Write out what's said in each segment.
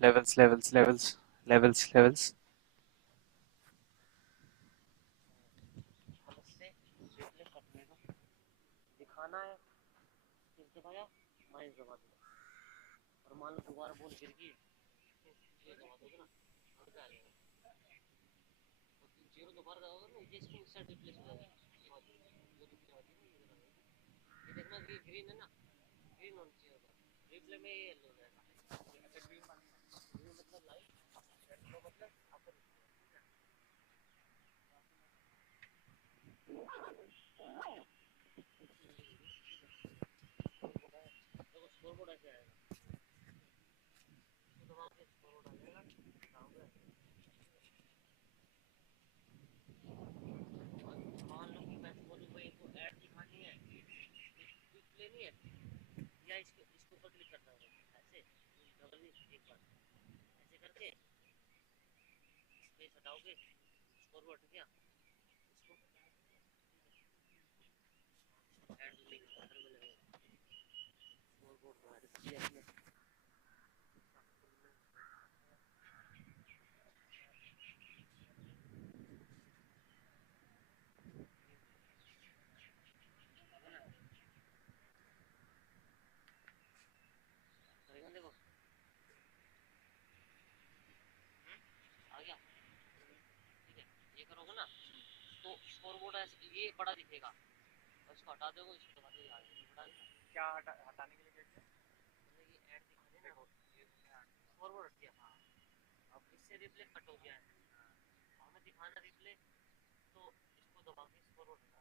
Levels, levels, levels, levels, levels. से replay करने को दिखाना है किस दबाया माइनस दबा दो और मान लो दोबारा बॉल गिर गई तो ये दबा दोगे ना और क्या आ जाएगा जीरो दोबारा दबाओगे ना ये इसको इससे रिप्लेस हो जाएगा जो रिप्ले आती है ना ये देखना ग्रीन है ना ग्रीन होनी चाहिए होगा रिप्ले में ये येलो हो जाएगा ग्रीन मतलब लाइट येलो मतलब अपर देखो स्कोरबोर्ड ऐसे आएगा इसको दबाओ के स्कोरबोर्ड आ जाएगा मान लो कि मैं बोलूँ भाई इनको ऐड दिखानी है रिप्ले नहीं है या इसको इसके ऊपर क्लिक करना है ऐसे डबल नहीं एक बार ऐसे करके स्पेस हटाओगे स्कोरबोर्ड क्या इसको ऐड लिंक अंदर में लगेगा स्कोरबोर्ड को ऐड किया इसमें करेगा देखो आ गया ठीक है ये करोगे ना तो स्कोरबोर्ड ऐसे ये बड़ा दिखेगा और इसको हटा दोगे इसको दबा के आ जाएगा क्या हटाने के लिए कहते हैं ये ऐड दिखाने ना स्कोरबोर्ड हट गया हाँ अब इससे रिप्ले कट हो गया है हमें दिखाना रिप्ले तो इसको दबा के स्कोरबोर्ड हटा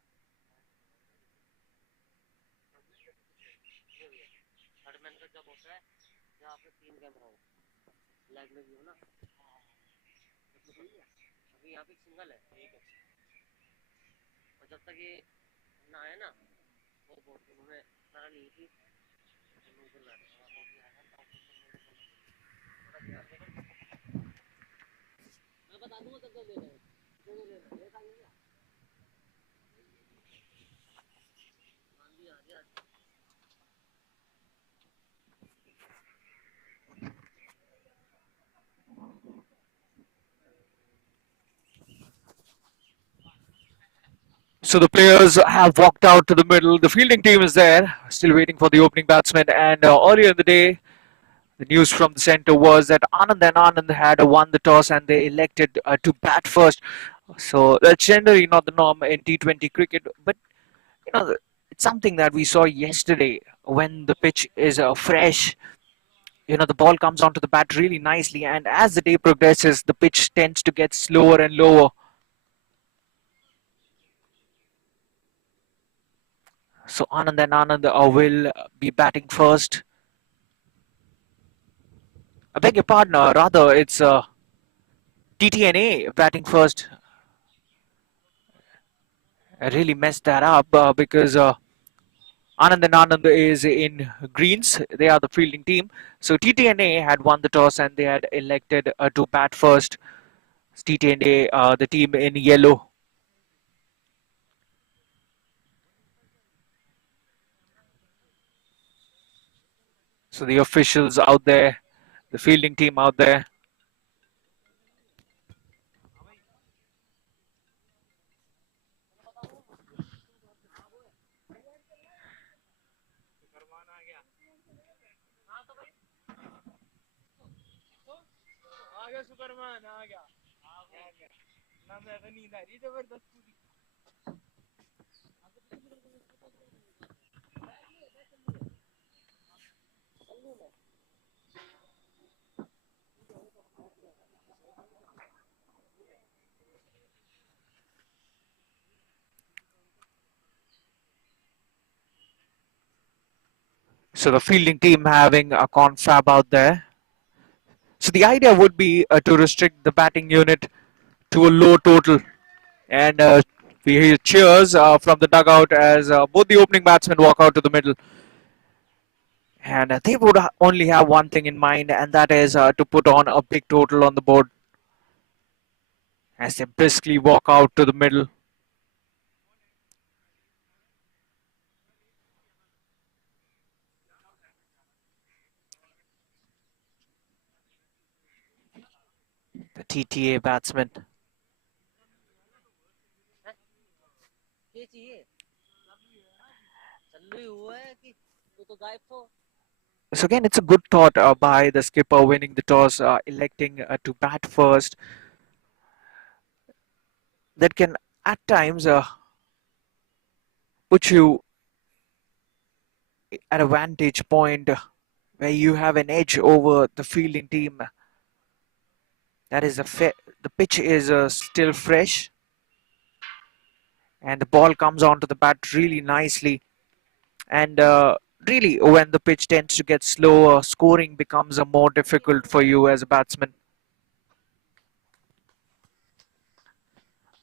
ये भी है थर्ड मैन का जब होता है जहाँ पे तीन कैमरा हो लाइट में भी हो ना अभी यहाँ पे सिंगल है ठीक है और जब तक ये ना आए ना वो बोर्ड उन्होंने सारा ली थी मैं बता दूंगा तब तक दे रहे हैं So the players have walked out to the middle. The fielding team is there, still waiting for the opening batsman. And earlier in the day, the news from the center was that Anand had won the toss and they elected to bat first. So that's generally not the norm in T20 cricket, but you know it's something that we saw yesterday when the pitch is fresh. You know the ball comes onto the bat really nicely, and as the day progresses, the pitch tends to get slower and lower. So Anand will be batting first. I beg your pardon, rather it's Tt&A batting first. I really messed that up because Anand is in greens. They are the fielding team. So Tt&A had won the toss and they had elected to bat first. Tt&A, the team in yellow. So the officials out there, the fielding team out there. Superman आ गया ना मैं तो नींद आ रही जबरदस्त पूरी So the fielding team having a confab out there. So the idea would be to restrict the batting unit to a low total. And we hear cheers from the dugout as both the opening batsmen walk out to the middle. And they would only have one thing in mind, and that is to put on a big total on the board as they briskly walk out to the middle. Tt&A batsman. ये चाहिए चालू ही हुआ है कि तो गायब तो So again, it's a good thought by the skipper winning the toss, electing to bat first. That can at times put you at a vantage point where you have an edge over the fielding team. That is the pitch is still fresh, and the ball comes onto the bat really nicely. And really, when the pitch tends to get slower, scoring becomes more difficult for you as a batsman.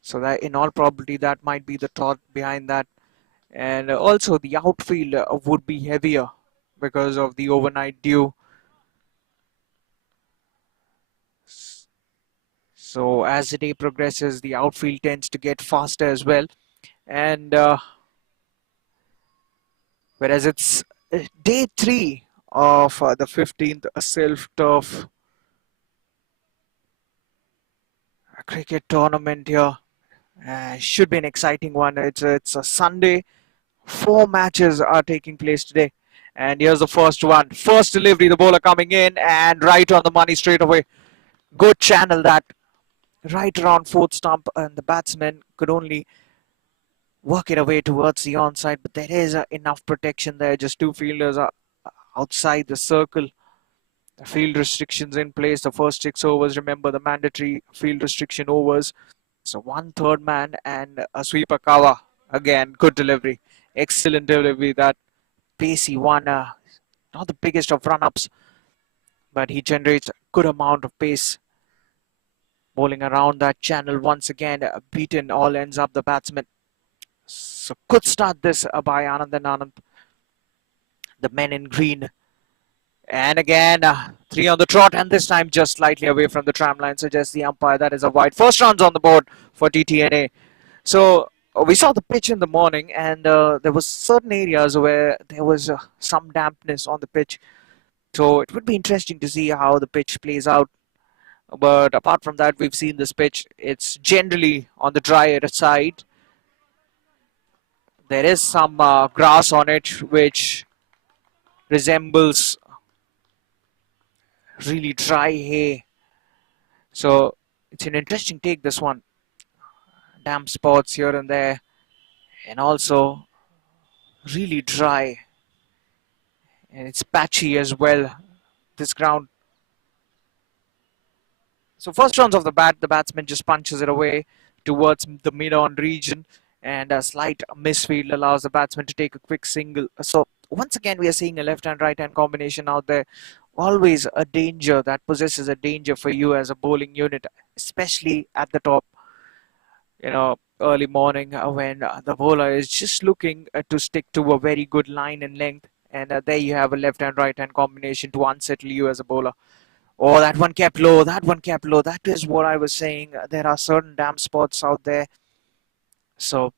So that, in all probability, that might be the thought behind that. And also, the outfield would be heavier because of the overnight dew. So as the day progresses, the outfield tends to get faster as well. And whereas it's day three of the 15th self turf cricket tournament here. Should be an exciting one. It's a Sunday. Four matches are taking place today. And here's the first one. First delivery, the bowler coming in and right on the money straight away. Good channel that. Right around fourth stump, and the batsman could only work it away towards the onside, but there is enough protection there. Just two fielders are outside the circle. The field restrictions in place. The first 6 overs, remember the mandatory field restriction overs. So one third man and a sweeper cover. Again, good delivery. Excellent delivery. That pacey one. Not the biggest of run-ups, but he generates a good amount of pace. Bowling around that channel once again. Beaten all ends up the batsman. So good start this by Anand and Anand. The men in green. And again, three on the trot, and this time just slightly away from the tram line, suggests the umpire that is a wide. First runs on the board for Tt&A. So we saw the pitch in the morning, and there was certain areas where there was some dampness on the pitch. So it would be interesting to see how the pitch plays out. But apart from that, we've seen this pitch. It's generally on the drier side. There is some grass on it, which resembles really dry hay. So it's an interesting take, this one. Damp spots here and there, and also really dry. And it's patchy as well, this ground. So first runs of the bat, the batsman just punches it away towards the mid-on region, and a slight misfield allows the batsman to take a quick single. So once again, we are seeing a left-hand, right-hand combination out there. Always a danger that possesses a danger for you as a bowling unit, especially at the top. Early morning when the bowler is just looking to stick to a very good line and length. And there you have a left-hand, right-hand combination to unsettle you as a bowler. Oh, that one kept low. That one kept low. That is what I was saying. There are certain damp spots out there. So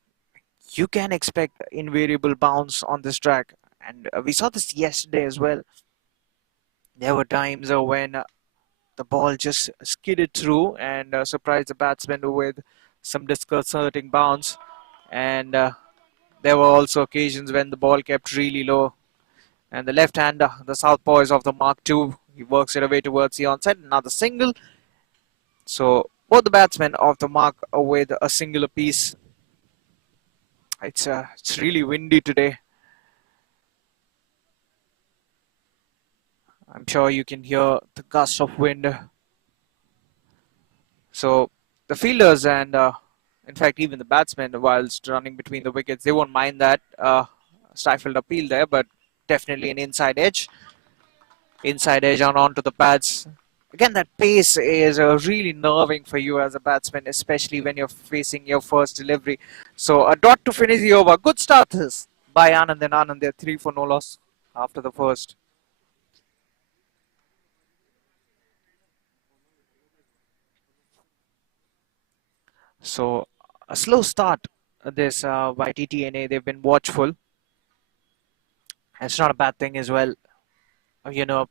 you can expect invariable bounce on this track. And we saw this yesterday as well. There were times when the ball just skidded through and surprised the batsman with some disconcerting bounce. And there were also occasions when the ball kept really low. And the left hand, the southpaw is of the mark too. He works it away towards the onside. Another single. So both the batsmen off the mark with a single apiece. It's really windy today. I'm sure you can hear the gust of wind. So the fielders and in fact even the batsmen, whilst running between the wickets, they won't mind that stifled appeal there, but definitely an inside edge on onto the pads. Again, that pace is really nerving for you as a batsman, especially when you're facing your first delivery. So a dot to finish the over. Good start this by Anand and Anand. They're 3 for no loss after the first. So a slow start this by Tt&A. They've been watchful. It's not a bad thing as well. You know,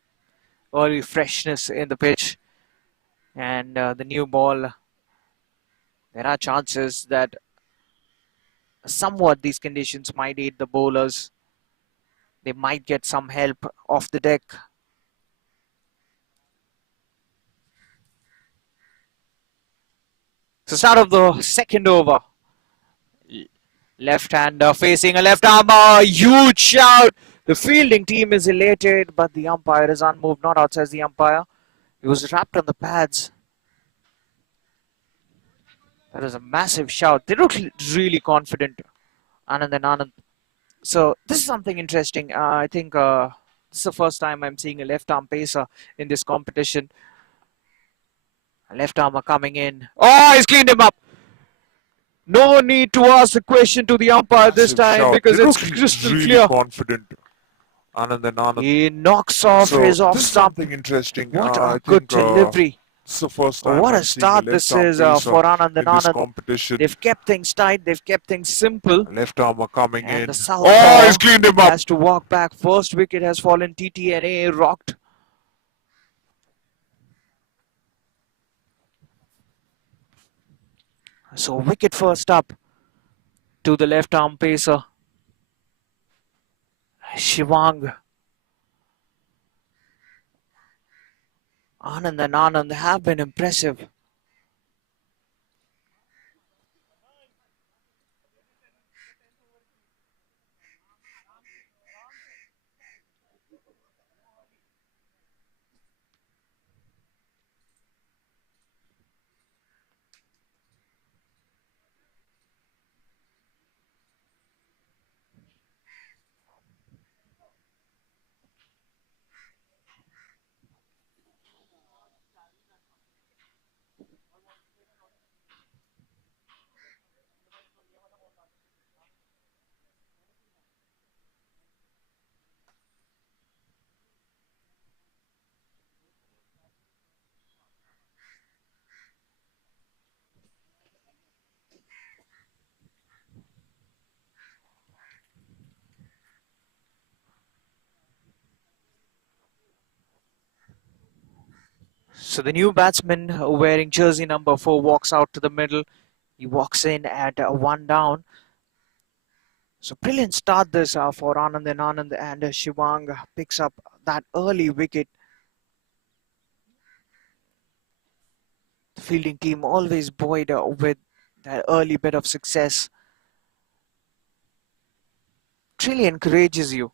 early freshness in the pitch. And the new ball, there are chances that somewhat these conditions might aid the bowlers. They might get some help off the deck. So start of the second over. Left-hander facing a left armer. Huge shout. The fielding team is elated, but the umpire is unmoved, not outside the umpire. He was wrapped on the pads. That was a massive shout. They look really confident, Anand and Anand. So this is something interesting. I think this is the first time I'm seeing a left-arm pacer in this competition. A left armer coming in. Oh, he's cleaned him up. No need to ask the question to the umpire this Massive time shout. because They it's look crystal really clear. confident. Anand and Anand. He knocks off So his off this is stump. something interesting. What I a good think delivery. this is the first time What I'm a seeing a start this left-arm is pacer for Anand and in this Anand. competition. They've kept things tight. They've kept things simple. Left armer coming And in. the Oh, southpaw he's cleaned him up. has to walk back. First wicket has fallen. Tt&A rocked. So wicket first up to the left arm pacer. Shivang. Anand and Anand have been impressive. So the new batsman wearing jersey number 4 walks out to the middle. He walks in at 1 down. So brilliant start this for Anand and Anand, and Shivang picks up that early wicket. The fielding team always buoyed with that early bit of success. Really encourages you.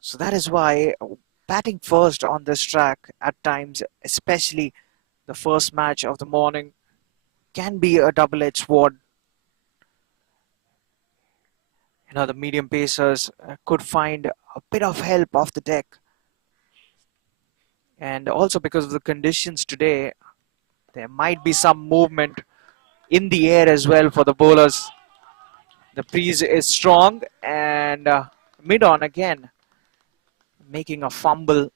So that is why batting first on this track at times, especially the first match of the morning, can be a double-edged sword. You know, the medium pacers could find a bit of help off the deck. And also because of the conditions today, there might be some movement in the air as well for the bowlers. The breeze is strong, and mid-on again, making a fumble,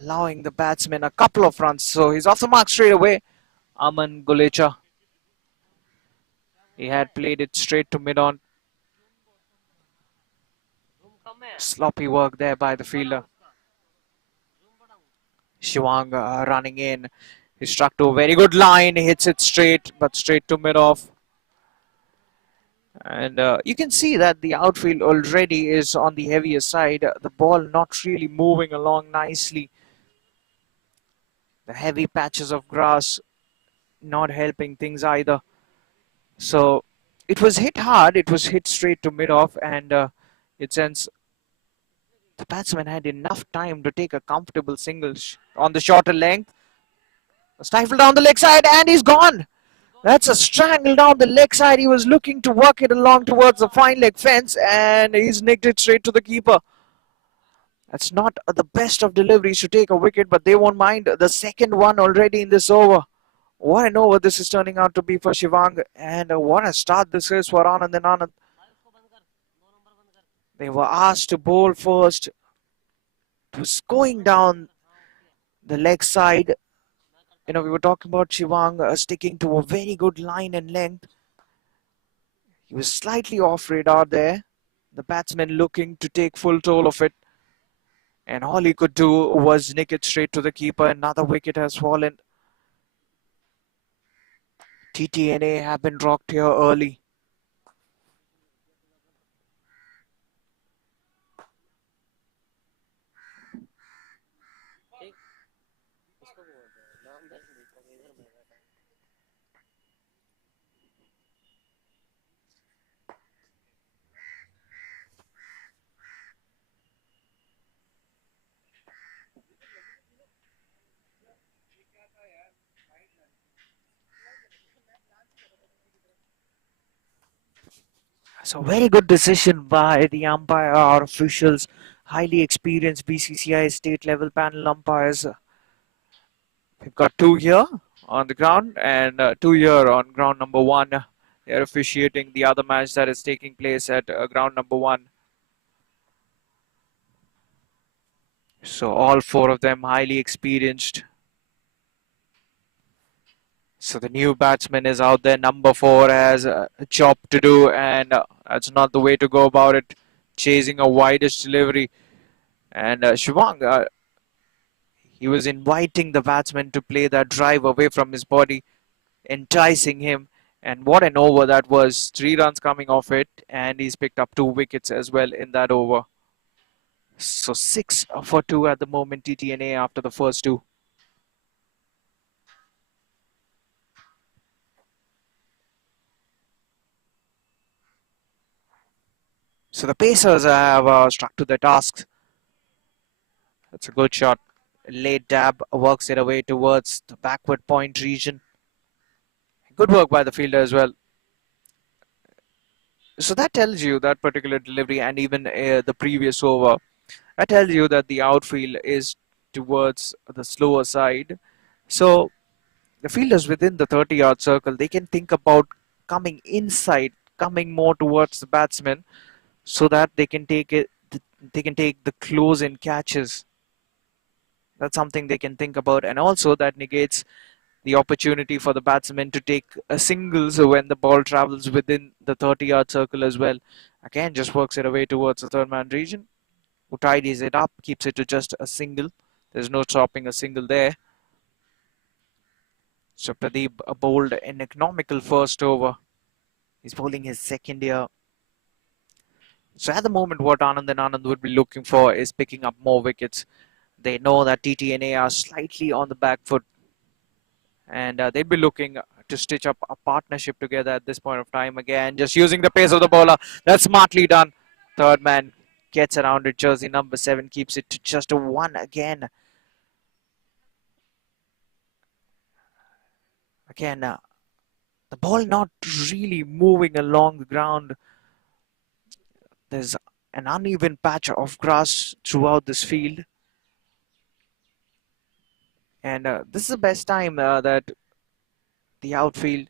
allowing the batsman a couple of runs. So he's off the mark straight away. Aman Gulecha. He had played it straight to mid-on. Sloppy work there by the fielder. Shivang running in. He struck to a very good line. He hits it straight, but straight to mid-off. And you can see that the outfield already is on the heavier side. The ball not really moving along nicely. The heavy patches of grass not helping things either. So it was hit hard. It was hit straight to mid-off, and it sends the batsman had enough time to take a comfortable single on the shorter length. Stifled down the leg side, and he's gone. That's a strangle down the leg side. He was looking to work it along towards the fine leg fence, and he's nicked it straight to the keeper. That's not the best of deliveries to take a wicket, but they won't mind. The second one already in this over. What an over this is turning out to be for Shivang, and what a start this is for Anand and Anand. They were asked to bowl first. It was going down the leg side. You know, we were talking about Shivang sticking to a very good line and length. He was slightly off radar there. The batsman looking to take full toll of it. And all he could do was nick it straight to the keeper. Another wicket has fallen. Tt&A have been rocked here early. ठीक इसको बोलते हैं नाम मैं नहीं देखता इधर मैं बैठा So very good decision by the umpire or officials, highly experienced BCCI state level panel umpires. We've got two here on the ground and two here on ground number one. They're officiating the other match that is taking place at ground number one. So all four of them highly experienced. So the new batsman is out there. Number 4 has a job to do, and that's not the way to go about it. Chasing a widest delivery. And Shivang, he was inviting the batsman to play that drive away from his body, enticing him. And what an over that was. 3 runs coming off it, and he's picked up 2 wickets as well in that over. So 6 for 2 at the moment, Tt&A after the first 2. So the Pacers have struck to their tasks. That's a good shot. Late dab works it away towards the backward point region. Good work by the fielder as well. So that tells you that particular delivery and even the previous over. That tells you that the outfield is towards the slower side. So the fielders within the 30-yard circle, they can think about coming inside, coming more towards the batsman, so that they can take it. They can take the close-in catches. That's something they can think about, and also that negates the opportunity for the batsman to take a singles when the ball travels within the 30-yard circle as well. Again, just works it away towards the third man region, who tidies it up, keeps it to just a single. There's no stopping a single there. So Pradeep bowled an economical first over. He's bowling his second year. So at the moment, what Anand and Anand would be looking for is picking up more wickets. They know that Tt&A are slightly on the back foot, and they'd be looking to stitch up a partnership together at this point of time. Again, just using the pace of the bowler. That's smartly done. Third man gets around it. Jersey number 7 keeps it to just a 1 again. Again, the ball not really moving along the ground. There's an uneven patch of grass throughout this field. And this is the best time that the outfield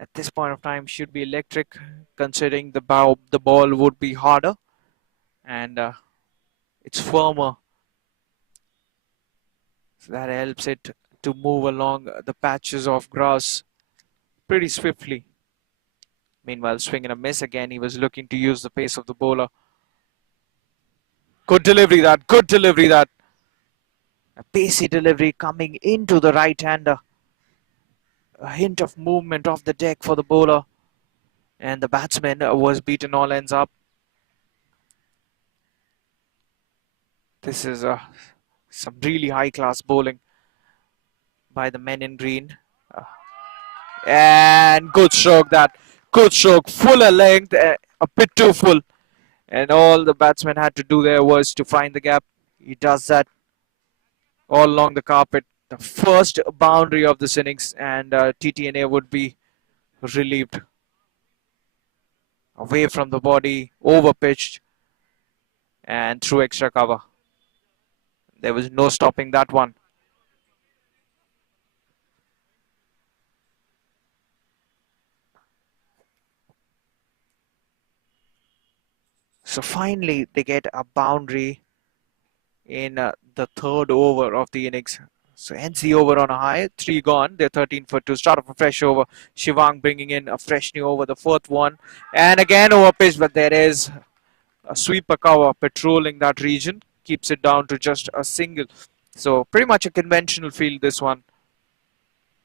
at this point of time should be electric, considering the ball would be harder and it's firmer. So that helps it to move along the patches of grass pretty swiftly. Meanwhile, swing and a miss again. He was looking to use the pace of the bowler. Good delivery that. Good delivery that. A pacey delivery coming into the right-hander. A hint of movement off the deck for the bowler. And the batsman was beaten all ends up. This is some really high-class bowling by the men in green. And good stroke that. Good stroke. Fuller length. A bit too full. And all the batsman had to do there was to find the gap. He does that all along the carpet. The first boundary of this innings, and Tt&A would be relieved. Away from the body, over pitched, and through extra cover. There was no stopping that one. So finally, they get a boundary in the third over of the innings. So ends the over on a high. 3 gone. They're 13 for 2. Start of a fresh over. Shivang bringing in a fresh new over. The fourth one. And again over pitch, but there is a sweeper cover patrolling that region. keeps it down to just a single. So pretty much a conventional field, this one.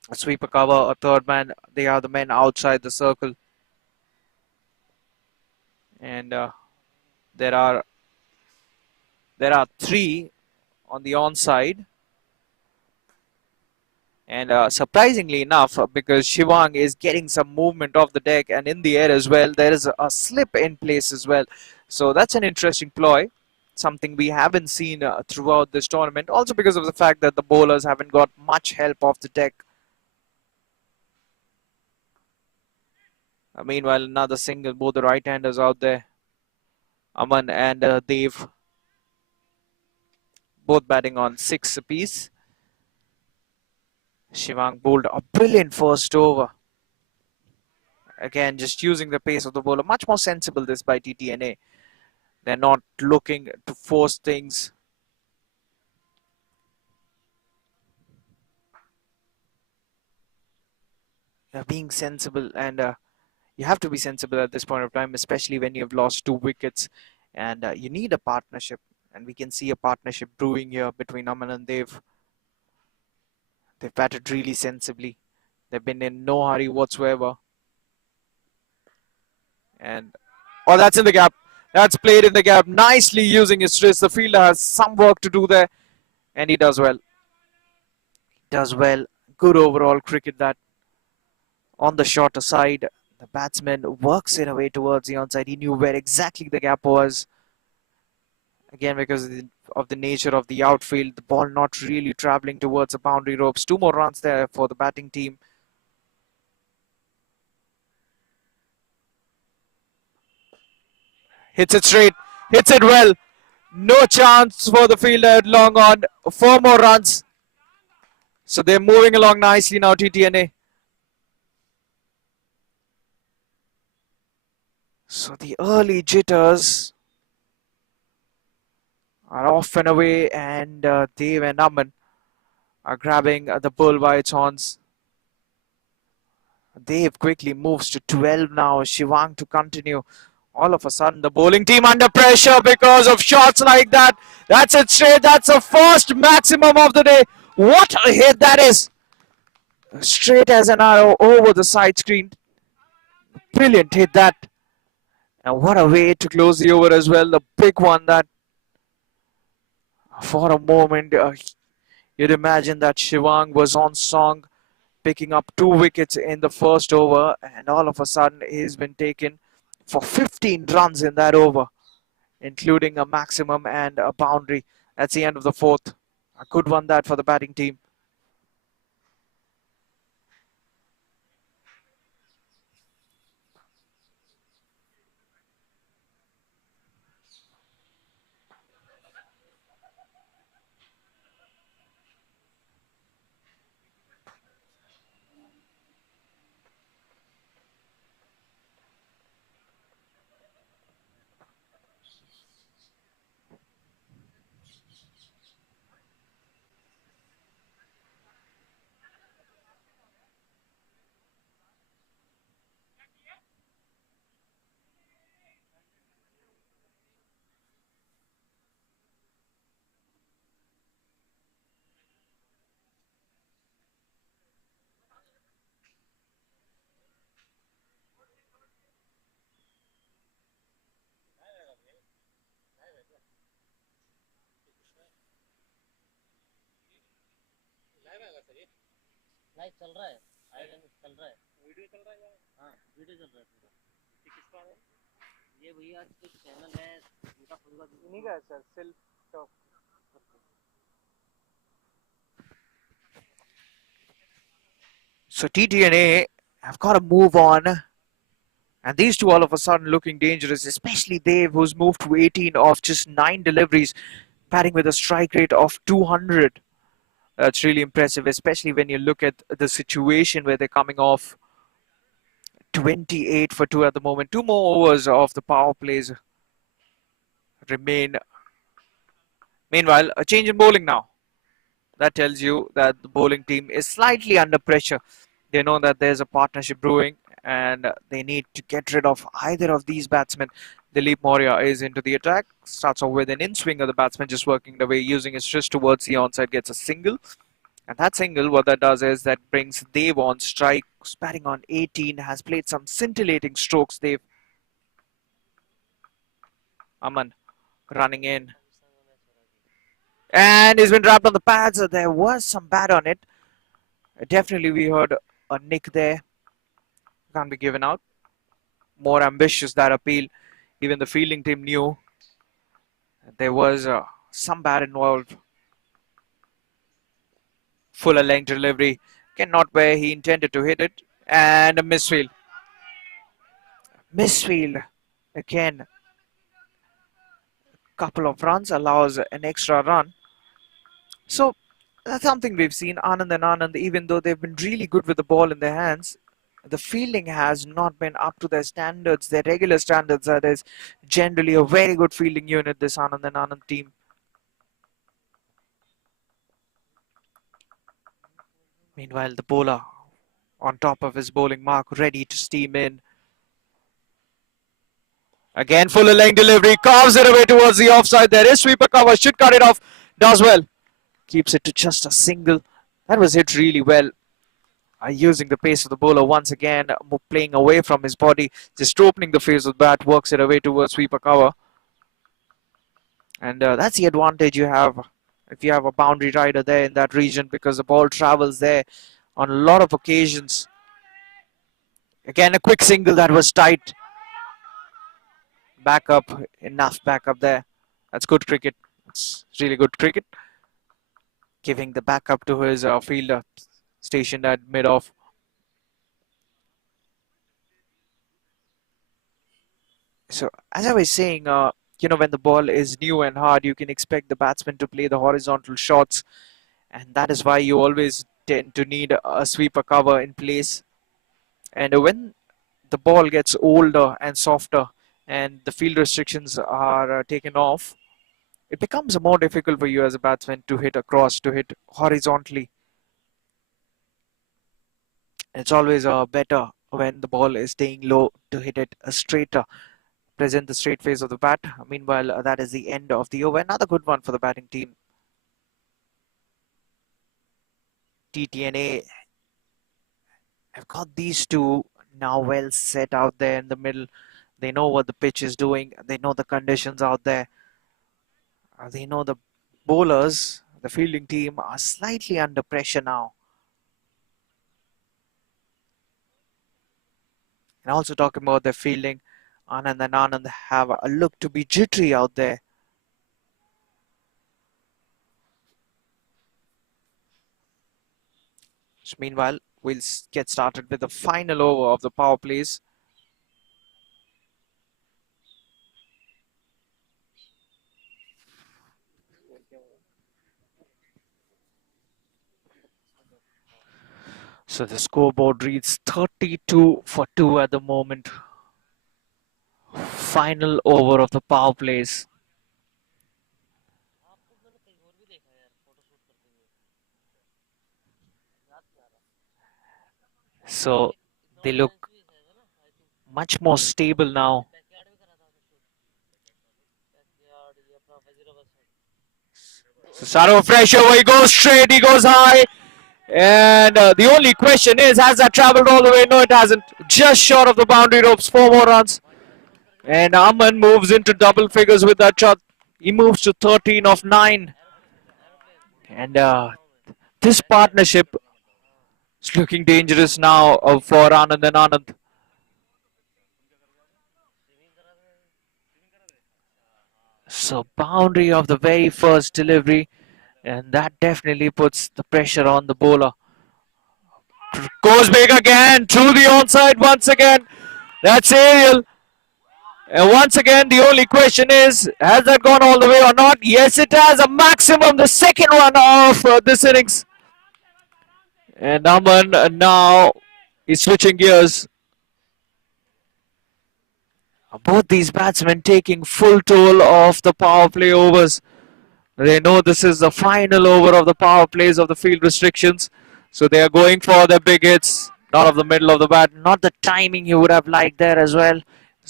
A sweeper cover, a third man. They are the men outside the circle. And there are three on the onside. And surprisingly enough, because Shivang is getting some movement off the deck and in the air as well, there is a slip in place as well. So that's an interesting ploy, something we haven't seen throughout this tournament. Also because of the fact that the bowlers haven't got much help off the deck. Meanwhile, another single, both the right-handers out there. Aman and Dev, both batting on 6 apiece. Shivang bowled a brilliant first over. Again, just using the pace of the bowler. Much more sensible this by Tt&A. They're not looking to force things. They're being sensible, and you have to be sensible at this point of time, especially when you've lost 2 wickets. And you need a partnership. And we can see a partnership brewing here between Aman and Dev. They've batted really sensibly. They've been in no hurry whatsoever. And oh, that's in the gap. That's played in the gap. Nicely using his wrist. The fielder has some work to do there. And he does well. Does well. Good overall cricket that. On the shorter side, the batsman works in a way towards the onside. He knew where exactly the gap was. Again, because of the nature of the outfield, the ball not really travelling towards the boundary ropes. 2 more runs there for the batting team. Hits it straight. Hits it well. No chance for the fielder long on. 4 more runs. So they're moving along nicely now, Tt&A. So the early jitters are off and away, and Dev and Aman are grabbing the bull by its horns. Dev quickly moves to 12 now. Shivang to continue. All of a sudden, the bowling team under pressure because of shots like that. That's it straight. That's the first maximum of the day. What a hit that is. Straight as an arrow over the side screen. Brilliant hit that. And what a way to close the over as well. The big one that for a moment you'd imagine that Shivang was on song, picking up 2 wickets in the first over, and all of a sudden he's been taken for 15 runs in that over, including a maximum and a boundary. That's the end of the 4th. A good one that for the batting team. Live चल रहा है, island चल रहा है, video चल रहा है। हाँ, वीडियो चल रहा है पूरा। किस पर है? ये भैया कुछ चैनल है, उनका खुद का नहीं का है sir, self talk. So Tt&A have got to move on. And these two all of a sudden looking dangerous, especially Dev, who's moved to 18 of just 9 deliveries, batting with a strike rate of 200. That's really impressive, especially when you look at the situation where they're coming off 28 for 2 at the moment. 2 more overs of the power plays remain. Meanwhile, a change in bowling now. That tells you that the bowling team is slightly under pressure. They know that there's a partnership brewing and they need to get rid of either of these batsmen Dilip Moria is into the attack. Starts off with an in-swing of the batsman, just working the way, using his wrist towards the onside, gets a single. And that single, what that does is that brings Dev on strike, batting on 18, has played some scintillating strokes. Dev. Aman running in. And he's been wrapped on the pads. There was some bat on it. Definitely we heard a nick there. Can't be given out. More ambitious, that appeal. Even the fielding team knew there was some bat involved. Fuller length delivery. Again, not where he intended to hit it. And a misfield. Misfield. Again, couple of runs allows an extra run. So that's something we've seen. Anand and Anand, even though they've been really good with the ball in their hands, the fielding has not been up to their standards, their regular standards. That is generally a very good fielding unit, this Anand and Anand team. Meanwhile, the bowler on top of his bowling mark, ready to steam in. Again, Fuller length delivery, carves it away towards the offside. There is sweeper cover, should cut it off, does well. Keeps it to just a single. That was hit really well. Using the pace of the bowler once again, playing away from his body, just opening the face of the bat, works it away towards sweeper cover. And that's the advantage you have if you have a boundary rider there in that region, because the ball travels there on a lot of occasions. Again, a quick single that was tight. Backup, enough backup there. That's good cricket. It's really good cricket. Giving the backup to his fielder stationed at mid-off. So, as I was saying, when the ball is new and hard, you can expect the batsman to play the horizontal shots. And that is why you always tend to need a sweeper cover in place. And when the ball gets older and softer and the field restrictions are taken off, it becomes more difficult for you as a batsman to hit across, to hit horizontally. It's always better when the ball is staying low to hit it straighter, present the straight face of the bat. Meanwhile, that is the end of the over. Another good one for the batting team. Tt&A have got these two now well set out there in the middle. They know what the pitch is doing. They know the conditions out there. They know the bowlers, the fielding team, are slightly under pressure now. And also talking about their fielding, Anand and Anand have a look to be jittery out there. So meanwhile, we'll get started with the final over of the power plays. So the scoreboard reads 32 for 2 at the moment. Final over of the power plays. So they look much more stable now. So Saro fresh over, he goes straight, he goes high. And the only question is, has that traveled all the way? No, it hasn't. Just short of the boundary ropes, 4 more runs. And Aman moves into double figures with that shot. He moves to 13 of 9. And this partnership is looking dangerous now for Anand and Anand. So boundary of the very first delivery. And that definitely puts the pressure on the bowler. Goes big again, through the onside once again. That's aerial. And once again, the only question is, has that gone all the way or not? Yes, it has. A maximum, the second one of this innings. And Aman now is switching gears. Both these batsmen taking full toll of the power play overs. They know this is the final over of the power plays of the field restrictions. So they are going for their big hits. Not of the middle of the bat. Not the timing you would have liked there as well.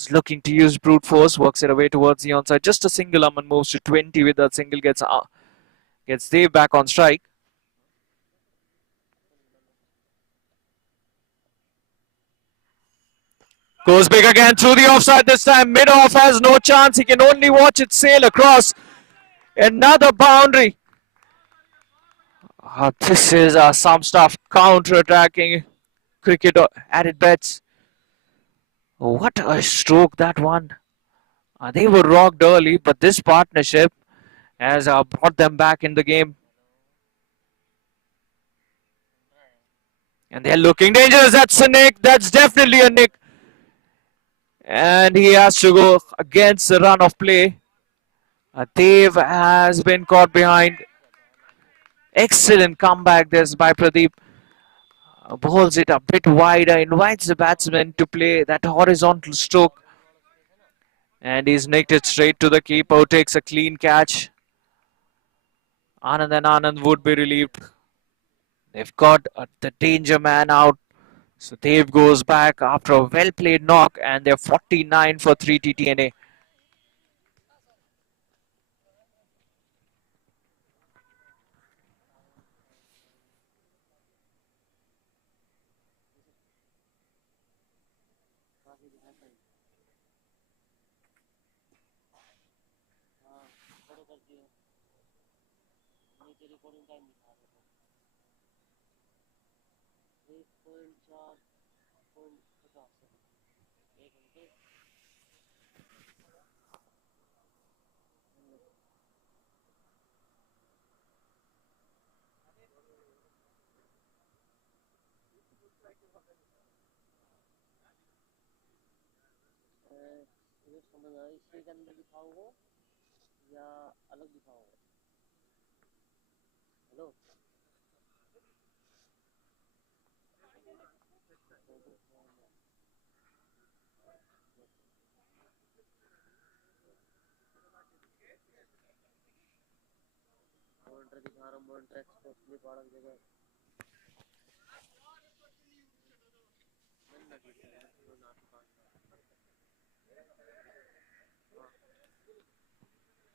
is looking to use brute force, works it away towards the onside. Just a single, Aman moves to 20 with that single, gets Dave back on strike. Goes big again through the offside this time. Mid-off has no chance. He can only watch it sail across. Another boundary. This is some stuff. Counter-attacking cricket at its best. What a stroke that one. They were rocked early, but this partnership has brought them back in the game. And they're looking dangerous. That's a nick. That's definitely a nick. And he has to go against the run of play. Dave has been caught behind. Excellent comeback this by Pradeep. Bowls it a bit wider, invites the batsman to play that horizontal stroke. And he's nicked it straight to the keeper, who takes a clean catch. Anand and Anand would be relieved. They've got the danger man out. So Dave goes back after a well played knock, and they're 49 for 3 Tt&A. करो कर दियो नीचे recording time दिखा रहे हो 1.4.50 1 घंटे ये समझ आया इसी के अंदर दिखाओगे या अलग दिखाओगे हेलो मॉनिटर दिखा रहा हूँ मॉनिटर एक्सपोर्ट के लिए बारह जगह नहीं ना दिखा ना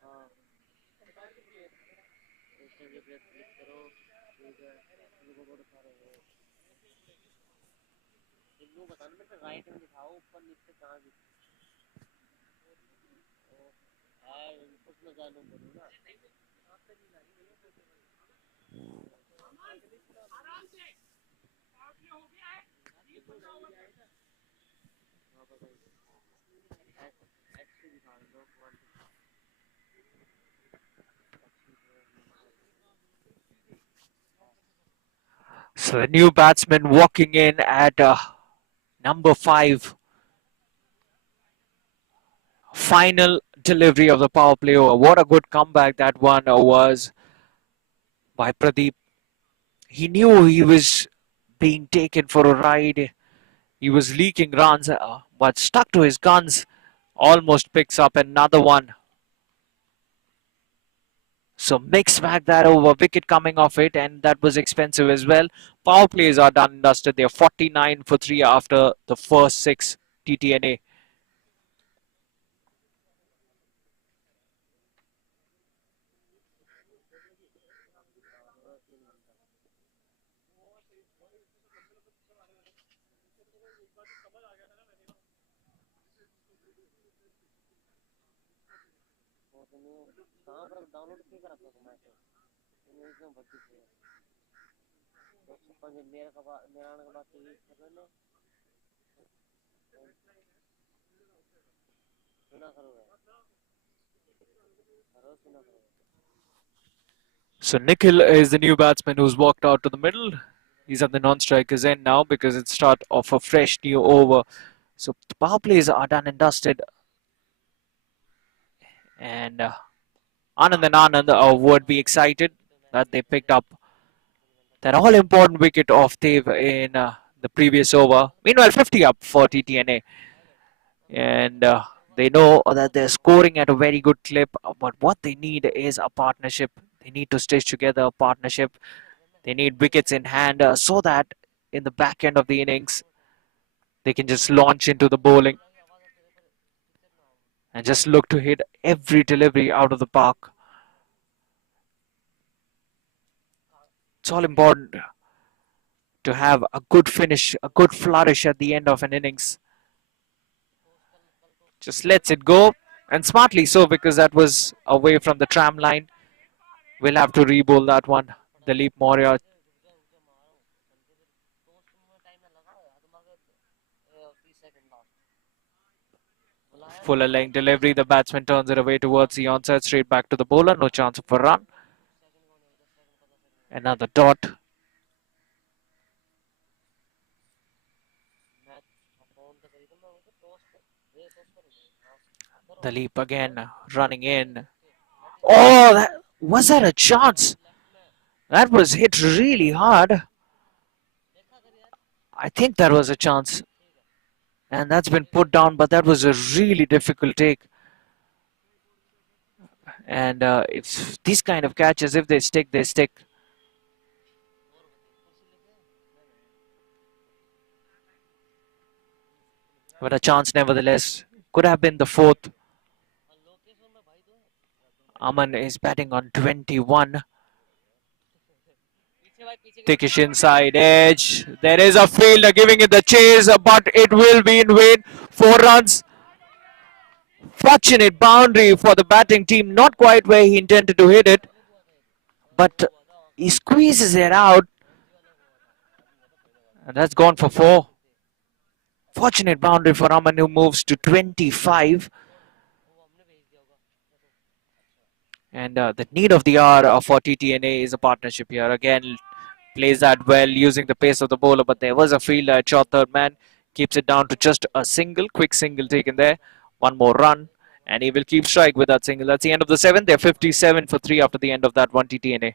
हाँ इंस्टेंट रिप्लेस क्लिक करो ठीक है इनको बहुत सारे हैं इनको बताना मैं राइट में दिखाओ ऊपर नीचे कहाँ दिख उसमें जानू बोलूँ ना So the new batsman walking in at number 5. Final delivery of the power play. What a good comeback that one was by Pradeep. He knew he was being taken for a ride. He was leaking runs, but stuck to his guns. Almost picks up another one. So mixed back that over, wicket coming off it, and that was expensive as well. Power plays are done and dusted. They're 49 for 3 after the first 6 Tt&A. कहाँ पर download क्यों करा था मैं एकदम भर्ती थी तो छप्पन मेरे का मेरा आने के बाद टीवी कर लेना सुना करो सुना करो So Nikhil is the new batsman who's walked out to the middle. He's at the non-striker's end now because it's start of a fresh new over. So the power plays are done and dusted. And Anand and Anand would be excited that they picked up that all-important wicket of Dev in the previous over. Meanwhile, 50 up for Tt&A. And they know that they're scoring at a very good clip, but what they need is a partnership. They need to stitch together a partnership. They need wickets in hand so that in the back end of the innings, they can just launch into the bowling. and just look to hit every delivery out of the park. It's all important to have a good finish, a good flourish at the end of an innings. Just lets it go, and smartly so, because that was away from the tram line. We'll have to re-bowl that one. Dilip Moria, fuller length delivery. The batsman turns it away towards the onside, straight back to the bowler. No chance of a run. Another dot. Dilip again running in. Oh, was that a chance? That was hit really hard. I think that was a chance. And that's been put down, but that was a really difficult take. And if these kind of catches, if they stick, they stick. But a chance nevertheless. Could have been the fourth. Aman is batting on 21. Thickish inside edge. There is a fielder giving it the chase, but it will be in vain. 4 runs. Fortunate boundary for the batting team. Not quite where he intended to hit it, but he squeezes it out. And that's gone for 4. Fortunate boundary for Aman, who moves to 25. And the need of the hour for Tt&A is a partnership here. Again, plays that well using the pace of the bowler, but there was a fielder at short third man. Keeps it down to just a single, quick single taken there. One more run, and he will keep strike with that single. That's the end of the 7th. They're 57 for 3 after the end of that one Tt&A.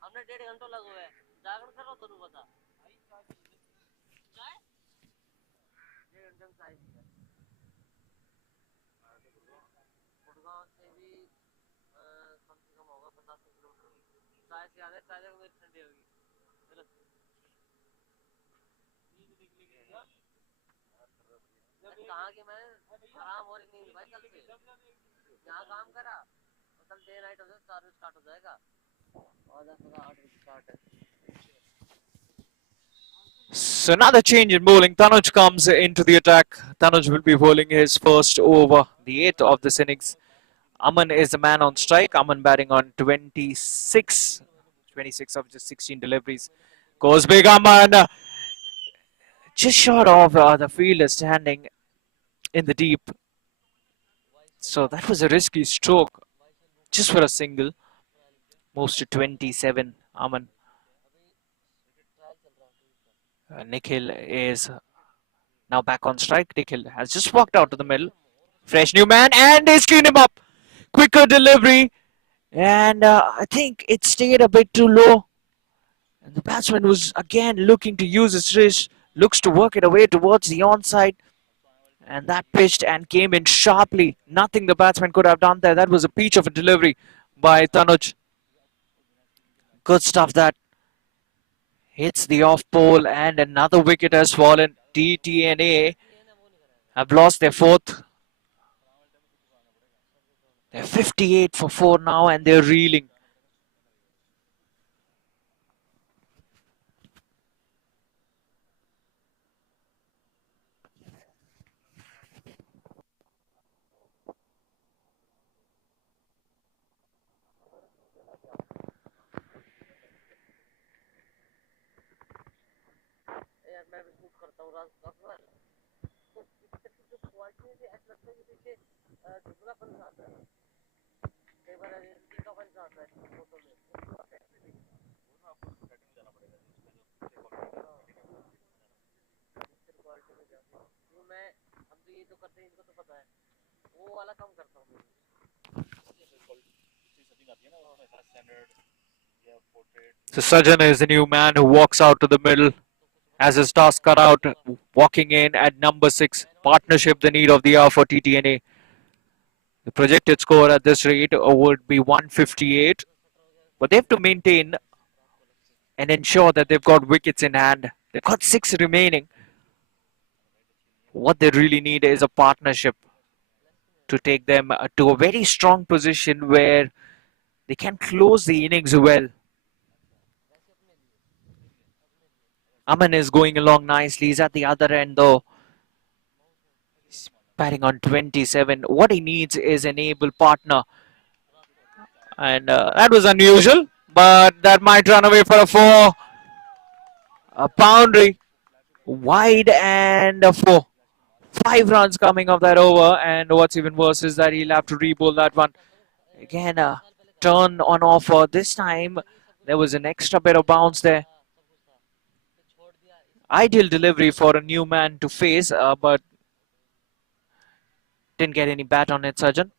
हमने 1.5 घंटा लगा हुआ है जागरण कर रहा हूँ बता 1.5 घंटे में गुड़गांव से भी कम से कम होगा 50 किलोमीटर चाय से आधे चाय को मेरी ठंडी होगी चलो कहाँ की मैं आराम हो रही नहीं भाई कल से यहाँ काम करा और कल डे नाइट हो जाए 4 बजे स्टार्ट हो जाएगा और 10 बजे 8 बजे स्टार्ट है So another change in bowling. Tanuj comes into the attack. Tanuj will be bowling his first over, the 8th of this innings. Aman is the man on strike. Aman batting on 26. 26 of just 16 deliveries. Goes big Aman. Just short of the fielder standing in the deep. So that was a risky stroke. Just for a single. Moves to 27. Aman. Nikhil is now back on strike. Nikhil has just walked out to the middle. Fresh new man, and he's cleaned him up. Quicker delivery. And I think it stayed a bit too low. And the batsman was again looking to use his wrist. Looks to work it away towards the onside. And that pitched and came in sharply. Nothing the batsman could have done there. That was a peach of a delivery by Tanuj. Good stuff that. Hits the off pole, and another wicket has fallen. Tt&A have lost their 4th. They're 58 for 4 now, and they're reeling. यार मैं भी shoot करता हूँ रात अक्सर तो जो quality है ऐसा लगता है कि पीछे धुंधलापन आता है कई बार एडिटिंग का फंस आता है फोटो में क्वालिटी में जाती है वो मैं हम तो ये तो करते हैं इनको तो पता है वो वाला काम करता हूँ So Sajan is the new man who walks out to the middle as his task cut out, walking in at number 6. Partnership, the need of the hour for Tt&A. The projected score at this rate would be 158, but they have to maintain and ensure that they've got wickets in hand. They've got 6 remaining. What they really need is a partnership to take them to a very strong position where they can close the innings well. Aman is going along nicely. He's at the other end though. He's batting on 27. What he needs is an able partner. And that was unusual, but that might run away for a 4. A boundary. Wide and a 4. 5 runs coming off that over. And what's even worse is that he'll have to re-bowl that one. Again, a turn on offer. This time, there was an extra bit of bounce there. Ideal delivery for a new man to face, but didn't get any bat on it, Sajan.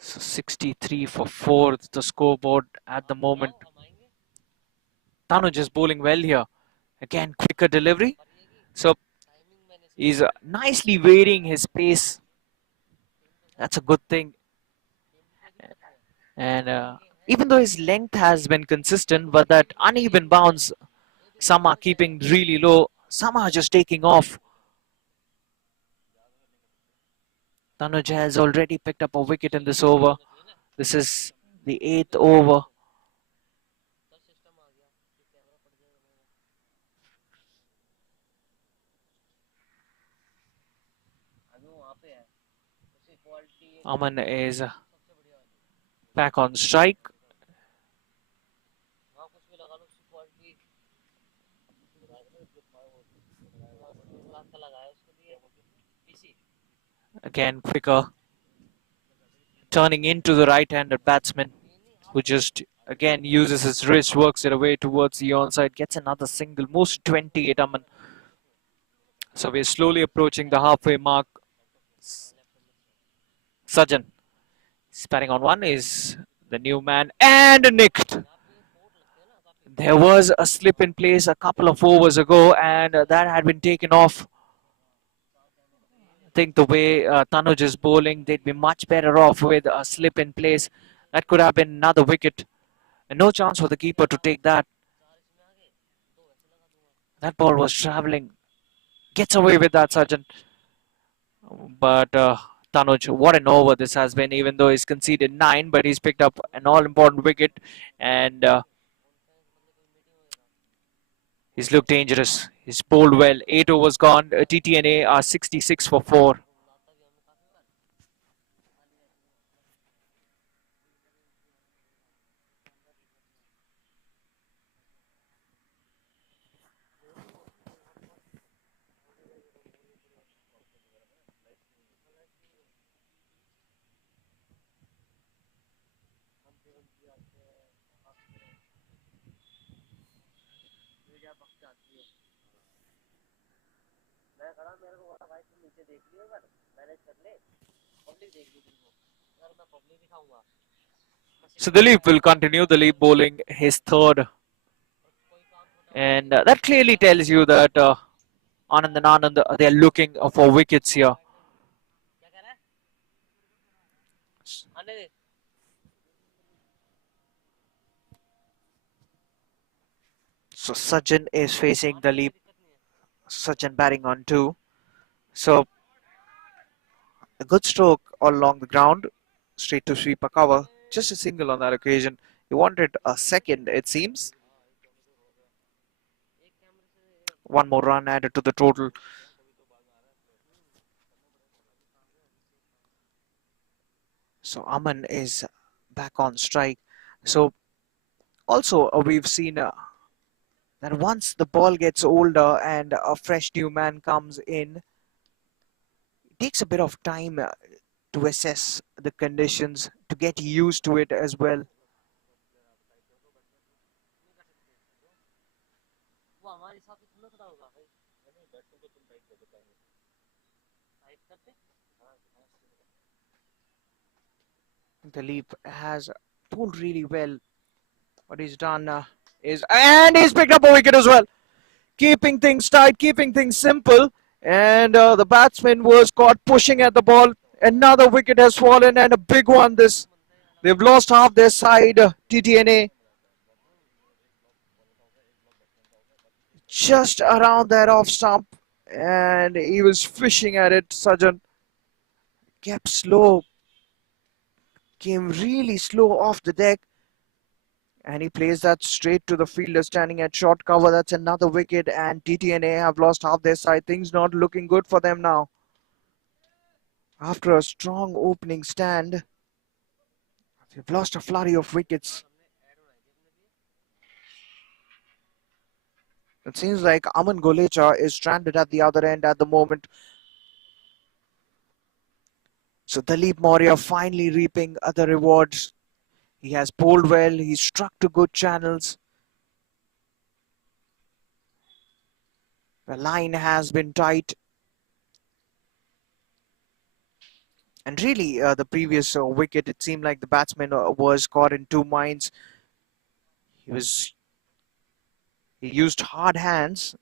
So 63 for 4, the scoreboard at the moment. Tanuj is bowling well here. Again, quicker delivery. So he's nicely varying his pace. That's a good thing. And even though his length has been consistent, but that uneven bounce, some are keeping really low, some are just taking off. Tanuj has already picked up a wicket in this over. This is the 8th over. Aman is back on strike. Again, quicker. Turning into the right-handed batsman who just again uses his wrist, works it away towards the onside, gets another single, moves to 28. Aman. So we're slowly approaching the halfway mark. Sajan is batting on one, is the new man and nicked. There was a slip in place a couple of overs ago, and that had been taken off. I think the way Tanuj is bowling, they'd be much better off with a slip in place. That could have been another wicket. And no chance for the keeper to take that. That ball was travelling. Gets away with that, Sajan. But Tanuj, what an over this has been, even though he's conceded 9, but he's picked up an all-important wicket. And he's looked dangerous. He's bowled well. 8 overs gone. Tt&A are 66 for 4. So Dilip will continue. Dilip bowling his 3rd. And that clearly tells you that Anand and Anand, they're looking for wickets here. So Sachin is facing Dilip. Sachin batting on 2. So a good stroke all along the ground. Straight to sweep a cover. Just a single on that occasion. He wanted a second, it seems. One more run added to the total. So Aman is back on strike. So also we've seen that once the ball gets older and a fresh new man comes in, it takes a bit of time to assess the conditions, to get used to it as well. Dilip has pulled really well. What he's done and he's picked up a wicket as well, keeping things tight, keeping things simple. And the batsman was caught pushing at the ball. Another wicket has fallen and a big one. They've lost half their side. Tt&A just around that off stump, and he was fishing at it. Sajan kept slow, came really slow off the deck, and he plays that straight to the fielder standing at short cover. That's another wicket, and Tt&A have lost half their side. Things not looking good for them now. After a strong opening stand, they've lost a flurry of wickets. It seems like Aman Golecha is stranded at the other end at the moment. So Dalip Maurya finally reaping the rewards. He has bowled well, he's struck to good channels. The line has been tight. And really, the previous wicket, it seemed like the batsman was caught in two minds. He used hard hands,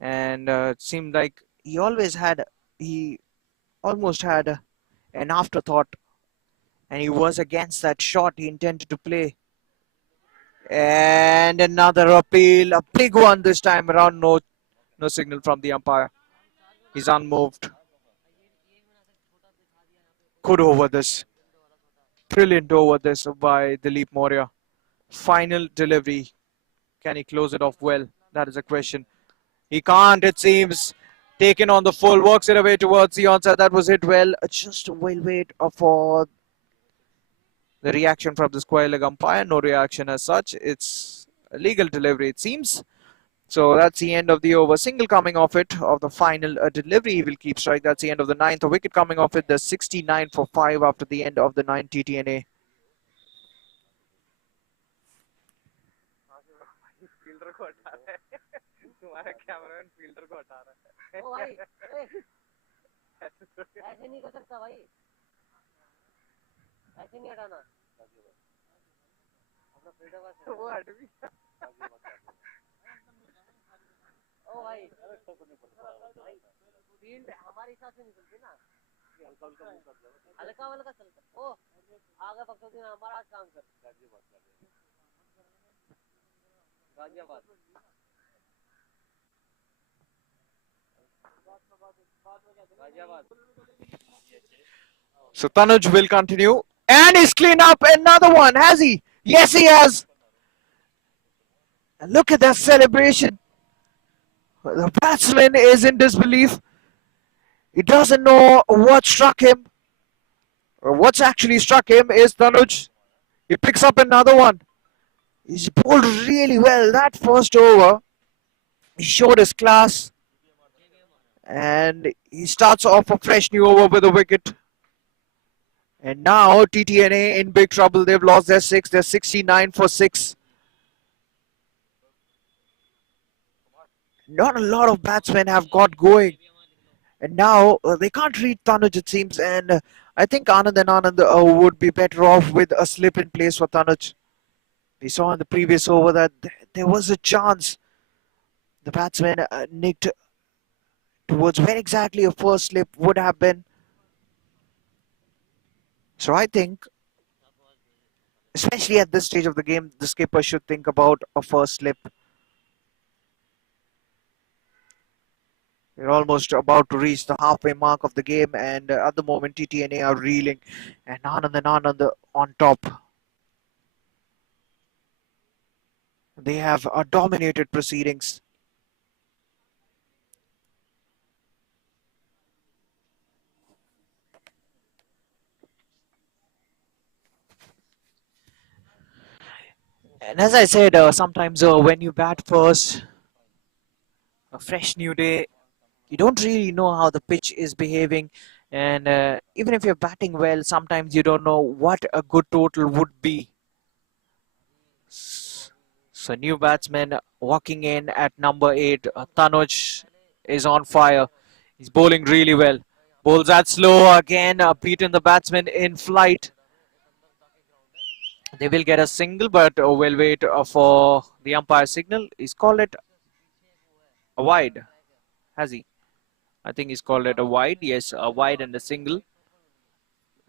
and it seemed like he almost had an afterthought, and he was against that shot he intended to play. And another appeal, a big one this time around. No signal from the umpire. He's unmoved. Good over this. Brilliant over this by Dilip Maurya. Final delivery. Can he close it off well? That is a question. He can't, it seems. Taken on the full, works it away towards the onside. That was hit well. Just we'll wait for the reaction from the square leg umpire. No reaction as such. It's a legal delivery, it seems. So that's the end of the over. Single coming off it of the final delivery. He will keep strike. That's the end of the ninth. A wicket coming off it. The 69 for 5 after the end of the 9 Tt&A. तुम्हारा cameraman fielder को हटा रहा है। ओ भाई, ऐसे नहीं कर सकता भाई, ऐसे नहीं हटाना। अपना फील्डर का वो हट भी। ओ भाई, फील्ड हमारे हिसाब से निकलती ना, हल्का हल्का चलता। ओ आगे बक्सों ने हमारा आज काम कर। Ghaziabad. So Tanuj will continue. And he's cleaned up another one, has he? Yes, he has. And look at that celebration. The batsman is in disbelief. He doesn't know what struck him. Or what's actually struck him is Tanuj. He picks up another one. He's bowled really well that first over. He showed his class. And he starts off a fresh new over with a wicket. And now Tt&A in big trouble. They've lost their 6. They're 69 for 6. Not a lot of batsmen have got going. And now they can't read Tanuj, it seems. And I think Anand and Anand would be better off with a slip in place for Tanuj. We saw in the previous over that there was a chance. The batsman nicked towards where exactly a first slip would have been. So I think, especially at this stage of the game, the skipper should think about a first slip. We're almost about to reach the halfway mark of the game, and at the moment Tt&A are reeling, and Anand on top. They have dominated proceedings. And as I said, sometimes when you bat first, a fresh new day, you don't really know how the pitch is behaving. And even if you're batting well, sometimes you don't know what a good total would be. So new batsman walking in at number 8, Tanuj is on fire. He's bowling really well. Bowls that slow again, beaten the batsman in flight. They will get a single, but we'll wait for the umpire signal. He's called it a wide, has he? I think he's called it a wide. Yes, a wide and a single.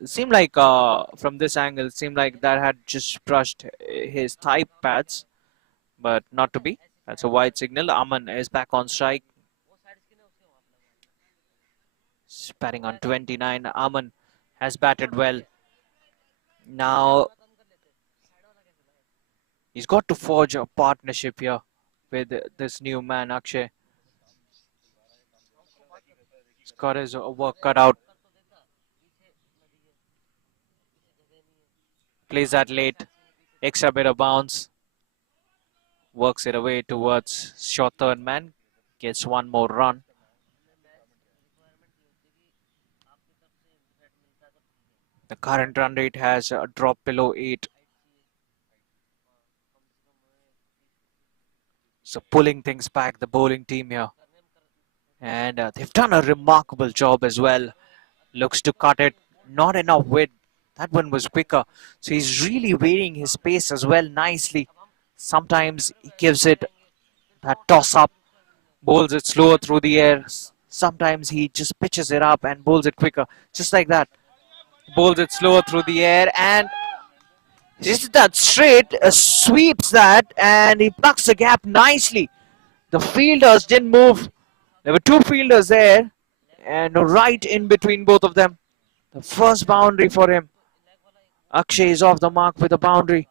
It seemed like from this angle, it seemed like that had just brushed his thigh pads, but not to be. That's a wide signal. Aman is back on strike. He's batting on 29. Aman has batted well. Now he's got to forge a partnership here with this new man, Akshay. He's got his work cut out. Plays that late. Extra bit of bounce. Works it away towards short third man. Gets one more run. The current run rate has dropped below 8. So pulling things back, the bowling team here. And they've done a remarkable job as well. Looks to cut it. Not enough width. That one was quicker. So he's really varying his pace as well nicely. Sometimes he gives it that toss up, bowls it slower through the air. Sometimes he just pitches it up and bowls it quicker. Just like that. Bowls it slower through the air and just that straight sweeps that and he plucks the gap nicely. The fielders didn't move. There were two fielders there and right in between both of them. The first boundary for him. Akshay is off the mark with a boundary.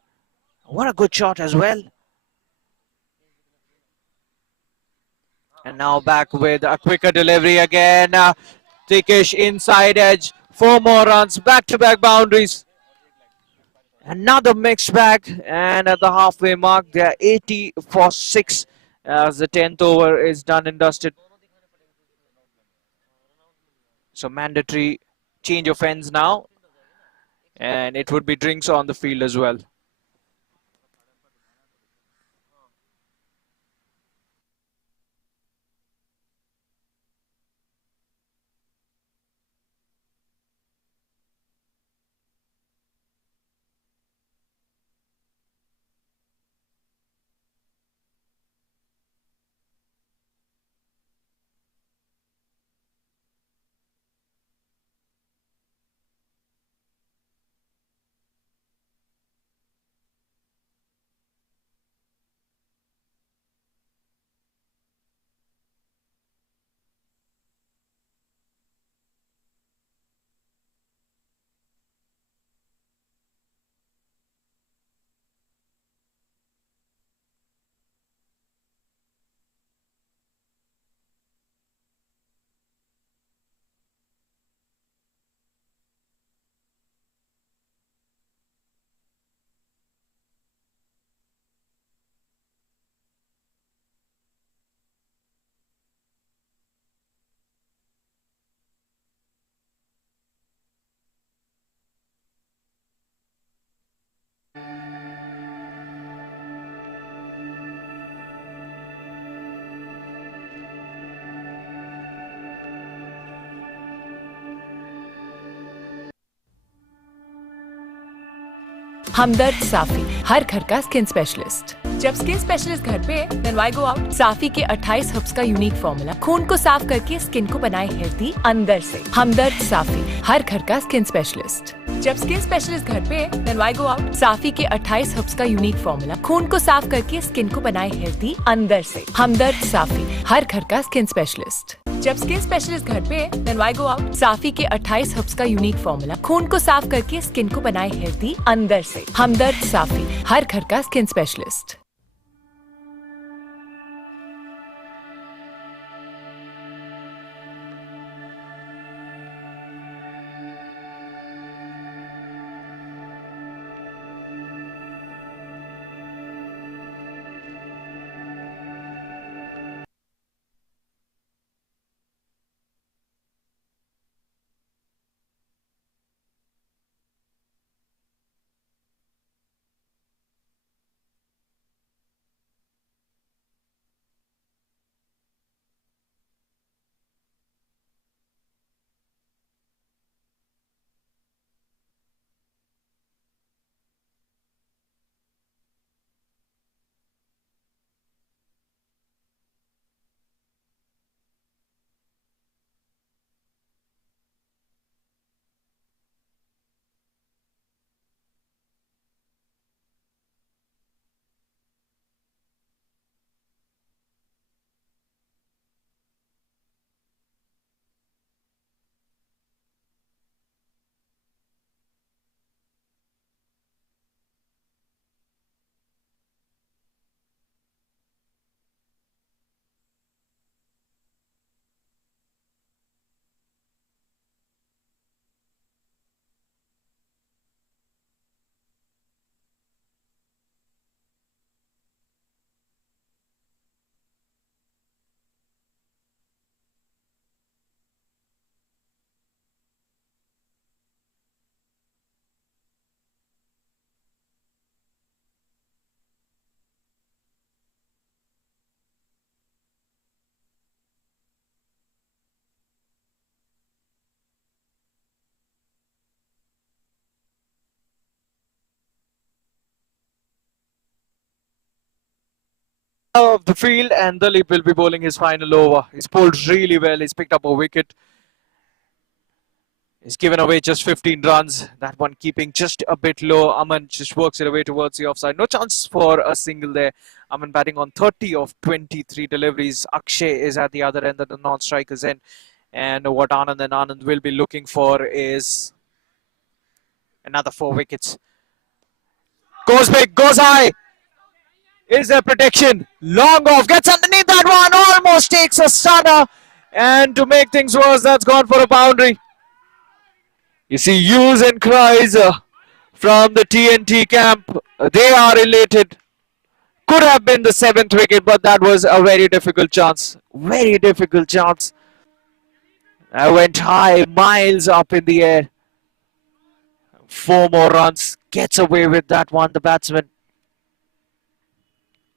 What a good shot as well. And now back with a quicker delivery again. Tikish inside edge. 4 more runs. Back-to-back boundaries. Another mixed bag. And at the halfway mark, they are 80 for 6 as the 10th over is done and dusted. So mandatory change of ends now. And it would be drinks on the field as well. हमदर्द साफी, हर घर का skin specialist. जब skin specialist घर पे, then why go out? साफी के 28 herbs का unique formula खून को साफ करके स्किन को बनाए हेल्दी अंदर से। हमदर्द साफी, हर घर का स्किन स्पेशलिस्ट। जब स्किन स्पेशलिस्ट घर पे, then why go out? साफी के 28 हर्ब्स का यूनिक फॉर्मूला खून को साफ करके स्किन को बनाए हेल्दी अंदर से। हमदर्द साफी, हर घर का स्किन स्पेशलिस्ट। जब स्किन स्पेशलिस्ट घर पे, then why go out? साफी के 28 हर्ब्स का यूनिक फॉर्मूला खून को साफ करके स्किन को बनाए हेल्दी अंदर से। हमदर्द साफी, हर घर का skin specialist. of the field, and Dalip will be bowling his final over. He's bowled really well. He's picked up a wicket. He's given away just 15 runs. That one keeping just a bit low. Aman just works it away towards the offside. No chance for a single there. Aman batting on 30 of 23 deliveries. Akshay is at the other end of the non-strikers end. And what Anand and Anand will be looking for is another 4 wickets. Goes big, goes high. Is there protection? Long off, gets underneath that one, almost takes a stunner. And to make things worse, that's gone for a boundary. You see hues and cries from the T&T camp. They are elated. Could have been the 7th wicket, but that was a very difficult chance. Very difficult chance. I went high, miles up in the air. 4 more runs. Gets away with that one, the batsman.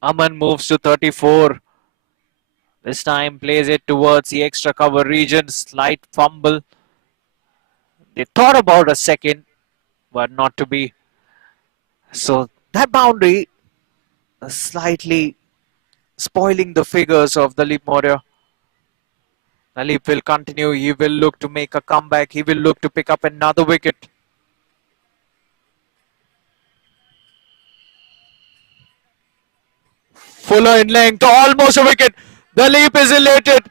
Aman moves to 34. This time plays it towards the extra cover region. Slight fumble. They thought about a second, but not to be. So that boundary slightly spoiling the figures of Dalip Maurya. Dalip will continue. He will look to make a comeback. He will look to pick up another wicket. Fuller in length, almost a wicket. Dalip is elated.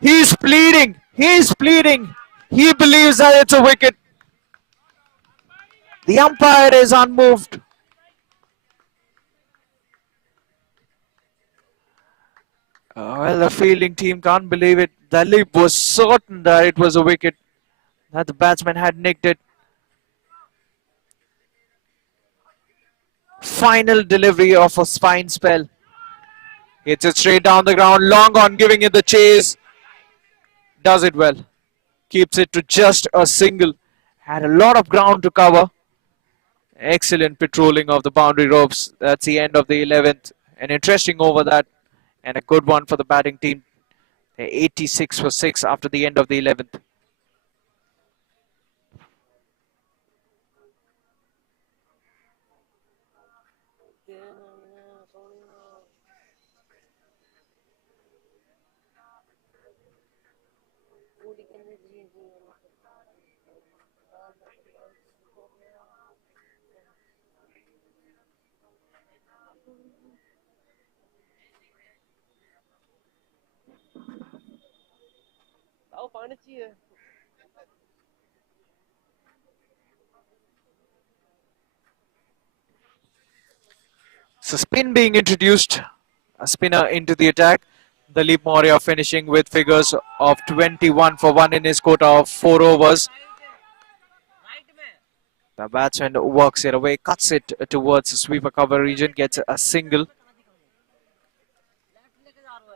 He's pleading. He's pleading. He believes that it's a wicket. The umpire is unmoved. Well, the fielding team can't believe it. Dalip was certain that it was a wicket, that the batsman had nicked it. Final delivery of a spine spell. Hits it straight down the ground, long on, giving it the chase. Does it well. Keeps it to just a single. Had a lot of ground to cover. Excellent patrolling of the boundary ropes. That's the end of the 11th. An interesting over that. And a good one for the batting team. 86 for 6 after the end of the 11th. So spin being introduced, a spinner into the attack. Dalip Maurya finishing with figures of 21 for 1 in his quota of 4 overs. The batsman works it away, cuts it towards the sweeper cover region, gets a single.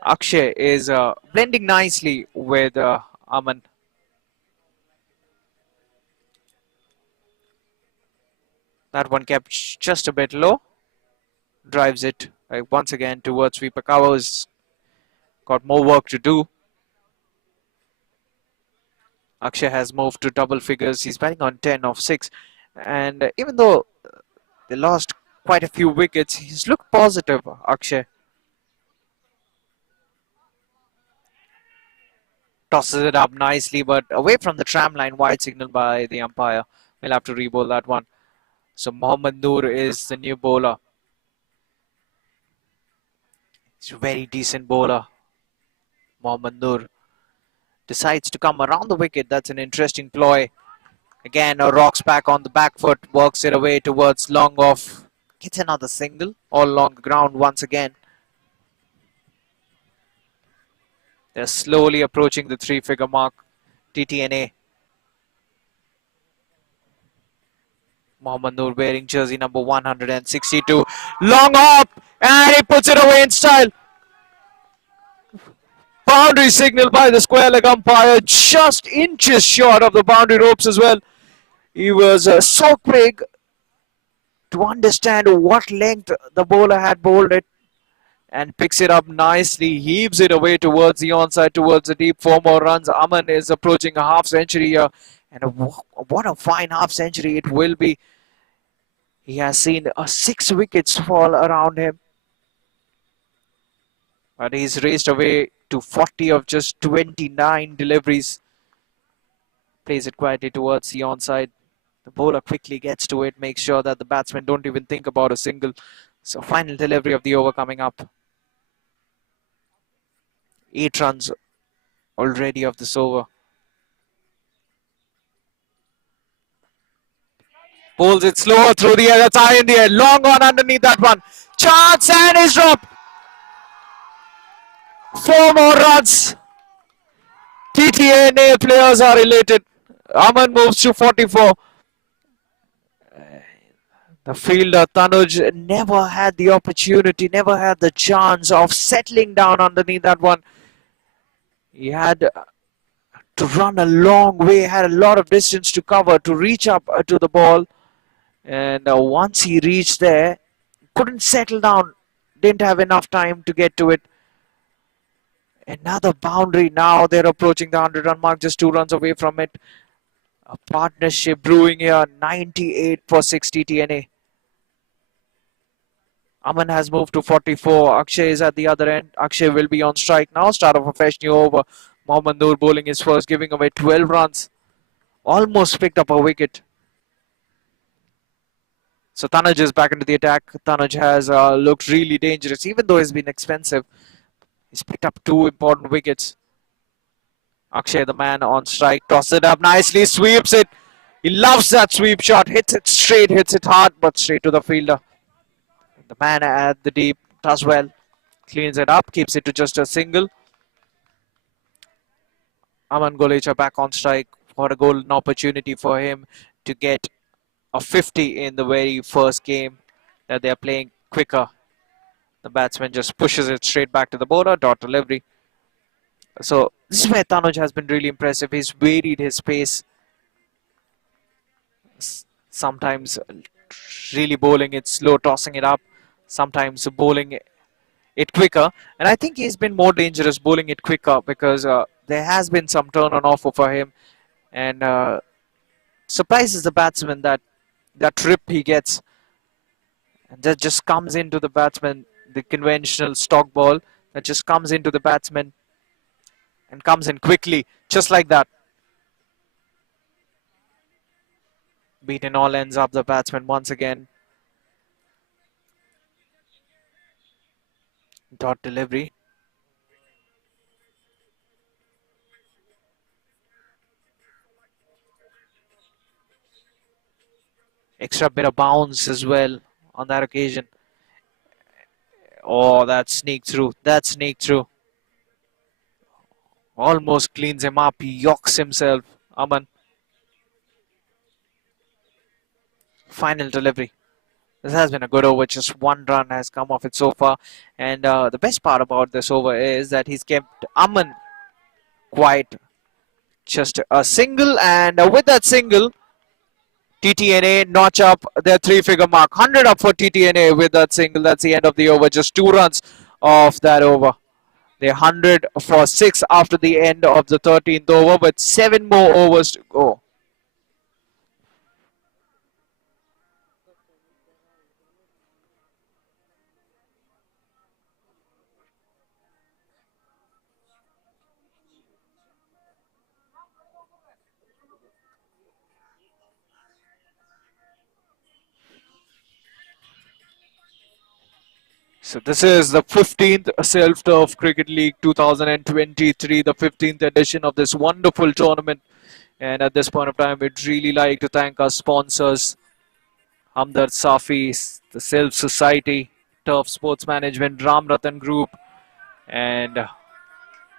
Akshay is blending nicely with Aman. That one kept just a bit low. Drives it once again towards sweeper covers. Got more work to do. Akshay has moved to double figures. He's batting on 10 of 6. And even though they lost quite a few wickets, he's looked positive, Akshay. Tosses it up nicely, but away from the tram line, wide signal by the umpire. We'll have to re-bowl that one. So Mohammad Noor is the new bowler. He's a very decent bowler. Mohammad Noor decides to come around the wicket. That's an interesting ploy. Again, rocks back on the back foot, works it away towards long off. Gets another single, all along the ground once again. They're slowly approaching the 3-figure mark. Tt&A. Mohammad Noor wearing jersey number 162. Long hop, and he puts it away in style. Boundary signal by the square leg umpire, just inches short of the boundary ropes as well. He was so quick to understand what length the bowler had bowled it, and picks it up nicely, heaves it away towards the onside, towards the deep. 4 more runs. Aman is approaching a half century here, and what a fine half century it will be. He has seen 6 wickets fall around him. But he's raced away to 40 of just 29 deliveries. Plays it quietly towards the onside. The bowler quickly gets to it, makes sure that the batsmen don't even think about a single. So final delivery of the over coming up. 8 runs already of this over. Pulls it slower through the air. That's high in the air. Long on underneath that one. Chance and he's dropped. 4 more runs. Tt&A players are elated. Aman moves to 44. The fielder Tanuj never had the opportunity, never had the chance of settling down underneath that one. He had to run a long way, had a lot of distance to cover to reach up to the ball. And once he reached there, couldn't settle down, didn't have enough time to get to it. Another boundary now. They're approaching the 100-run mark, just 2 runs away from it. A partnership brewing here, 98 for 60 Tt&A. Aman has moved to 44. Akshay is at the other end. Akshay will be on strike now. Start of a fresh new over. Mohammad Noor bowling his first, giving away 12 runs. Almost picked up a wicket. So Tanuj is back into the attack. Tanuj has looked really dangerous, even though he's been expensive. He's picked up 2 important wickets. Akshay, the man on strike, tosses it up nicely, sweeps it. He loves that sweep shot. Hits it straight, hits it hard, but straight to the fielder. The man at the deep does well. Cleans it up, keeps it to just a single. Aman Golecha back on strike for a golden opportunity for him to get a 50 in the very first game that they're playing quicker. The batsman just pushes it straight back to the bowler, dot delivery. So this is where Tanuj has been really impressive. He's varied his pace. Sometimes really bowling it slow, tossing it up. Sometimes bowling it quicker. And I think he's been more dangerous bowling it quicker because there has been some turn on offer for him. And surprises the batsman that trip he gets. And that just comes into the batsman, the conventional stock ball that just comes into the batsman and comes in quickly, just like that. Beaten all ends up the batsman once again. Dot delivery. Extra bit of bounce as well on that occasion. Oh, that sneaked through. That sneaked through. Almost cleans him up. He yokes himself. Aman. Final delivery. This has been a good over. Just 1 run has come off it so far. And the best part about this over is that he's kept Aman quiet. Just a single. And with that single, Tt&A notch up their 3-figure mark. 100 up for Tt&A with that single. That's the end of the over. Just 2 runs off that over. They're 100 for 6 after the end of the 13th over, with 7 more overs to go. So this is the 15th Self-Turf Cricket League 2023, the 15th edition of this wonderful tournament. And at this point of time, we'd really like to thank our sponsors, Hamdard Safi, the Self Society, Turf Sports Management, Ram Ratan Group, and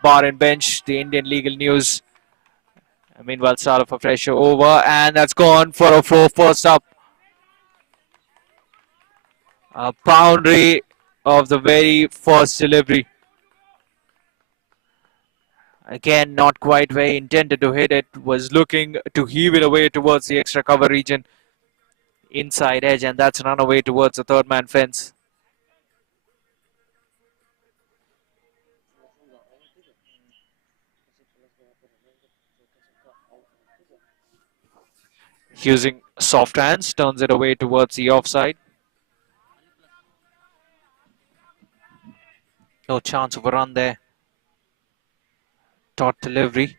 Bar and Bench, the Indian Legal News. And meanwhile, start of a fresh over, and that's gone for a 4 first up. A boundary of the very first delivery. Again, not quite where he intended to hit it. Was looking to heave it away towards the extra cover region. Inside edge, and that's run away towards the third man fence. Using soft hands, turns it away towards the offside. No chance of a run there. Dot delivery.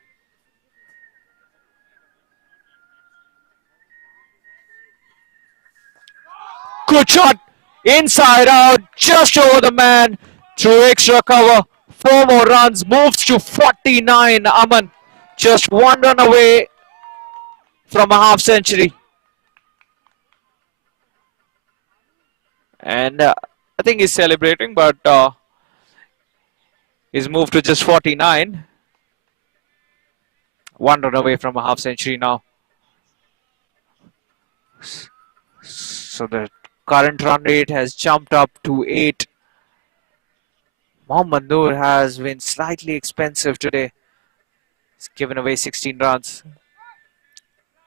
Good shot. Inside out. Just over the man. Through extra cover. 4 more runs. Moves to 49. Aman just 1 run away from a half century. And I think he's celebrating, but he's moved to just 49. 1 run away from a half century now. So the current run rate has jumped up to 8. Mohammad Noor has been slightly expensive today. He's given away 16 runs.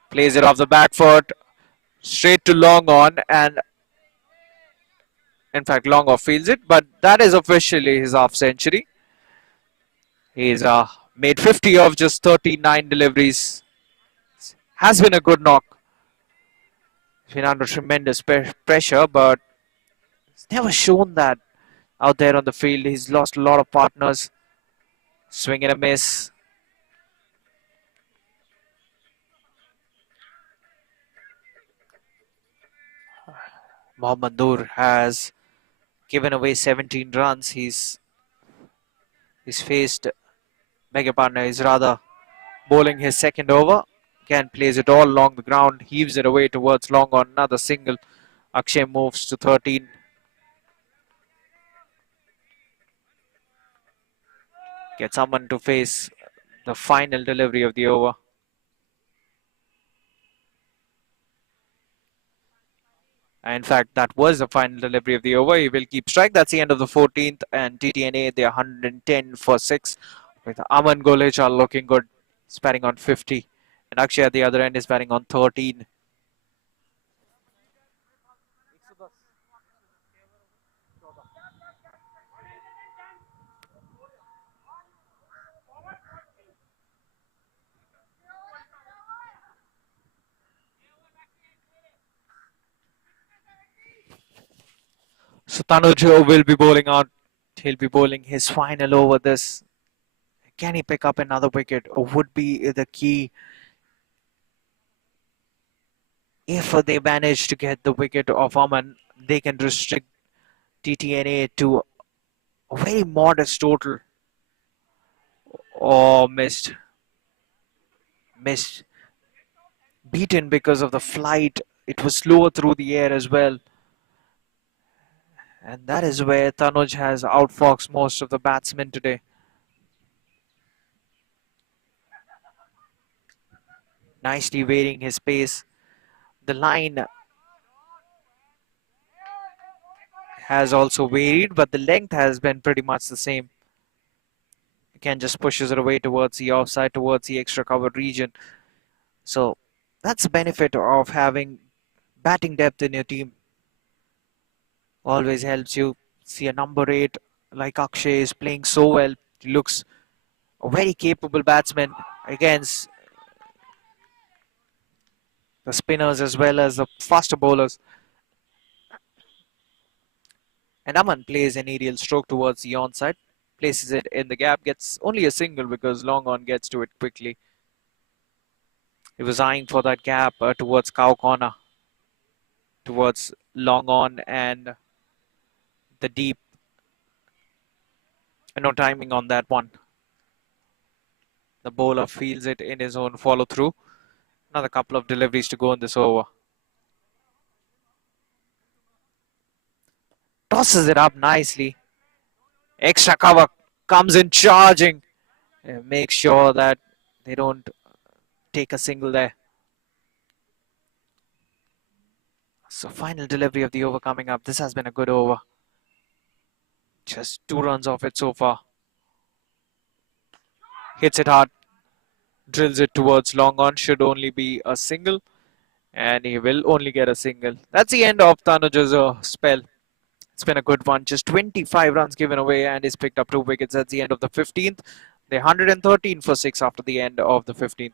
Plays it off the back foot, straight to long on, and in fact, long off fields it, but that is officially his half century. He's made 50 of just 39 deliveries. Has been a good knock. He's been under tremendous pressure, but he's never shown that out there on the field. He's lost a lot of partners. Swing and a miss. Mohammad Noor has given away 17 runs. He's faced, beg your pardon, he's rather bowling his second over. Again, plays it all along the ground, heaves it away towards long on. Another single. Akshay moves to 13. Gets someone to face the final delivery of the over. And in fact, that was the final delivery of the over. He will keep strike. That's the end of the 14th. And Tt&A, they're 110 for 6. With Aman Golechal looking good. He's batting on 50. And Akshay at the other end is batting on 13. So Tanuj will be bowling out. He'll be bowling his final over this. Can he pick up another wicket? Would be the key. If they manage to get the wicket of Aman, they can restrict Tt&A to a very modest total. Oh, missed. Beaten because of the flight. It was slower through the air as well. And that is where Tanuj has outfoxed most of the batsmen today. Nicely varying his pace. The line has also varied, but the length has been pretty much the same. Again, just pushes it away towards the offside, towards the extra covered region. So that's the benefit of having batting depth in your team. Always helps you. See a number 8 like Akshay is playing so well. He looks a very capable batsman against the spinners as well as the faster bowlers. And Aman plays an aerial stroke towards the onside, places it in the gap, gets only a single because long on gets to it quickly. He was eyeing for that gap towards cow corner, towards long on and the deep. No timing on that one. The bowler feels it in his own follow through. Another couple of deliveries to go in this over. Tosses it up nicely. Extra cover comes in charging. Make sure that they don't take a single there. So final delivery of the over coming up. This has been a good over. Just 2 runs off it so far. Hits it hard. Drills it towards long on. Should only be a single. And he will only get a single. That's the end of Tanuj's spell. It's been a good one. Just 25 runs given away and he's picked up 2 wickets at the end of the 15th. They're 113 for 6 after the end of the 15th.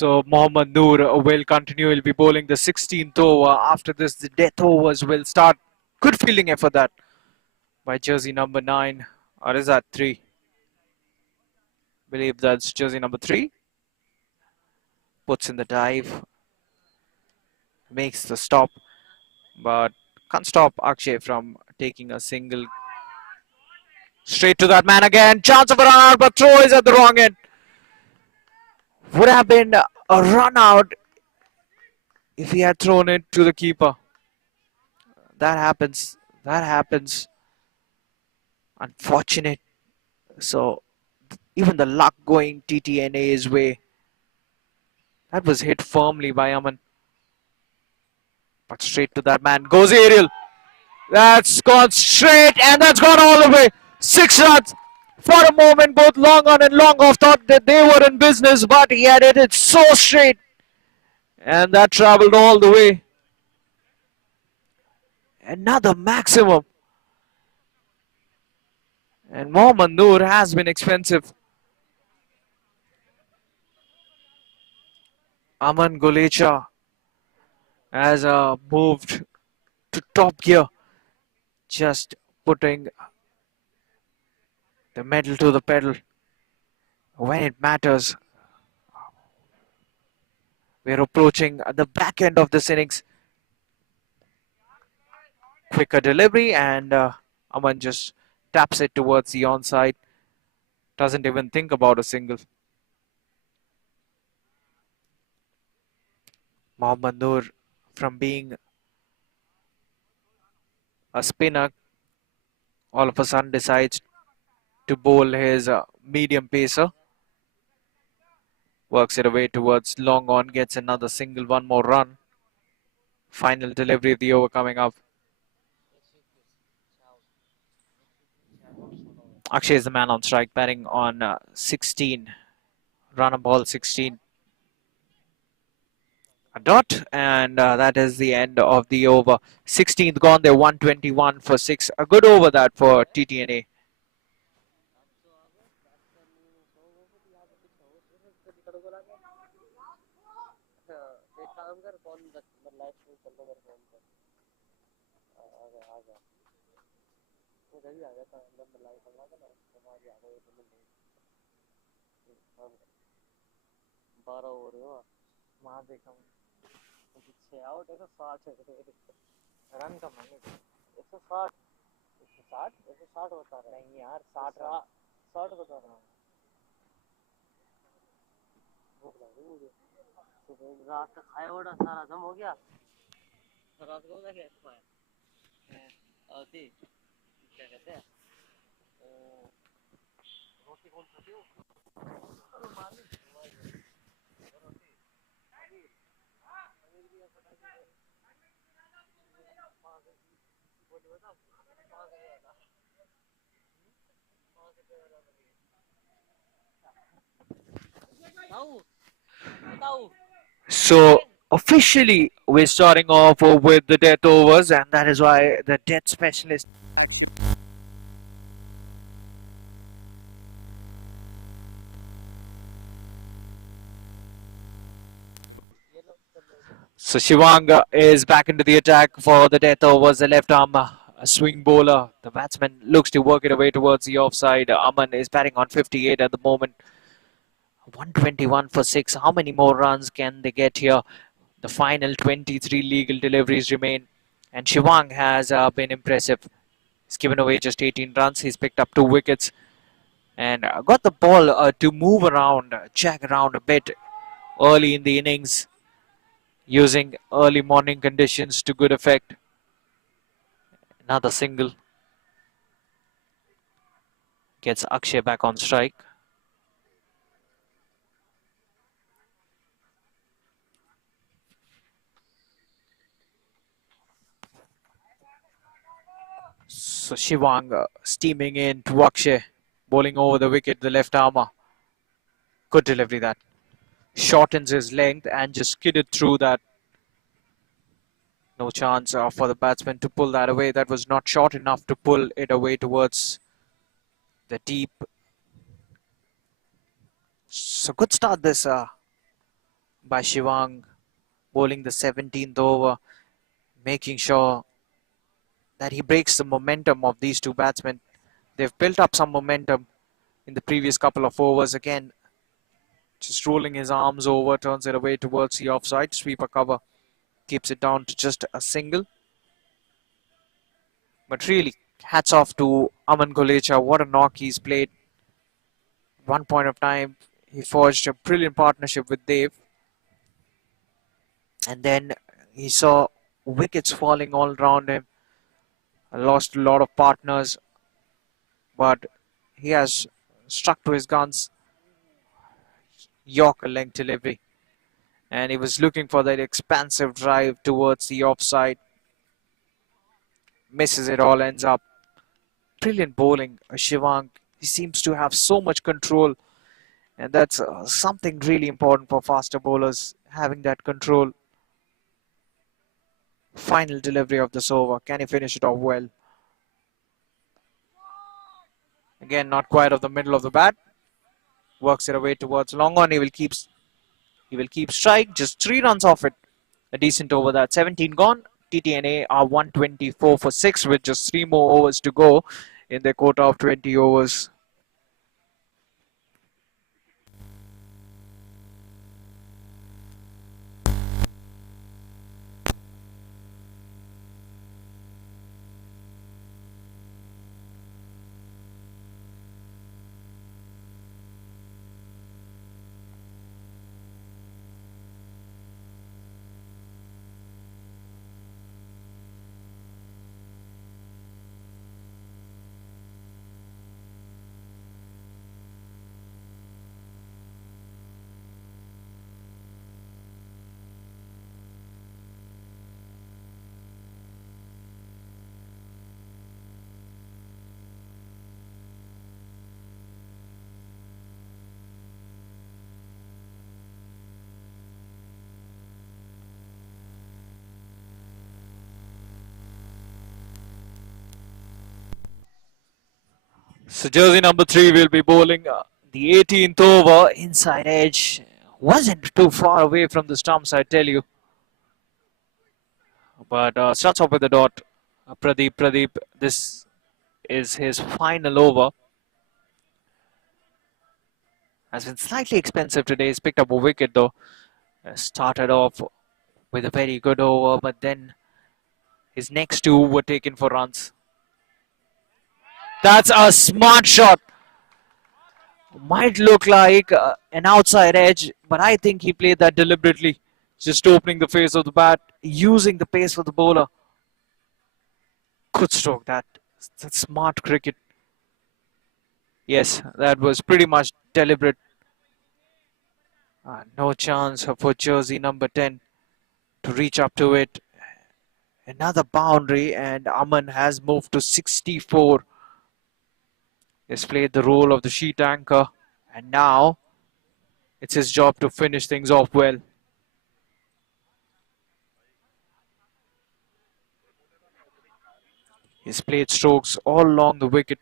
So Mohammad Noor will continue. He'll be bowling the 16th over. After this, the death overs will start. Good fielding effort that by jersey number 9. Or is that 3? Believe that's jersey number 3. Puts in the dive. Makes the stop. But can't stop Akshay from taking a single. Straight to that man again. Chance of a run out, but throw is at the wrong end. Would have been a run out if he had thrown it to the keeper. That happens. That happens. Unfortunate. So even the luck going Tt&A's way. That was hit firmly by Aman. But straight to that man. Goes aerial. That's gone straight and that's gone all the way. 6 runs. For a moment, both long on and long off thought that they were in business, but he had hit it so straight. And that travelled all the way. Another maximum. And Mohammad Noor has been expensive. Aman Golecha has moved to top gear. Just putting the metal to the pedal when it matters. We're approaching the back end of this innings. Quicker delivery and Aman just taps it towards the onside. Doesn't even think about a single. Mohammad Noor, from being a spinner, all of a sudden decides to bowl his medium pacer. Works it away towards long on, gets another single, one more run. Final delivery of the over coming up. Akshay is the man on strike, batting on 16. Run a ball 16. A dot, and that is the end of the over. 16th gone, they're 121 for 6. A good over that for Tt&A. एक काम कर phone light चल रहा मेरे phone पर आ गया उधर ही आ गया था अंदर लाइट चल रहा था ना समाज आ गए तो नहीं काम कर 12 हो रहे हो वहां देखा पीछे आउट 160 रन का मांगे 160 160 बता रहा नहीं यार 60 बता रहा हूँ भूख लग रही मुझे रात का खाया बड़ा सारा दम हो गया रात को क्या खाया आती क्या कहते हैं रोटी कौन खाती हो So officially we're starting off with the death overs, and that is why the death specialist so Shivang is back into the attack for the death overs. The left arm swing bowler. The batsman looks to work it away towards the offside. Aman is batting on 58 at the moment. 121 for 6. How many more runs can they get here? The final 23 legal deliveries remain. And Shivang has been impressive. He's given away just 18 runs. He's picked up 2 wickets. And got the ball to move around, jack around a bit early in the innings. Using early morning conditions to good effect. Another single. Gets Akshay back on strike. So Shivang steaming in to Akshay, bowling over the wicket, the left armour. Good delivery that. Shortens his length and just skidded through that. No chance for the batsman to pull that away. That was not short enough to pull it away towards the deep. So good start this by Shivang, bowling the 17th over, making sure that he breaks the momentum of these two batsmen. They've built up some momentum in the previous couple of overs. Again, just rolling his arms over, turns it away towards the offside. Sweeper cover keeps it down to just a single. But really, hats off to Aman Golecha. What a knock he's played. One point of time, he forged a brilliant partnership with Dave. And then he saw wickets falling all around him. Lost a lot of partners, but he has stuck to his guns. Yorker length delivery. And he was looking for that expansive drive towards the offside. Misses it all, ends up. Brilliant bowling, Shivang. He seems to have so much control, and that's something really important for faster bowlers, having that control. Final delivery of this over. Can he finish it off well? Again, not quite of the middle of the bat. Works it away towards long on. He will keep strike. Just 3 runs off it. A decent over that. 17 gone. Tt&A are 124 for 6 with just 3 more overs to go in their quota of 20 overs. So jersey number 3 will be bowling the 18th over. Inside edge. Wasn't too far away from the stumps, I tell you. But starts off with a dot. Pradeep, this is his final over. Has been slightly expensive today. He's picked up a wicket though. Started off with a very good over, but then his next 2 were taken for runs. That's a smart shot. Might look like an outside edge, but I think he played that deliberately. Just opening the face of the bat, using the pace of the bowler. Good stroke, that's smart cricket. Yes, that was pretty much deliberate. No chance for jersey number 10 to reach up to it. Another boundary, and Aman has moved to 64. He's played the role of the sheet anchor, and now it's his job to finish things off well. He's played strokes all along the wicket.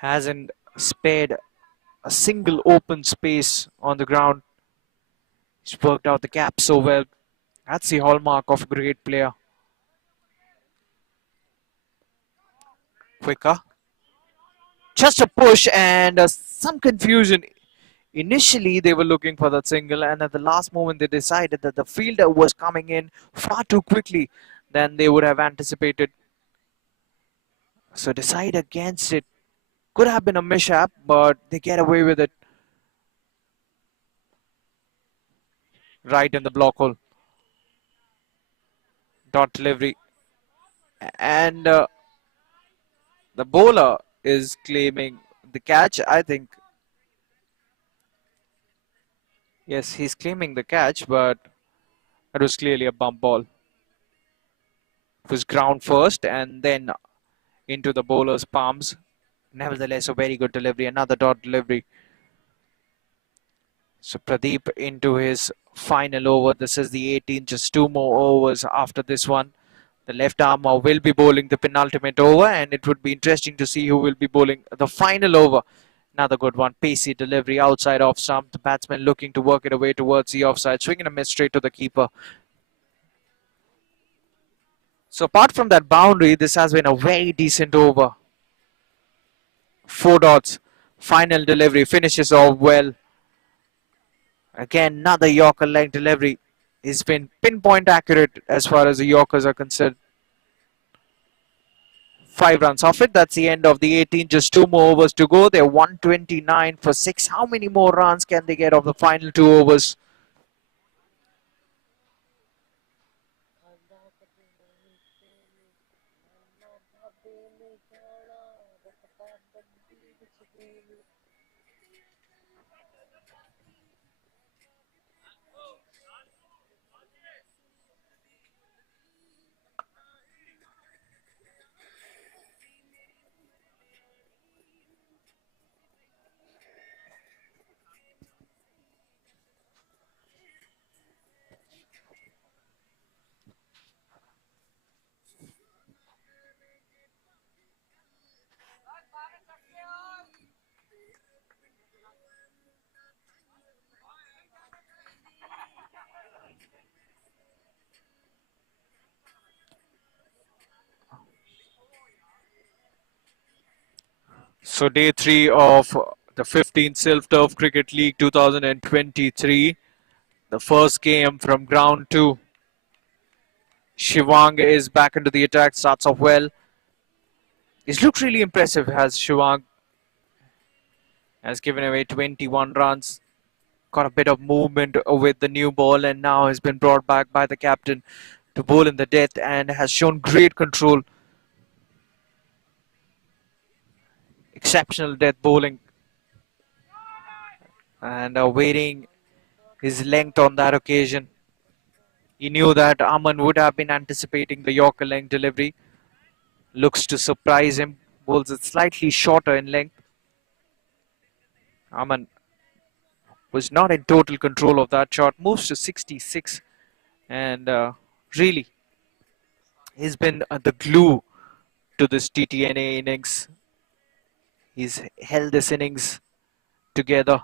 Hasn't spared a single open space on the ground. He's worked out the gap so well. That's the hallmark of a great player. Quicker. Just a push and some confusion. Initially, they were looking for that single, and at the last moment, they decided that the fielder was coming in far too quickly than they would have anticipated. So decide against it. Could have been a mishap, but they get away with it. Right in the block hole. Dot delivery. And the bowler is claiming the catch, I think. Yes, he's claiming the catch, but it was clearly a bump ball. It was ground first and then into the bowler's palms. Nevertheless, a very good delivery, another dot delivery. So Pradeep into his final over. This is the 18th, just 2 more overs after this one. The left armer will be bowling the penultimate over, and it would be interesting to see who will be bowling the final over Another good one. Pacey delivery outside off stump. The batsman looking to work it away towards the offside. Swing and a miss straight to the keeper. So apart from that boundary, this has been a very decent over. 4 dots. Final delivery finishes off well. Again, another Yorker leg delivery. He's been pinpoint accurate as far as the Yorkers are concerned. 5 runs off it. That's the end of the 18. Just 2 more overs to go. They're 129 for 6. How many more runs can they get of the final 2 overs? So day 3 of the 15th Silk Turf Cricket League 2023. The first game from ground 2. Shivang is back into the attack. Starts off well. He's looked really impressive as Shivang has given away 21 runs. Got a bit of movement with the new ball and now has been brought back by the captain to bowl in the death and has shown great control. Exceptional death bowling. And waiting his length on that occasion. He knew that Aman would have been anticipating the Yorker length delivery. Looks to surprise him. Bowls it slightly shorter in length. Aman was not in total control of that shot. Moves to 66. And really, he's been the glue to this Tt&A innings. He's held this innings together.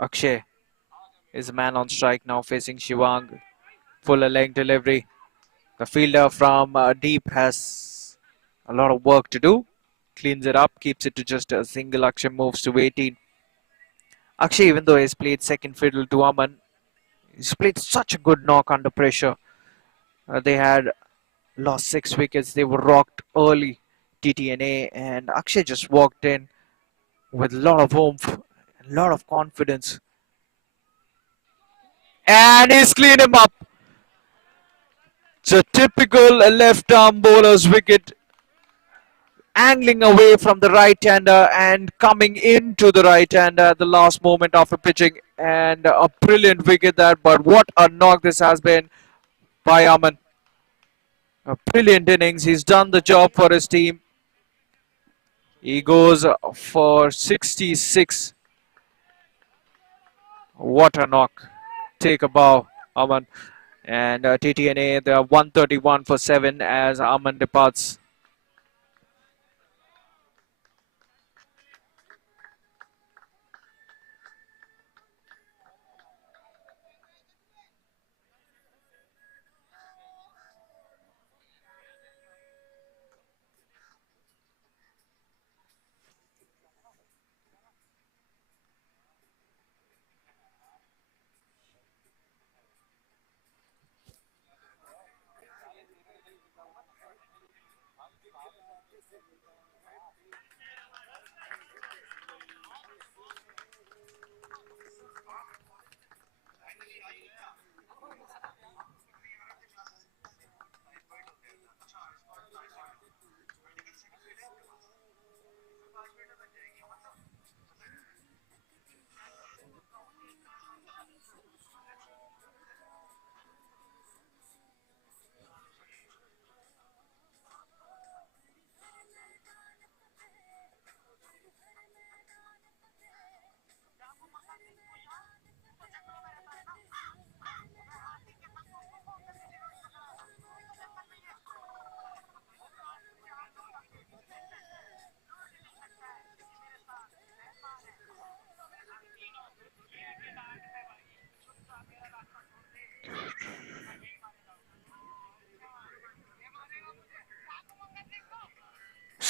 Akshay is a man on strike now facing Shivang. Fuller length delivery. The fielder from deep has a lot of work to do. Cleans it up, keeps it to just a single. Akshay moves to 18. Akshay, even though he's played second fiddle to Aman, he's played such a good knock under pressure. They had lost 6 wickets. They were rocked early, Tt&A, and Akshay just walked in with a lot of oomph, a lot of confidence. And he's cleaned him up. It's a typical left-arm bowler's wicket, angling away from the right-hander and coming into the right-hander at the last moment after pitching. And a brilliant wicket that, but what a knock this has been by Aman. A brilliant innings. He's done the job for his team. He goes for 66. What a knock. Take a bow, Aman. And Tt&A, they're 131 for 7 as Aman departs.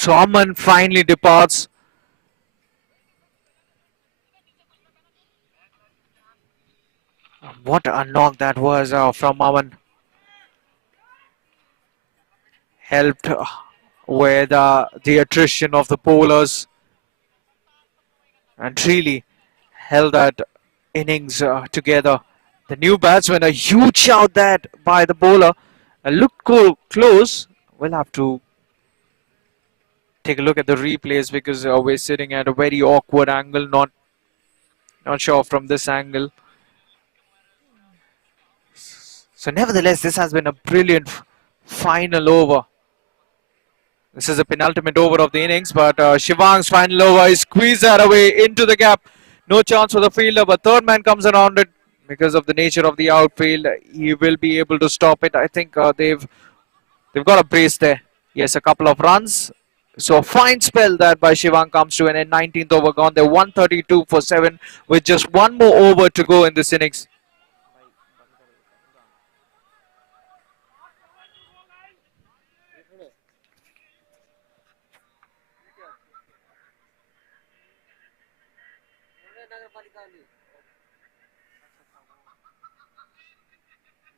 So Aman finally departs. What a knock that was from Aman. Helped with the attrition of the bowlers and really held that innings together. The new batsman, a huge shout that by the bowler. Looked close. We'll have to take a look at the replays because we're sitting at a very awkward angle. Not sure from this angle. So nevertheless, this has been a brilliant final over. This is a penultimate over of the innings, but Shivang's final over is squeezed that away into the gap. No chance for the fielder, but third man comes around it because of the nature of the outfield. He will be able to stop it. I think they've got a brace there. Yes, a couple of runs. So a fine spell that by Shivang comes to an end. 19th over gone. They're 132 for 7 with just one more over to go in this innings.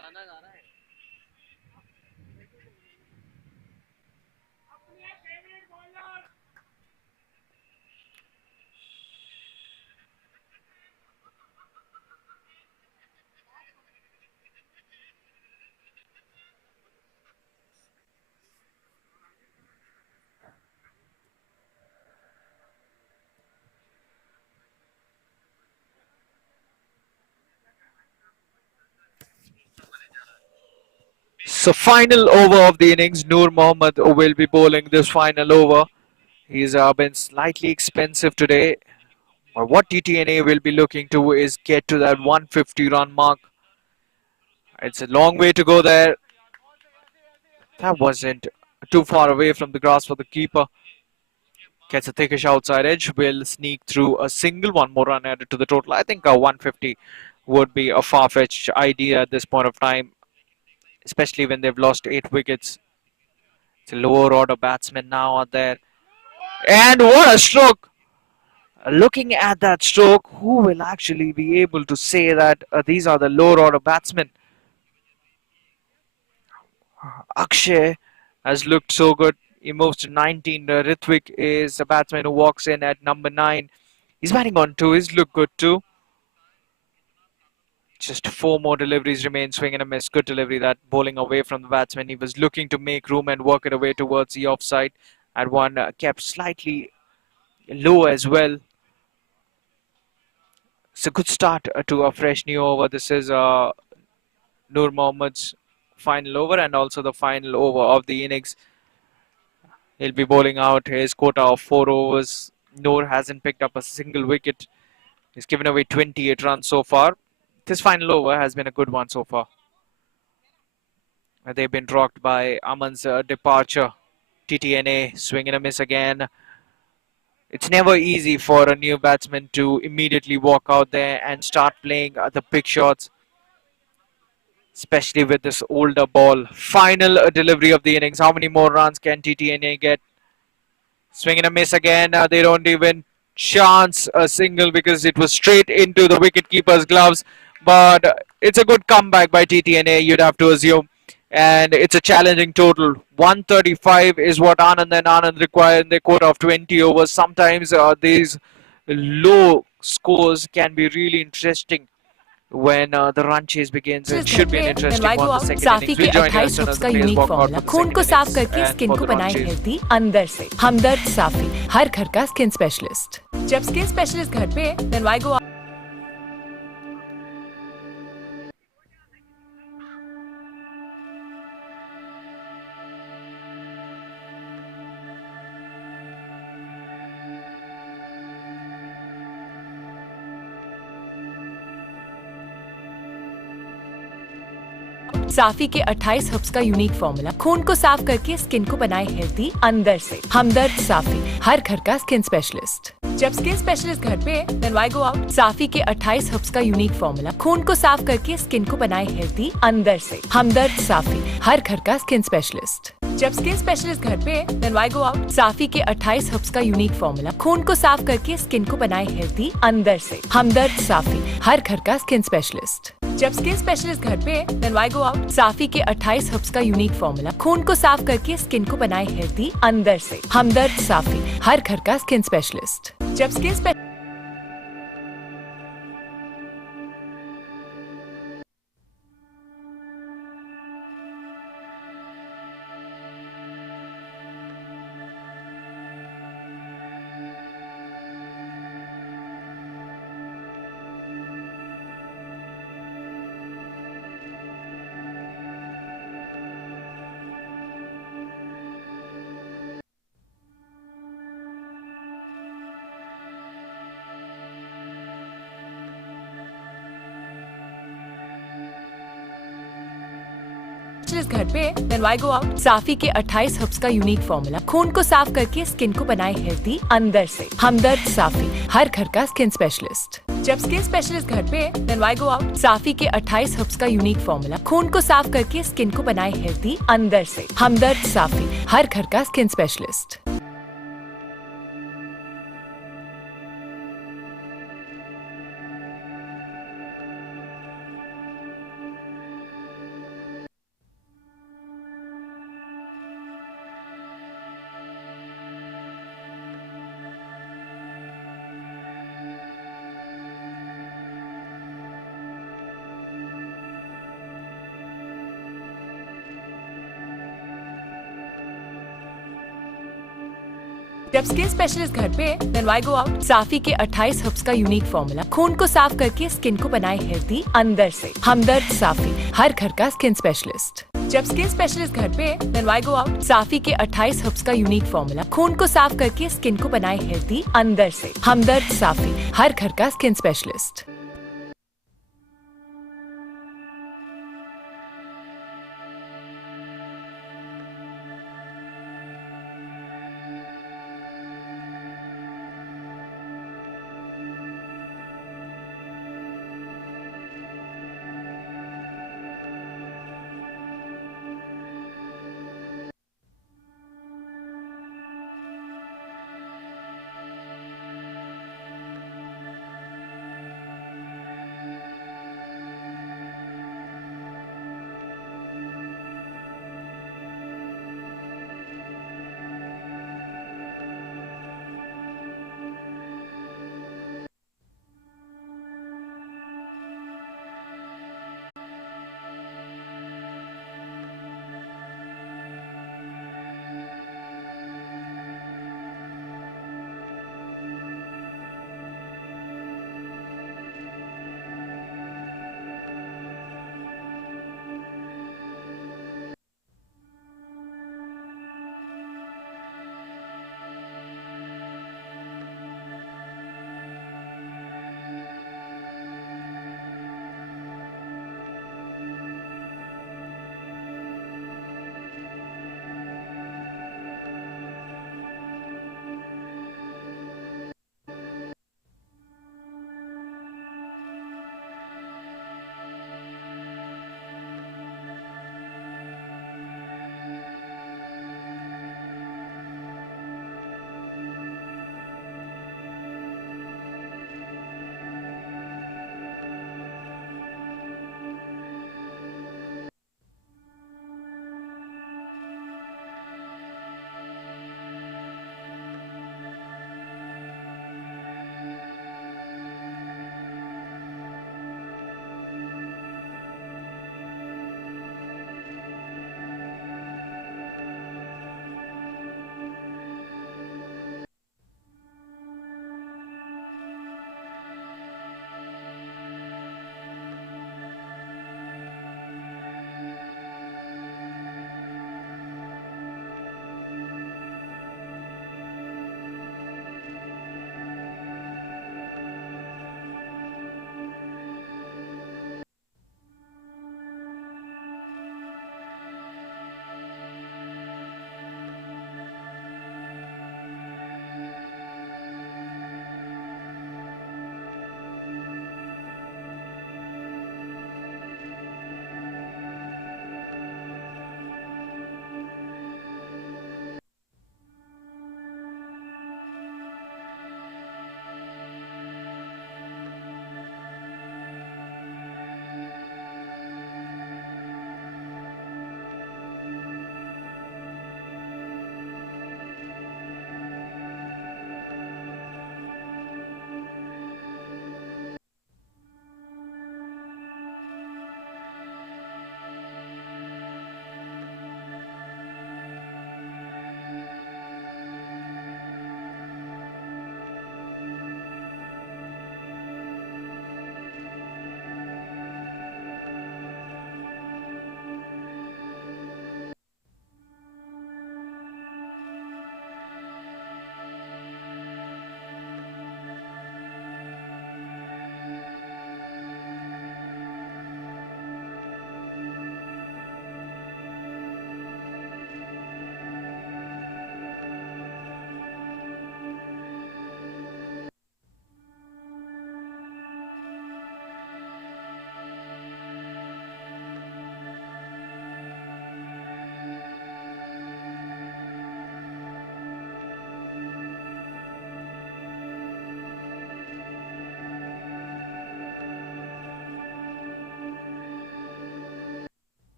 गाना गा रहा है So final over of the innings. Noor Mohammad will be bowling this final over. He's been slightly expensive today. But what Tt&A will be looking to is get to that 150 run mark. It's a long way to go there. That wasn't too far away from the grass for the keeper. Gets a thickish outside edge. Will sneak through a single. One more run added to the total. I think 150 would be a far-fetched idea at this point of time, especially when they've lost 8 wickets. It's a lower order batsman now out there. And what a stroke! Looking at that stroke, who will actually be able to say that these are the lower order batsmen? Akshay has looked so good. He moves to 19. Ritvik is a batsman who walks in at number 9. He's batting on 2. He's looked good too. Just 4 more deliveries remain. Swing and a miss. Good delivery that bowling away from the batsman. He was looking to make room and work it away towards the offside. At one kept slightly low as well. It's a good start to a fresh new over. This is Noor Mohammad's final over and also the final over of the innings. He'll be bowling out his quota of 4 overs. Noor hasn't picked up a single wicket. He's given away 28 runs so far. This final over has been a good one so far. They've been rocked by Aman's departure. Tt&A swing and a miss again. It's never easy for a new batsman to immediately walk out there and start playing the big shots, especially with this older ball. Final delivery of the innings. How many more runs can Tt&A get? Swing and a miss again. They don't even chance a single because it was straight into the wicketkeeper's gloves. But it's a good comeback by Tt&A, you'd have to assume. And it's a challenging total. 135 is what Anand and Anand require in their quota of 20 overs. Sometimes these low scores can be really interesting when the run chase begins. It should be an interesting one. The second Safi innings. के We'll join you 28 as soon hooks as का the players unique walk out formula for the खून second को साफ innings करके and skin for को the run बनाए chase. Healthy अंदर से। हमदर्द साफी, हर घर का स्किन स्पेशलिस्ट। जब स्किन स्पेशलिस्ट घर पे, then why go out? साफी के 28 हब्स का यूनिक फॉर्मूला खून को साफ करके स्किन को बनाए हेल्दी अंदर से। हमदर्द साफी, हर घर का स्किन स्पेशलिस्ट। जब स्किन स्पेशलिस्ट घर पे, then why go out? साफी के 28 हब्स का यूनिक फॉर्मूला खून को साफ करके स्किन को बनाए हेल्दी अंदर से। हमदर्द साफी, हर घर का स्किन स्पेशलिस्ट। जब स्किन स्पेशलिस्ट घर पे then why go out? साफी के 28 हर्ब्स का यूनिक फॉर्मूला खून को साफ करके स्किन को बनाए हेल्दी अंदर से। हमदर्द साफी, हर घर का स्किन स्पेशलिस्ट। जब स्किन स्पेशलिस्ट घर पे then why go out? साफी के 28 हर्ब्स का यूनिक फॉर्मूला खून को साफ करके स्किन को बनाए हेल्दी अंदर से। हमदर्द साफी, हर घर का स्किन स्पेशलिस्ट। जब स्किन स्पेशलिस्ट घर पे then why go out? साफी के 28 हर्ब्स का यूनिक फॉर्मूला खून को साफ करके स्किन को बनाए हेल्दी अंदर से। हमदर्द साफी, हर घर का स्किन स्पेशलिस्ट। जब स्किन स्पेशलिस्ट घर पे then why go out? साफी के 28 हर्ब्स का यूनिक फॉर्मूला खून को साफ करके स्किन को बनाए हेल्दी अंदर से। हमदर्द साफी, हर घर का स्किन स्पेशलिस्ट। जब स्किन स्पेशलिस्ट घर पे then why go out? साफी के 28 हर्ब्स का यूनिक फॉर्मूला खून को साफ करके स्किन को बनाए हेल्दी अंदर से। हमदर्द साफी, हर घर का स्किन स्पेशलिस्ट। जब स्किन स्पेशलिस्ट घर पे then why go out? साफी के 28 हर्ब्स का यूनिक फॉर्मूला खून को साफ करके स्किन को बनाए हेल्दी अंदर से। हमदर्द साफी, हर घर का स्किन स्पेशलिस्ट।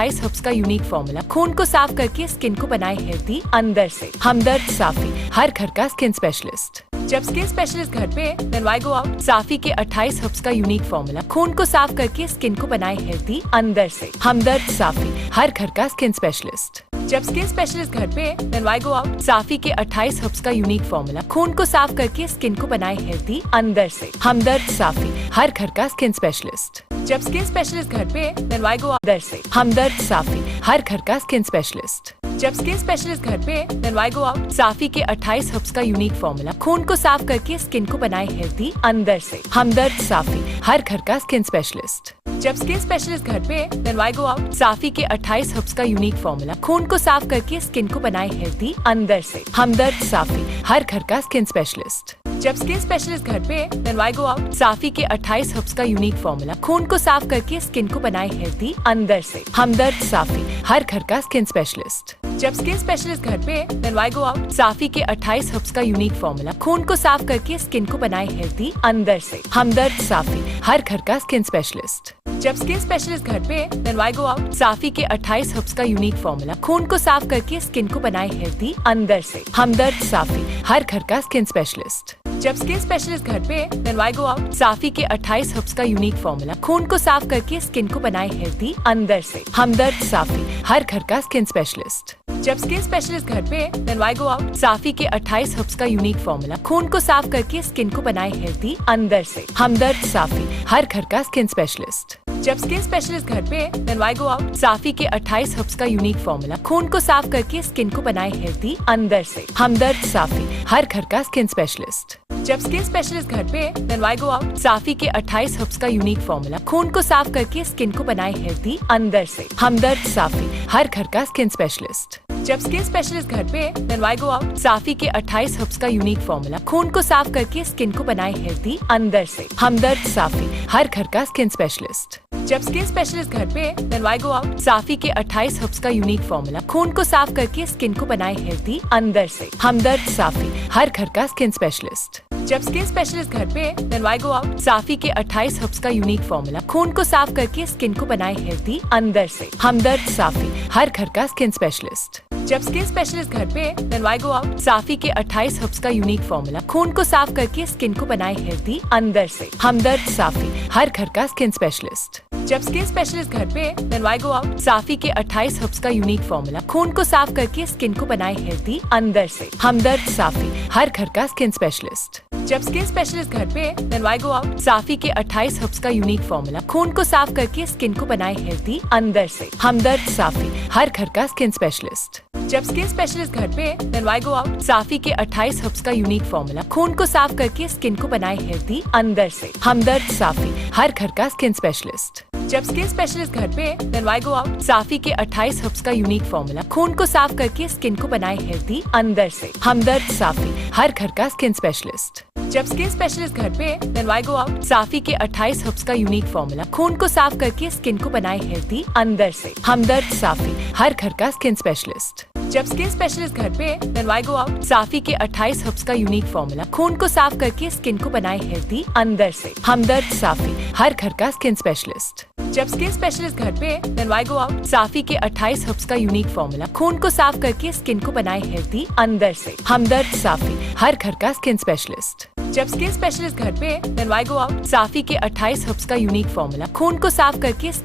28 हर्ब्स का यूनिक फॉर्मूला खून को साफ करके स्किन को बनाए हेल्दी अंदर से। हमदर्द साफी, हर घर का स्किन स्पेशलिस्ट। जब स्किन स्पेशलिस्ट घर पे देन व्हाई गो आउट। साफी के 28 हर्ब्स का यूनिक फॉर्मूला खून को साफ करके स्किन को बनाए हेल्दी अंदर से। हमदर्द साफी, हर घर का स्किन स्पेशलिस्ट। जब स्किन स्पेशलिस्ट घर पे देन व्हाई गो आउट। साफी के 28 हर्ब्स का यूनिक फॉर्मूला खून को साफ करके स्किन को बनाए हेल्दी अंदर से। हमदर्द साफी, हर घर का स्किन स्पेशलिस्ट। जब स्किन स्पेशलिस्ट घर पे देन व्हाई गो आउट अंदर से। हमदर्द साफी, हर घर का स्किन स्पेशलिस्ट। जब स्किन स्पेशलिस्ट घर पे देन व्हाई गो आउट। साफी के 28 हर्ब्स का यूनिक फॉर्मूला खून को साफ करके स्किन को बनाए हेल्दी अंदर से। हमदर्द साफी, हर घर का स्किन स्पेशलिस्ट। जब स्किन स्पेशलिस्ट घर पे देन व्हाई गो आउट। साफी के 28 हर्ब्स का यूनिक फॉर्मूला खून को साफ करके स्किन को बनाए हेल्दी अंदर से। हमदर्द साफी, हर घर का स्किन स्पेशलिस्ट। जब स्किन स्पेशलिस्ट घर पे देन व्हाई गो आउट। साफी के 28 हर्ब्स का यूनिक फॉर्मूला खून को साफ करके स्किन को बनाए हेल्दी अंदर से। हमदर्द साफी, हर घर का स्किन स्पेशलिस्ट। जब स्किन स्पेशलिस्ट घर पे देन व्हाई गो आउट। साफी के 28 हर्ब्स का यूनिक फॉर्मूला खून को साफ करके स्किन को बनाए हेल्दी अंदर से। हमदर्द साफी, हर घर का स्किन स्पेशलिस्ट। जब स्किन स्पेशलिस्ट घर पे देन व्हाई गो आउट। साफी के 28 हर्ब्स का यूनिक फॉर्मूला खून को साफ करके स्किन को बनाए हेल्दी अंदर से। हमदर्द साफी, हर घर का स्किन स्पेशलिस्ट। जब स्किन स्पेशलिस्ट घर पे देन व्हाई गो आउट। साफी के 28 हर्ब्स का यूनिक फॉर्मूला खून को साफ करके स्किन को बनाए हेल्दी अंदर से। हमदर्द साफी, हर घर का स्किन स्पेशलिस्ट। जब स्किन स्पेशलिस्ट घर पे देन व्हाई गो आउट। साफी के 28 हर्ब्स का यूनिक फॉर्मूला खून को साफ करके स्किन को बनाए हेल्दी अंदर से। हमदर्द साफी, हर घर का स्किन स्पेशलिस्ट। जब स्किन स्पेशलिस्ट घर पे देन व्हाई गो आउट। साफी के 28 हर्ब्स का यूनिक फॉर्मूला खून को साफ करके स्किन को बनाए हेल्दी अंदर से। हमदर्द साफी, हर घर का स्किन स्पेशलिस्ट। जब स्किन स्पेशलिस्ट घर पे देन व्हाई गो आउट। साफी के 28 हर्ब्स का यूनिक फॉर्मूला खून को साफ करके स्किन को बनाए हेल्दी अंदर से। हमदर्द साफी, हर घर का स्किन स्पेशलिस्ट। जब स्किन स्पेशलिस्ट घर पे देन व्हाई गो आउट। साफी के 28 हर्ब्स का यूनिक फॉर्मूला खून को साफ करके स्किन को बनाए हेल्दी अंदर से। हमदर्द साफी, हर घर का स्किन स्पेशलिस्ट। जब स्किन स्पेशलिस्ट घर पे देन व्हाई गो आउट। साफी के 28 हर्ब्स का यूनिक फॉर्मूला खून को साफ करके स्किन को बनाए हेल्दी अंदर से। हमदर्द साफी, हर घर का स्किन स्पेशलिस्ट। जब स्किन स्पेशलिस्ट घर पे देन व्हाई गो आउट। साफी के 28 हर्ब्स का यूनिक फॉर्मूला खून को साफ करके स्किन को बनाए हेल्दी अंदर से। हमदर्द साफी, हर घर का स्किन स्पेशलिस्ट। जब स्किन स्पेशलिस्ट घर पे देन व्हाई गो आउट। साफी के 28 हर्ब्स का यूनिक फॉर्मूला खून को साफ करके स्किन को बनाए हेल्दी अंदर से। हमदर्द साफी, हर घर का स्किन स्पेशलिस्ट। जब स्किन स्पेशलिस्ट घर पे देन व्हाई गो आउट। साफी के 28 हर्ब्स का यूनिक फॉर्मूला खून को साफ करके स्किन को बनाए हेल्दी अंदर से। हमदर्द साफी, हर घर का स्किन स्पेशलिस्ट। जब स्किन स्पेशलिस्ट घर पे देन व्हाई गो आउट। साफी के 28 हर्ब्स का यूनिक फॉर्मूला खून को साफ करके स्किन को बनाए हेल्दी अंदर से। हमदर्द साफी, हर घर का स्किन स्पेशलिस्ट। जब स्किन स्पेशलिस्ट घर पे देन व्हाई गो आउट। साफी के 28 हर्ब्स का यूनिक फॉर्मूला खून को साफ करके स्किन को बनाए हेल्दी अंदर से। हमदर्द साफी, हर घर का स्किन स्पेशलिस्ट। जब स्किन स्पेशलिस्ट घर पे देन व्हाई गो आउट। साफी के 28 हर्ब्स का यूनिक फॉर्मूला खून को साफ करके स्किन को बनाए हेल्दी अंदर से। हमदर्द साफी, हर घर का स्किन स्पेशलिस्ट। जब स्किन स्पेशलिस्ट घर पे देन व्हाई गो आउट। साफी के 28 हर्ब्स का यूनिक फॉर्मूला खून को साफ करके स्किन को बनाए हेल्दी अंदर से। हमदर्द साफी, हर घर का स्किन स्पेशलिस्ट। जब स्किन स्पेशलिस्ट घर पे देन व्हाई गो आउट। साफी के 28 हर्ब्स का यूनिक फॉर्मूला खून को साफ करके स्किन को बनाए हेल्दी अंदर से। हमदर्द साफी, हर घर का स्किन स्पेशलिस्ट। जब स्किन स्पेशलिस्ट घर पे देन व्हाई गो आउट। साफी के 28 हर्ब्स का यूनिक फॉर्मूला खून को साफ करके स्किन को बनाए हेल्दी अंदर से। हमदर्द साफी, हर घर का स्किन स्पेशलिस्ट। जब स्किन स्पेशलिस्ट घर पे देन व्हाई गो आउट। साफी के 28 हर्ब्स का यूनिक फॉर्मूला खून को साफ करके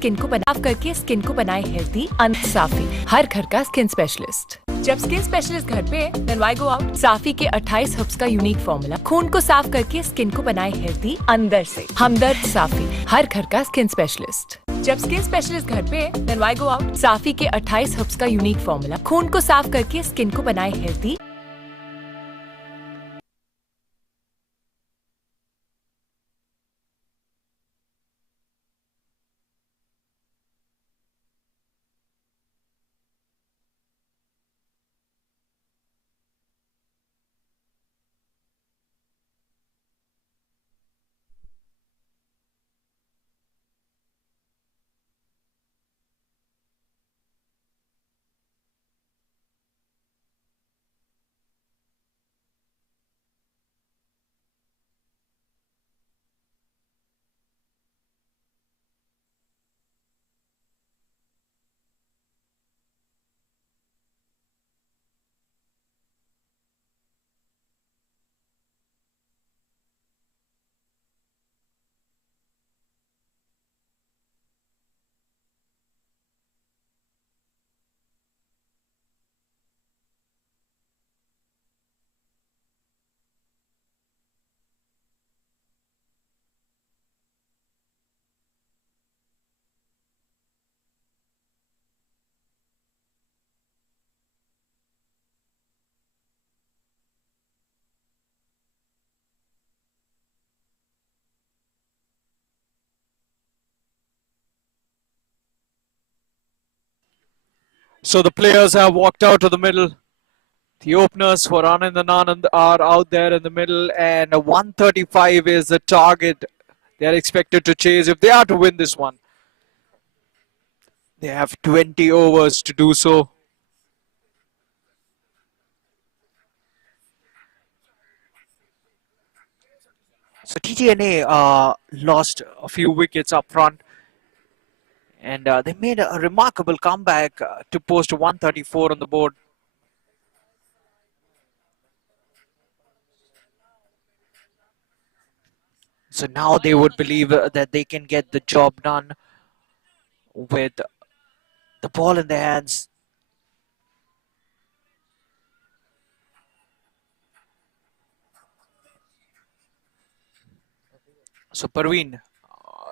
स्किन को बनाए हेल्दी अंदर साफी, हर घर का स्किन स्पेशलिस्ट। जब स्किन स्पेशलिस्ट घर पे देन व्हाई गो आउट। साफी के 28 हर्ब्स का यूनिक फॉर्मूला खून को साफ करके स्किन को बनाए हेल्दी अंदर से। हमदर्द साफी, हर घर का स्किन स्पेशलिस्ट। जब स्किन स्पेशलिस्ट घर पे देन व्हाई गो आउट। साफी के 28 हर्ब्स का यूनिक फॉर्मूला खून को साफ करके स्किन को बनाए healthy So the players have walked out to the middle. The openers for Anand and Anand are out there in the middle, and 135 is the target they are expected to chase if they are to win this one. They have 20 overs to do so. So Tt&A lost a few wickets up front, and they made a remarkable comeback to post 134 on the board. So now they would believe that they can get the job done with the ball in their hands. So Parveen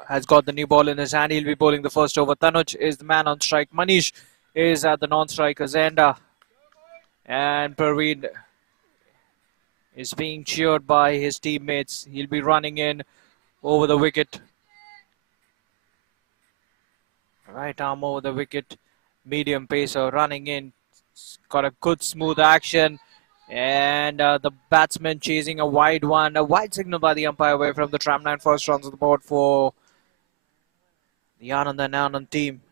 has got the new ball in his hand. He'll be bowling the first over. Tanuj is the man on strike. Manish is at the non-striker's end. And Parveen is being cheered by his teammates. He'll be running in over the wicket. Right arm over the wicket. Medium pacer running in. Got a good smooth action. And the batsman chasing a wide one. A wide signal by the umpire away from the tramline. First runs on the board for the Anand and Anand team.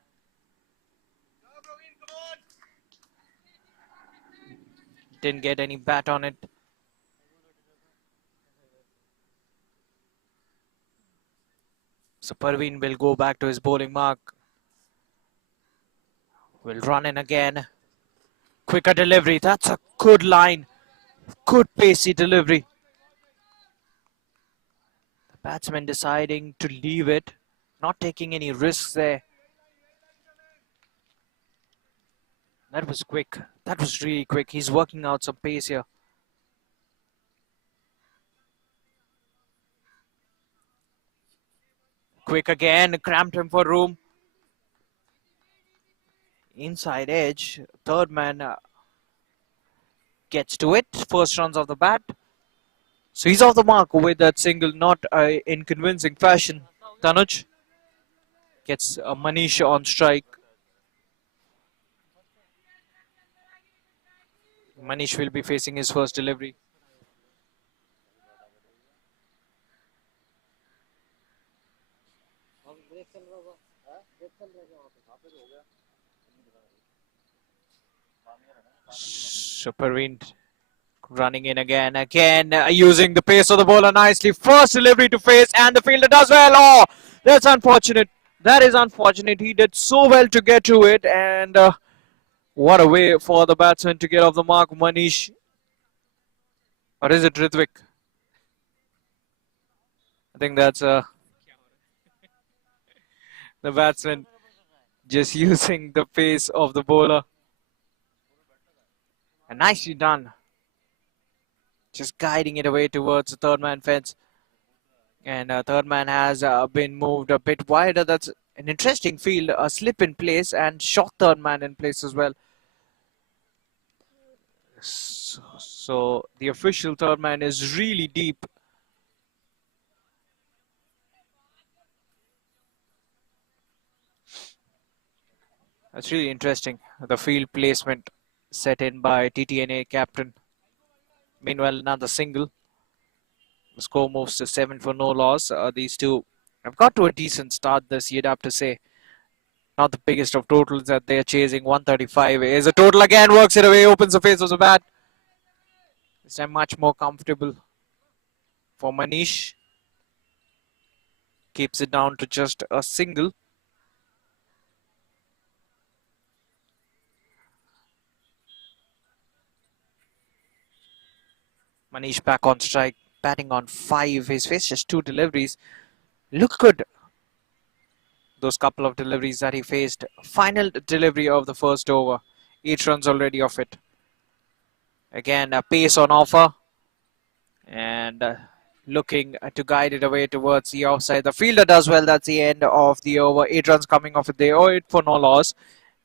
Didn't get any bat on it. So Parveen will go back to his bowling mark. Will run in again. Quicker delivery. That's a good line. Good pacey delivery. The batsman deciding to leave it. Not taking any risks there. That was quick. That was really quick. He's working out some pace here. Quick again. Cramped him for room. Inside edge. Third man gets to it. First runs off the bat. So he's off the mark with that single, not in convincing fashion. Tanuj gets Manish on strike. Manish will be facing his first delivery. So Parveen running in again, using the pace of the bowler nicely. First delivery to face, and the fielder does well. Oh, that's unfortunate. That is unfortunate. He did so well to get to it, and what a way for the batsman to get off the mark. Manish, or is it Ritvik? I think that's the batsman just using the pace of the bowler. And nicely done. Just guiding it away towards the third man fence. And third man has been moved a bit wider. That's an interesting field. A slip in place and short third man in place as well. So the official third man is really deep. That's really interesting. The field placement set in by Tt&A captain. Meanwhile, another single. The score moves to 7 for no loss. These two have got to a decent start this, you'd have to say. Not the biggest of totals that they're chasing. 135 is a total again. Works it away. Opens the face of the bat. This time much more comfortable for Manish. Keeps it down to just a single. Manish back on strike, batting on 5. He's faced just 2 deliveries. Look good. Those couple of deliveries that he faced. Final delivery of the first over. 8 runs already off it. Again, a pace on offer. And looking to guide it away towards the offside. The fielder does well. That's the end of the over. 8 runs coming off it. They owe it for no loss.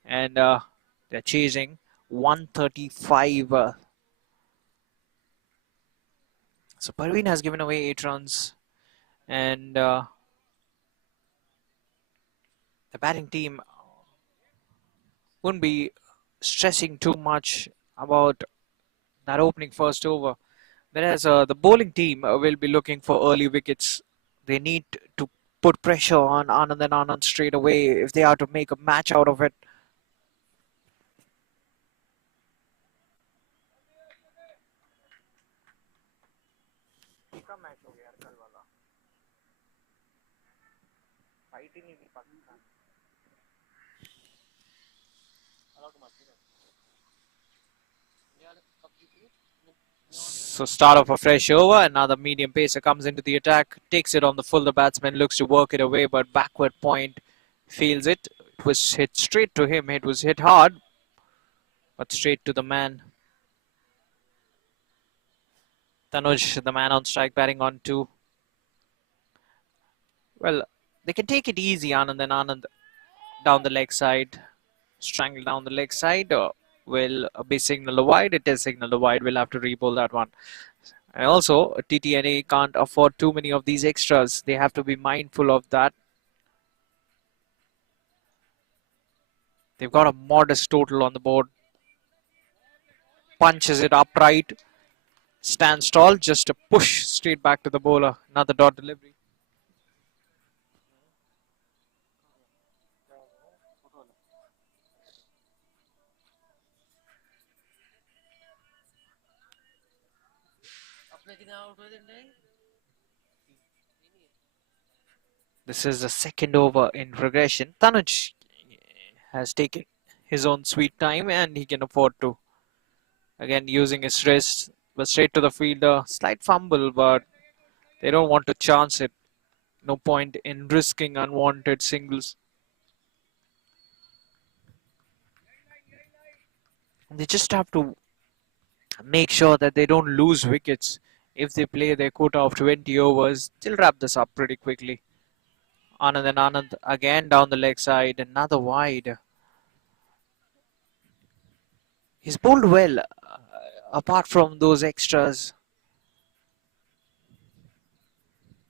And they're chasing 135. So Parveen has given away 8 runs, and the batting team wouldn't be stressing too much about that opening first over. Whereas the bowling team will be looking for early wickets. They need to put pressure on Anand and Anand straight away if they are to make a match out of it. So start of a fresh over, another medium pacer comes into the attack, takes it on the full. The batsman looks to work it away, but backward point fails it. It was hit straight to him. It was hit hard, but straight to the man. Tanuj, the man on strike, batting on two. Well, they can take it easy, Anand and Anand down the leg side, strangle down the leg side. Will be signaled a wide. It is signaled a wide. We'll have to re-bowl that one. And also, Tt&A can't afford too many of these extras. They have to be mindful of that. They've got a modest total on the board. Punches it upright. Stands tall. Just a push straight back to the bowler. Another dot delivery. This is the second over in progression. Tanuj has taken his own sweet time and he can afford to. Again, using his wrist, but straight to the fielder. Slight fumble, but they don't want to chance it. No point in risking unwanted singles. They just have to make sure that they don't lose wickets. If they play their quota of 20 overs, they'll wrap this up pretty quickly. Anand and Anand again down the leg side, another wide. He's bowled well, apart from those extras,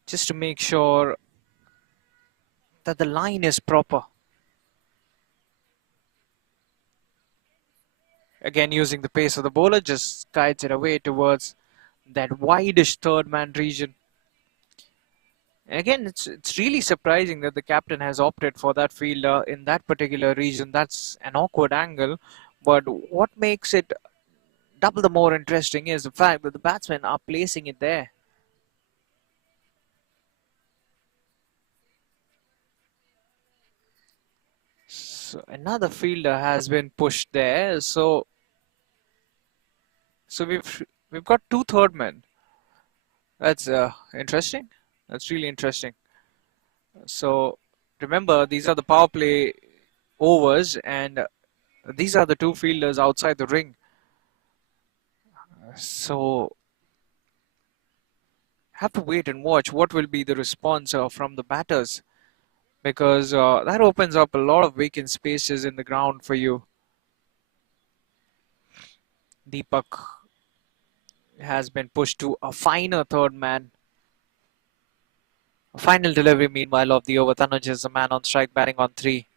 just to make sure that the line is proper. Again, using the pace of the bowler, just guides it away towards that wideish third man region. And again, it's really surprising that the captain has opted for that fielder in that particular region. That's an awkward angle, but what makes it double the more interesting is the fact that the batsmen are placing it there. So another fielder has been pushed there. So we've got two third men. That's interesting. That's really interesting. So remember, these are the power play overs, and these are the two fielders outside the ring. So have to wait and watch what will be the response from the batters, because that opens up a lot of vacant spaces in the ground for you. Deepak has been pushed to a finer third man. A final delivery, meanwhile, of the over. Tanuj is the man on strike, batting on three.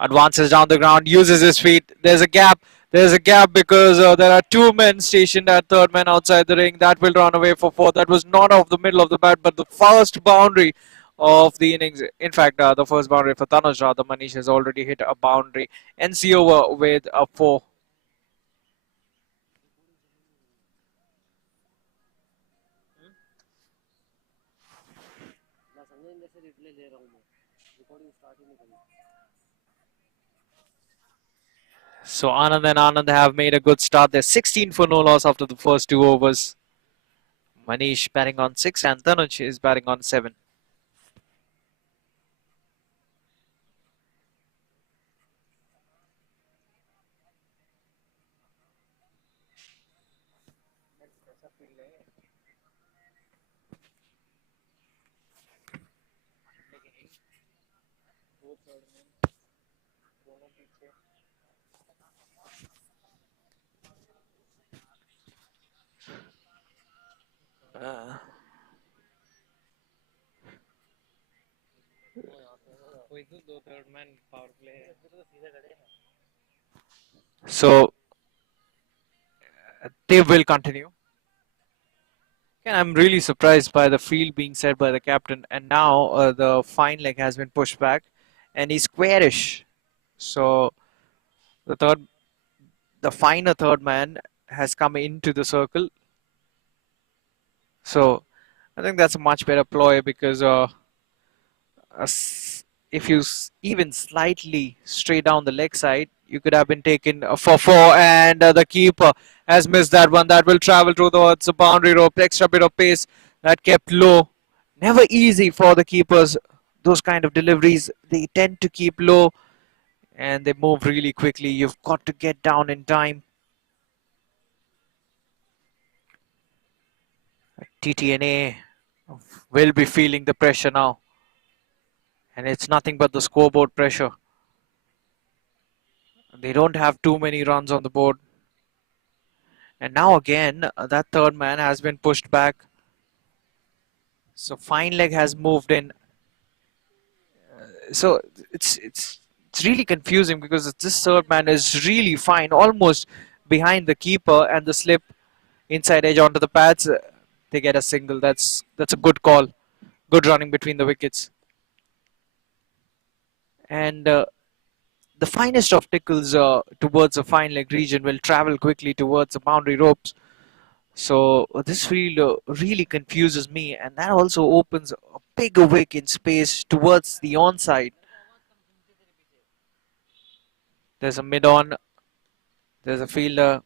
Advances down the ground, uses his feet. There's a gap. There's a gap because there are two men stationed at third man outside the ring. That will run away for four. That was not off the middle of the bat, but the first boundary of the innings. In fact, the first boundary for Tanuj Radha. Manish has already hit a boundary. NC over with a four. So Anand and Anand have made a good start. They're 16 for no loss after the first two overs. Manish batting on 6 and Tanuj is batting on 7. Uh, कोई तो दो third man power play है So they will continue. And I'm really surprised by the field being set by the captain. And now the fine leg has been pushed back, and he's squarish. So the third, the finer third man has come into the circle. So I think that's a much better ploy because if you even slightly stray down the leg side, you could have been taken for four, and the keeper has missed that one. That will travel towards the boundary rope. Extra bit of pace that kept low. Never easy for the keepers. Those kind of deliveries, they tend to keep low and they move really quickly. You've got to get down in time. Tt&A will be feeling the pressure now, and it's nothing but the scoreboard pressure. They don't have too many runs on the board. And now again, that third man has been pushed back. So fine leg has moved in. So it's really confusing because this third man is really fine, almost behind the keeper, and the slip inside edge onto the pads. They get a single. That's a good call. Good running between the wickets. And the finest of tickles towards the fine leg region will travel quickly towards the boundary ropes. So this field really confuses me, and that also opens a bigger wick in space towards the onside. There's a mid-on, there's a fielder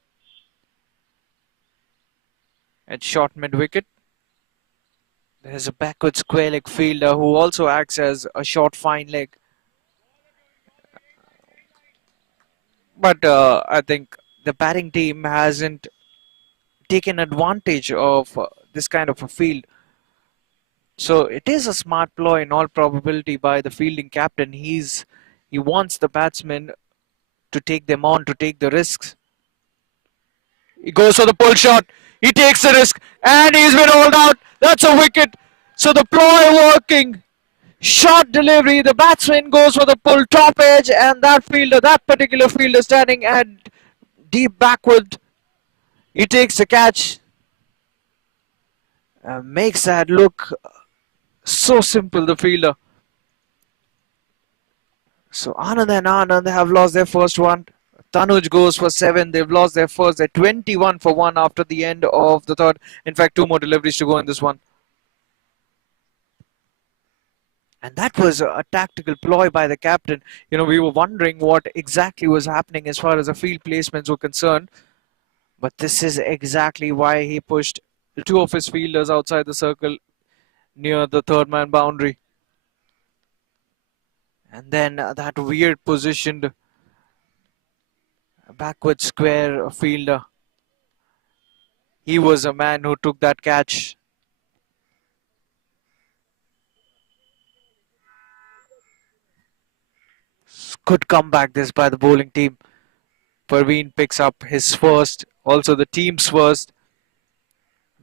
at short mid-wicket. There's a backward square leg fielder who also acts as a short fine leg. But I think the batting team hasn't taken advantage of this kind of a field. So it is a smart ploy in all probability by the fielding captain. He wants the batsmen to take them on, to take the risks. He goes for the pull shot. He takes the risk and he's been rolled out. That's a wicket. So the ploy working. Short delivery. The batsman goes for the pull top edge, and that particular fielder standing at deep backward. He takes the catch. Makes that look so simple, the fielder. So Anand and Anand have lost their first one. Tanuj goes for 7. They've lost their first. They're 21 for 1 after the end of the third. In fact, 2 more deliveries to go in this one. And that was a tactical ploy by the captain. We were wondering what exactly was happening as far as the field placements were concerned. But this is exactly why he pushed 2 of his fielders outside the circle near the third man boundary. And then that weird positioned backward square fielder. He was a man who took that catch. Good comeback this by the bowling team. Parveen picks up his first, also the team's first,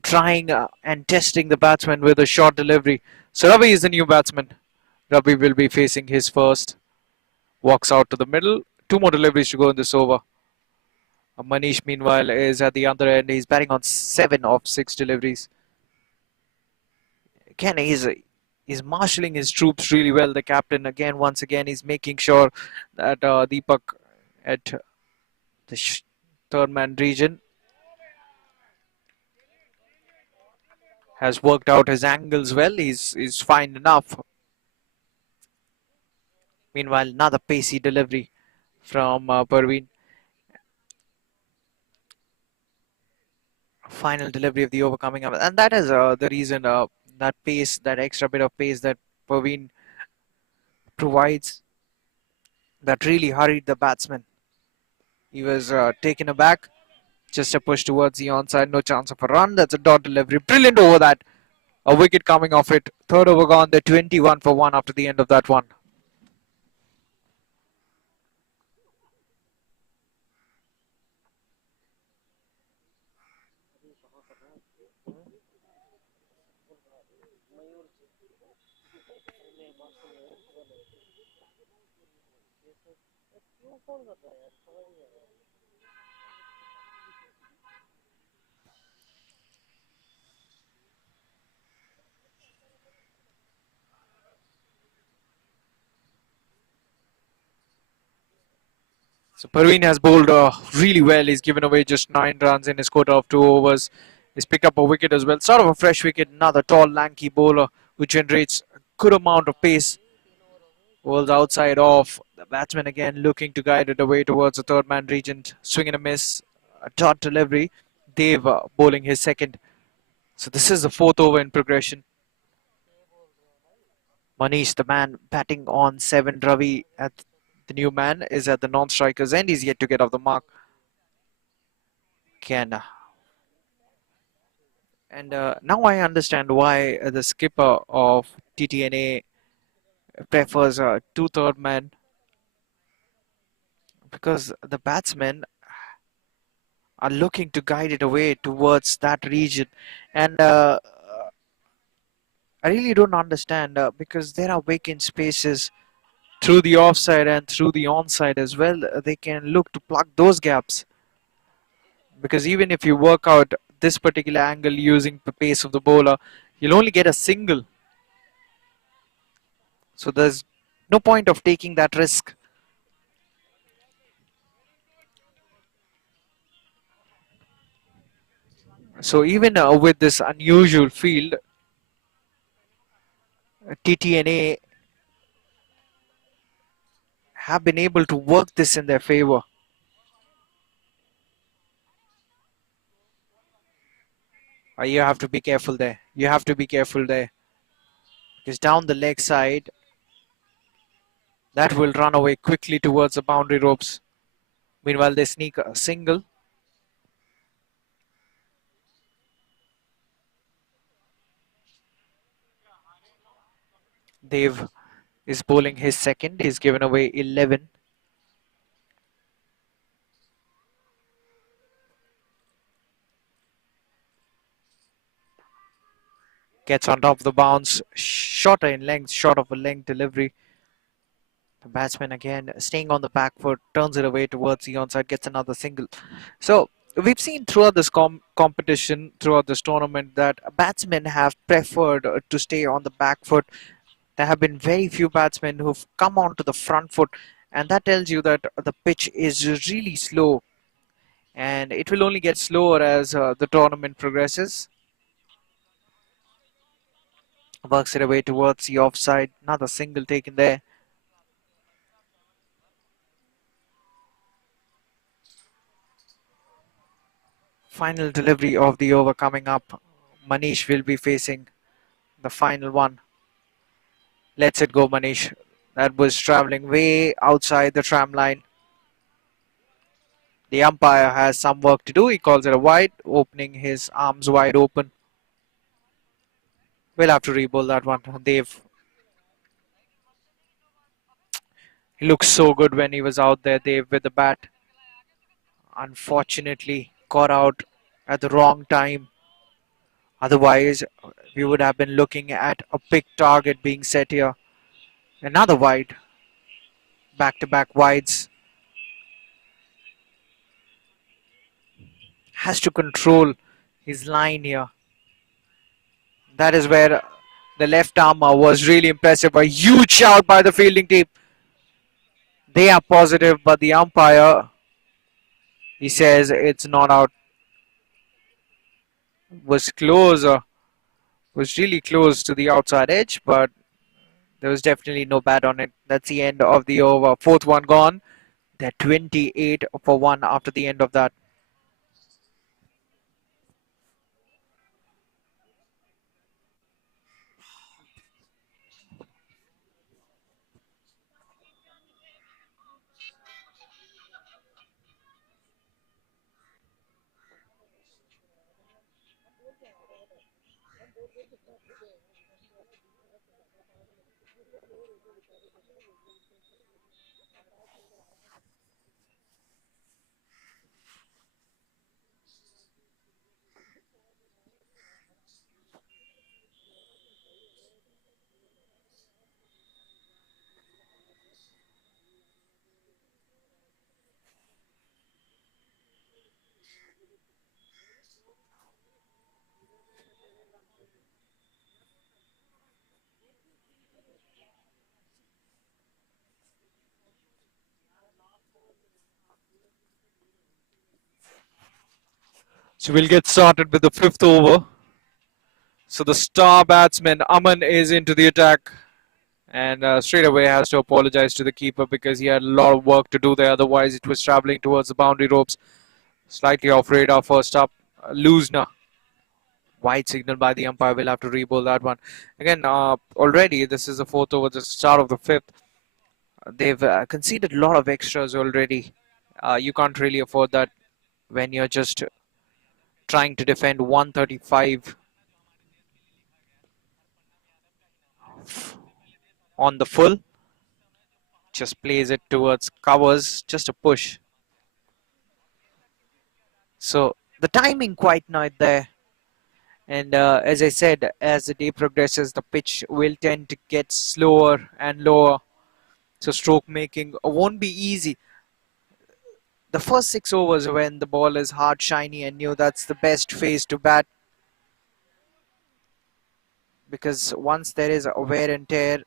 trying and testing the batsman with a short delivery. So Ravi is the new batsman. Ravi will be facing his first. Walks out to the middle. 2 more deliveries to go in this over. Manish, meanwhile, is at the other end. He's batting on 7 of 6 deliveries. Again, he's marshalling his troops really well. The captain, once again, he's making sure that Deepak at the third man region has worked out his angles well. He's fine enough. Meanwhile, another pacey delivery from Parveen. Final delivery of the over coming up, and that is the reason that pace, that extra bit of pace that Parveen provides, that really hurried the batsman. He was taken aback. Just a push towards the onside, no chance of a run. That's a dot delivery. Brilliant over that. A wicket coming off it. Third over gone. They're 21 for 1 after the end of that one. क्यों call कर रहा है यार समझ नहीं आ रहा So Parveen has bowled really well. He's given away just 9 runs in his quota of 2 overs. He's picked up a wicket as well. Sort of a fresh wicket. Another tall, lanky bowler who generates a good amount of pace. Bowls outside off. The batsman again looking to guide it away towards the third man Regent. Swing and a miss. A dot delivery. Dave bowling his second. So this is the fourth over in progression. Manish, the man batting on 7. Ravi at the new man is at the non-strikers end. He's yet to get off the mark. Can and now I understand why the skipper of Tt&A prefers two third men, because the batsmen are looking to guide it away towards that region, and I really don't understand because there are vacant spaces through the offside and through the onside as well. They can look to plug those gaps, because even if you work out this particular angle using the pace of the bowler, you'll only get a single. So there's no point of taking that risk. So even with this unusual field, Tt&A have been able to work this in their favor. You have to be careful there. You have to be careful there. Because down the leg side, that will run away quickly towards the boundary ropes. Meanwhile, they sneak a single. Dave is bowling his second. He's given away 11. Gets on top of the bounce. Shorter in length, short of a length delivery. The batsman again staying on the back foot, turns it away towards the onside, gets another single. So we've seen throughout this competition, throughout this tournament, that batsmen have preferred to stay on the back foot. There have been very few batsmen who've come onto the front foot, and that tells you that the pitch is really slow, and it will only get slower as the tournament progresses. Works it away towards the offside. Another single taken there. Final delivery of the over coming up. Manish will be facing the final one. Lets it go, Manish. That was traveling way outside the tram line. The umpire has some work to do. He calls it a wide, opening his arms wide open. We'll have to re-bowl that one. Dave. He looked so good when he was out there, Dave, with the bat. Unfortunately, caught out at the wrong time. Otherwise, we would have been looking at a big target being set here. Another wide. Back-to-back wides. Has to control his line here. That is where the left armour was really impressive. A huge shout by the fielding team. They are positive, but the umpire, he says it's not out. Was close, was really close to the outside edge, but there was definitely no bat on it. That's the end of the over. Fourth one gone. They're 28 for 1 after the end of that. So we'll get started with the fifth over. So the star batsman Aman is into the attack and straight away has to apologize to the keeper because he had a lot of work to do there. Otherwise, it was traveling towards the boundary ropes. Slightly off radar first up. Loosner. Wide signal by the umpire. We'll have to re-bowl that one. Again, already this is the fourth over, the start of the fifth. They've conceded a lot of extras already. You can't really afford that when you're just trying to defend 135 on the full. Just plays it towards covers, just a push. So the timing quite not there. And as I said, as the day progresses, the pitch will tend to get slower and lower. So stroke making won't be easy. The first 6 overs when the ball is hard, shiny and new, that's the best phase to bat. Because once there is a wear and tear,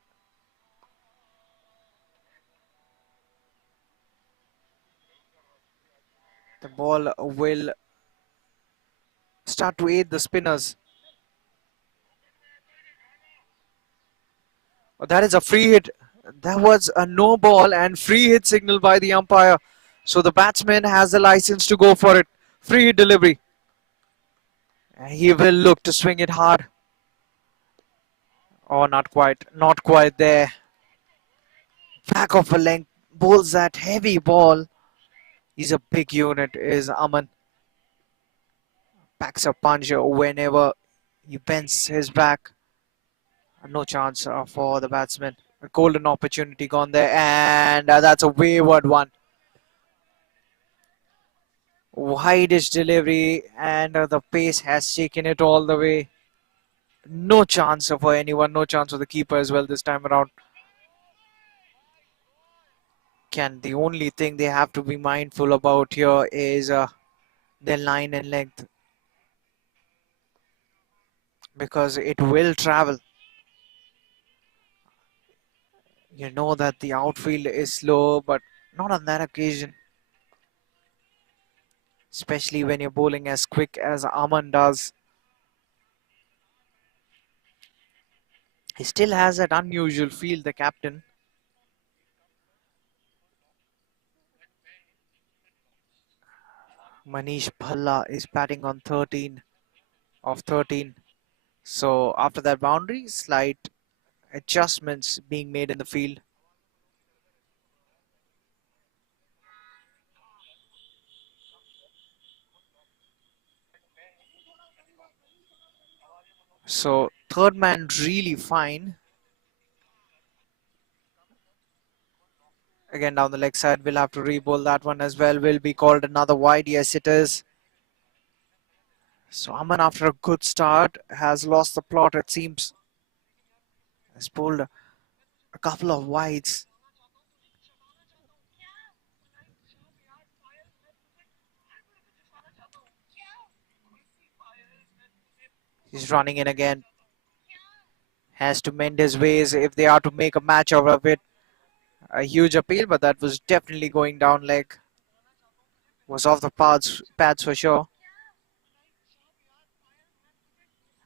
the ball will start to aid the spinners. Oh, that is a free hit. That was a no ball and free hit signal by the umpire. So the batsman has the license to go for it. Free hit delivery. And he will look to swing it hard. Oh, not quite. Not quite there. Back of a length. Bowls that heavy ball. He's a big unit, is Aman. Packs a punch whenever he bends his back. No chance for the batsman. A golden opportunity gone there, and that's a wayward one. Widest delivery, and the pace has taken it all the way. No chance for anyone, no chance for the keeper as well this time around. The only thing they have to be mindful about here is their line and length, because it will travel. You know that the outfield is slow, but not on that occasion. Especially when you're bowling as quick as Aman does. He still has that unusual feel, the captain. Manish Bhalla is batting on 13 of 13. So after that boundary, slight adjustments being made in the field. So third man really fine. Again down the leg side, we'll have to re-bowl that one as well. Will be called another wide. Yes, it is. So Aman, after a good start, has lost the plot, it seems. Has pulled a couple of wides. He's running in again. Has to mend his ways if they are to make a match out of it. A huge appeal, but that was definitely going down leg. Was off the pads for sure.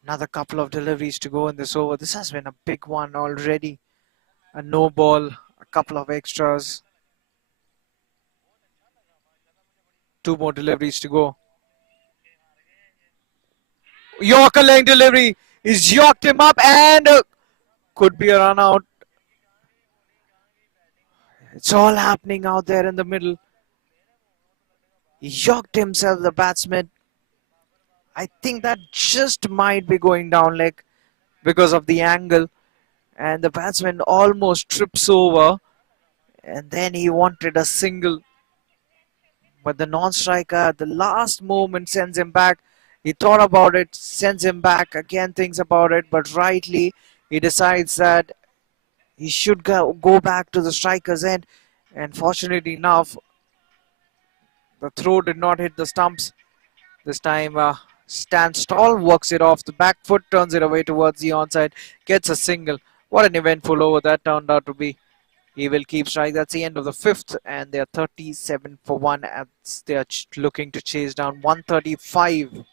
Another couple of deliveries to go in this over. This has been a big one already. A no ball, a couple of extras. 2 more deliveries to go. Yorker leg delivery. He's yorked him up and could be a run out. It's all happening out there in the middle. He yorked himself, the batsman. I think that just might be going down leg because of the angle. And the batsman almost trips over. And then he wanted a single. But the non-striker at the last moment sends him back. He thought about it, sends him back, again thinks about it. But rightly, he decides that he should go back to the striker's end. And fortunately enough, the throw did not hit the stumps. This time, stands tall, works it off the back foot, turns it away towards the onside, gets a single. What an eventful over that turned out to be. He will keep strike. That's the end of the fifth, and they're 37 for 1 as they're looking to chase down 135.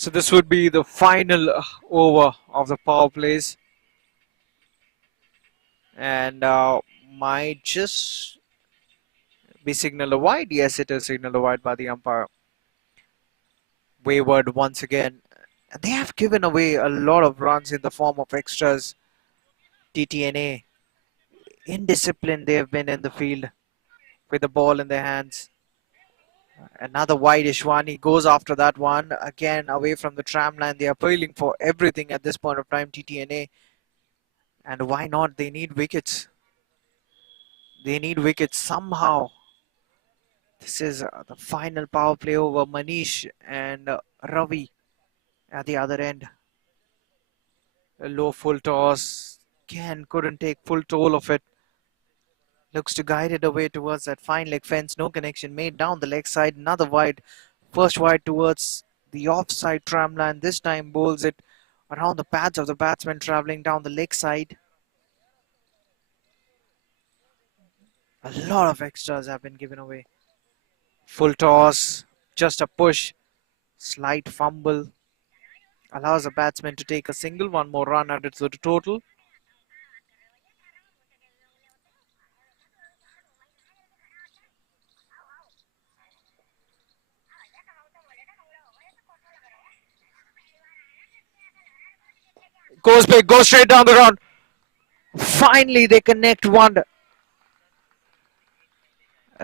So this would be the final over of the power plays, and might just be signaled a wide. Yes, it is signaled a wide by the umpire. Wayward once again. And they have given away a lot of runs in the form of extras. Tt&A, indisciplined they have been in the field with the ball in their hands. Another wide-ish one. He goes after that one. Again, away from the tram line. They are appealing for everything at this point of time, Tt&A. And why not? They need wickets. They need wickets somehow. This is the final power play over. Manish and Ravi at the other end. A low full toss. Ken couldn't take full toll of it. Looks to guide it away towards that fine leg fence. No connection made down the leg side. Another wide. First wide towards the offside tram line. This time bowls it around the pads of the batsman travelling down the leg side. A lot of extras have been given away. Full toss. Just a push. Slight fumble. Allows the batsman to take a single. One more run added to the total. Goes big, goes straight down the ground. Finally, they connect one.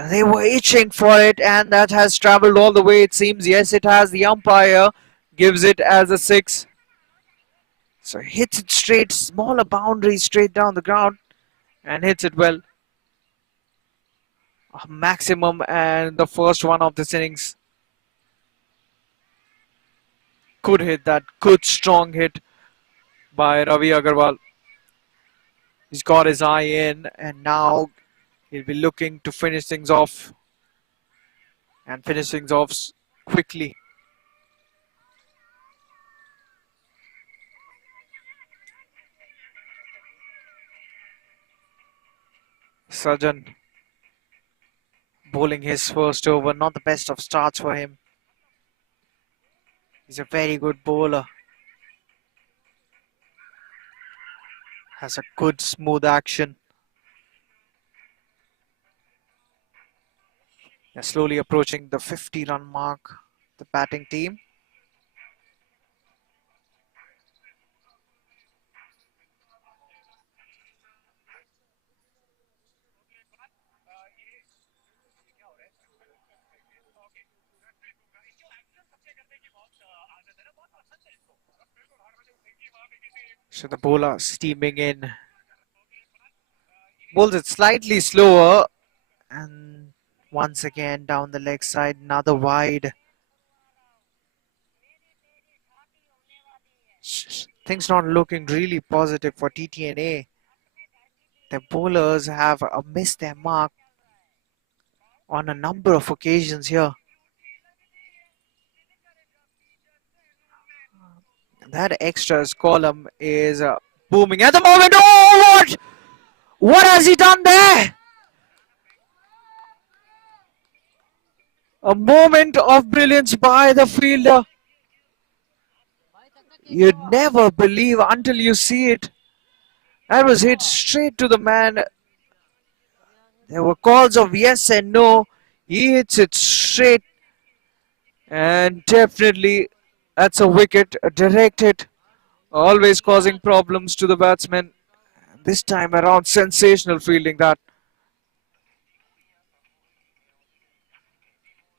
They were itching for it, and that has travelled all the way, it seems. Yes, it has. The umpire gives it as a 6. So hits it straight, smaller boundary straight down the ground, and hits it well. A maximum and the first one of this innings. Good hit, that good strong hit by Ravi Agarwal. He's got his eye in, and now he'll be looking to finish things off. And finish things off quickly. Sajan bowling his first over. Not the best of starts for him. He's a very good bowler. Has a good smooth action. They're slowly approaching the 50-run mark, the batting team. So the bowler steaming in. Bowls it slightly slower. And once again down the leg side, another wide. Things not looking really positive for Tt&A. The bowlers have missed their mark on a number of occasions here. That extras column is booming at the moment. Oh, what? What has he done there? A moment of brilliance by the fielder. You'd never believe until you see it. That was hit straight to the man. There were calls of yes and no. He hits it straight, and definitely that's a wicket, a direct hit, always causing problems to the batsman. This time around, sensational fielding that.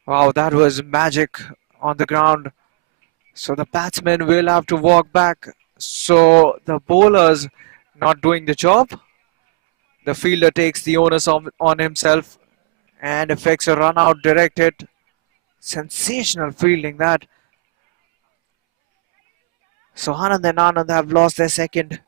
Wow, that was magic on the ground. So the batsman will have to walk back. So the bowlers not doing the job. The fielder takes the onus on himself and effects a run out direct hit. Sensational fielding that. So Anand and Anand have lost their second.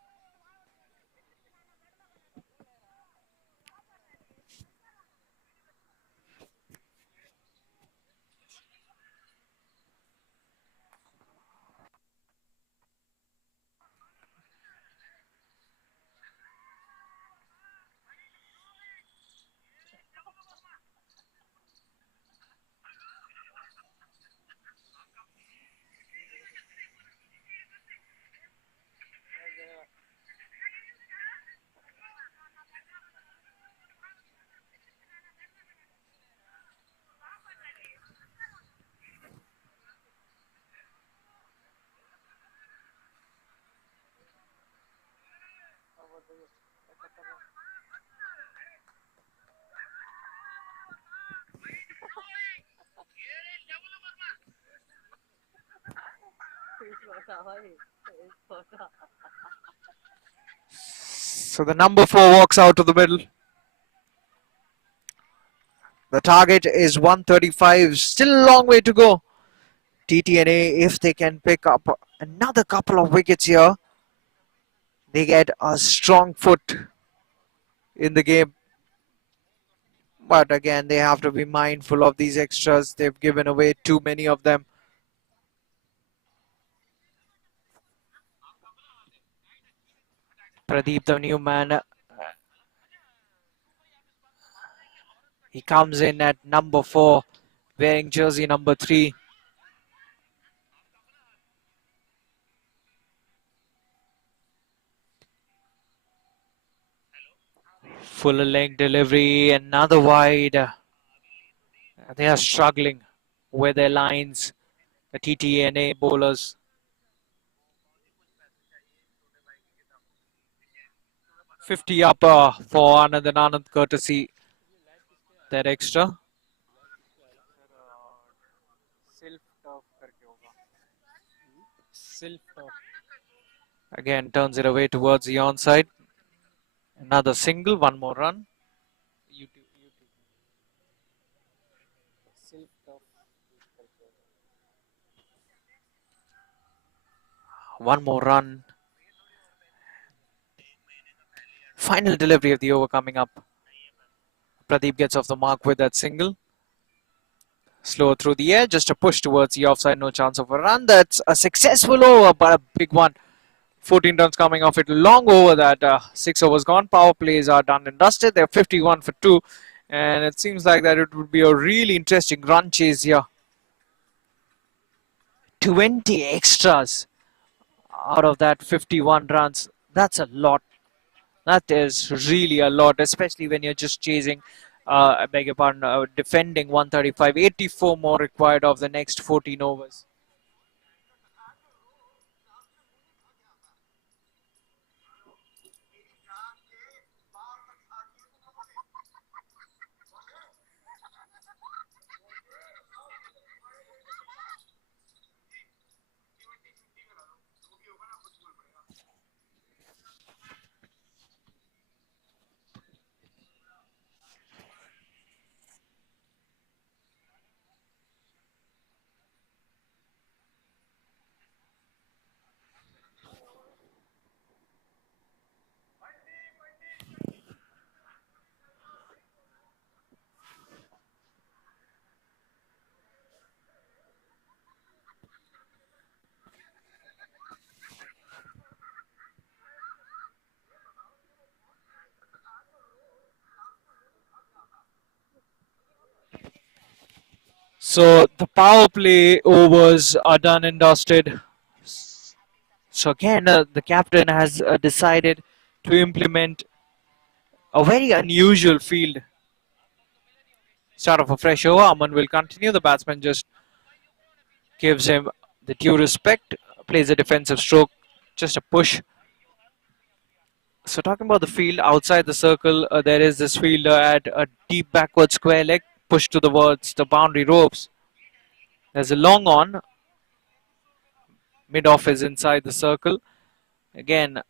So the number 4 walks out to the middle. The target is 135. Still a long way to go. Tt&A, if they can pick up another couple of wickets here, they get a strong foot in the game. But again, they have to be mindful of these extras. They've given away too many of them. Pradeep, the new man, he comes in at number 4, wearing jersey number 3. Full length delivery, another wide. They are struggling with their lines, the Tt&A bowlers. 50 up for Anand and Anand courtesy that extra. Again, turns it away towards the onside. Another single, one more run. One more run. Final delivery of the over coming up. Pradeep gets off the mark with that single. Slow through the air, just a push towards the offside, no chance of a run. That's a successful over, but a big one. 14 runs coming off it, long over that. 6 overs gone, power plays are done and dusted. They're 51 for 2, and it seems like that it would be a really interesting run chase here. 20 extras out of that 51 runs. That's a lot. That is really a lot, especially when you're just chasing, I beg your pardon, defending 135. 84 more required of the next 14 overs. So the power play overs are done and dusted. So again, the captain has decided to implement a very unusual field. Start of a fresh over. Aman will continue. The batsman just gives him the due respect, plays a defensive stroke, just a push. So talking about the field outside the circle, there is this fielder at a deep backward square leg, push towards the boundary ropes. There's a long on, mid-off is inside the circle. Again,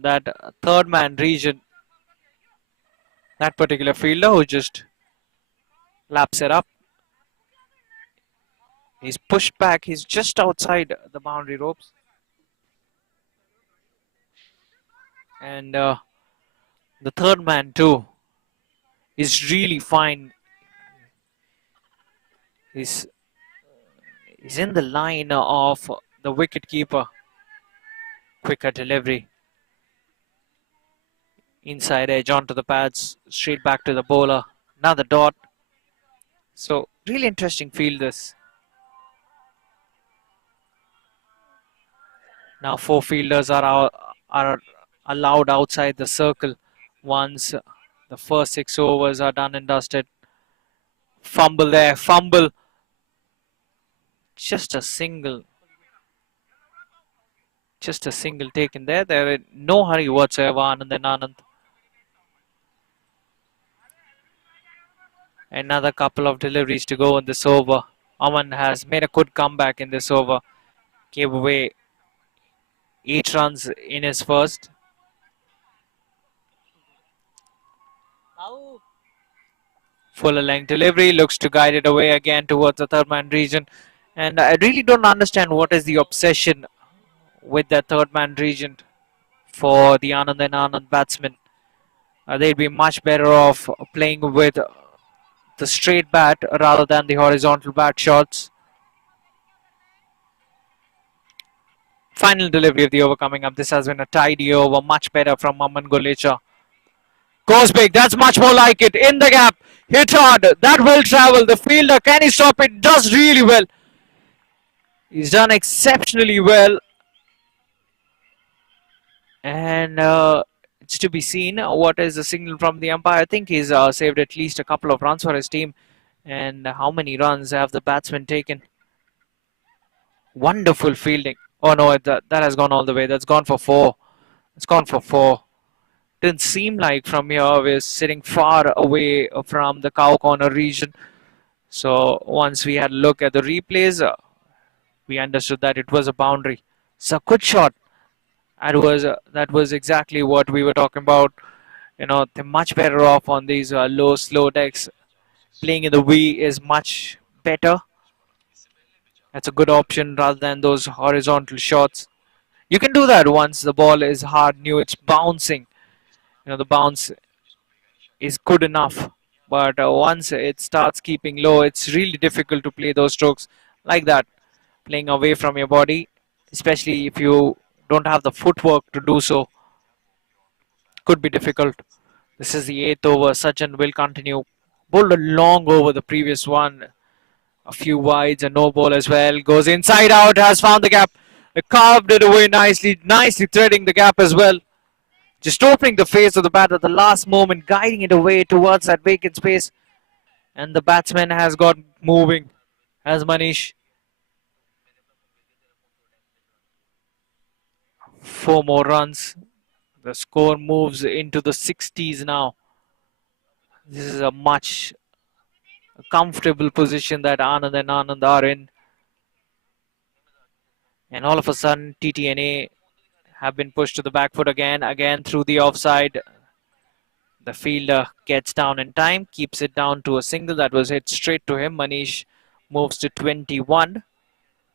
that third man region, that particular fielder who just laps it up. He's pushed back, he's just outside the boundary ropes. And the third man too is really fine. He's in the line of the wicket keeper. Quicker delivery. Inside edge onto the pads, straight back to the bowler. Another dot. So really interesting field this. Now 4 fielders are allowed outside the circle once the first 6 overs are done and dusted. Fumble there, fumble. Just a single taken there. There is no hurry whatsoever, Anand and Anand. Another couple of deliveries to go in this over. Aman has made a good comeback in this over. Gave away 8 runs in his first. Fuller length delivery, looks to guide it away again towards the third man region. And I really don't understand what is the obsession with that third man region for the Anand and Anand batsmen. They'd be much better off playing with the straight bat rather than the horizontal bat shots. Final delivery of the over coming up. This has been a tidy over, much better from Aman Golecha. Goes big, that's much more like it. In the gap, hit hard, that will travel. The fielder, can he stop it? Does really well. He's done exceptionally well. And it's to be seen what is the signal from the umpire. I think he's saved at least a couple of runs for his team. And how many runs have the batsmen taken? Wonderful fielding. Oh no, that has gone all the way. That's gone for 4. It's gone for 4. Didn't seem like from here we're sitting far away from the cow corner region. So once we had a look at the replays, we understood that it was a boundary. It's a good shot. That was exactly what we were talking about. You know, they're much better off on these low, slow decks. Playing in the V is much better. That's a good option rather than those horizontal shots. You can do that once the ball is hard new, it's bouncing. You know, the bounce is good enough. But once it starts keeping low, it's really difficult to play those strokes like that. Playing away from your body, especially if you don't have the footwork to do so, could be difficult. This is the 8th over. Sachin will continue. Bowled a long over the previous one. A few wides, a no ball as well. Goes inside out, has found the gap. Carved it away nicely threading the gap as well. Just opening the face of the bat at the last moment, guiding it away towards that vacant space. And the batsman has got moving, as Manish. 4 more runs. The score moves into the 60s now. This is a much comfortable position that Anand and Anand are in. And all of a sudden, Tt&A have been pushed to the back foot again through the offside. The fielder gets down in time, keeps it down to a single that was hit straight to him. Manish moves to 21.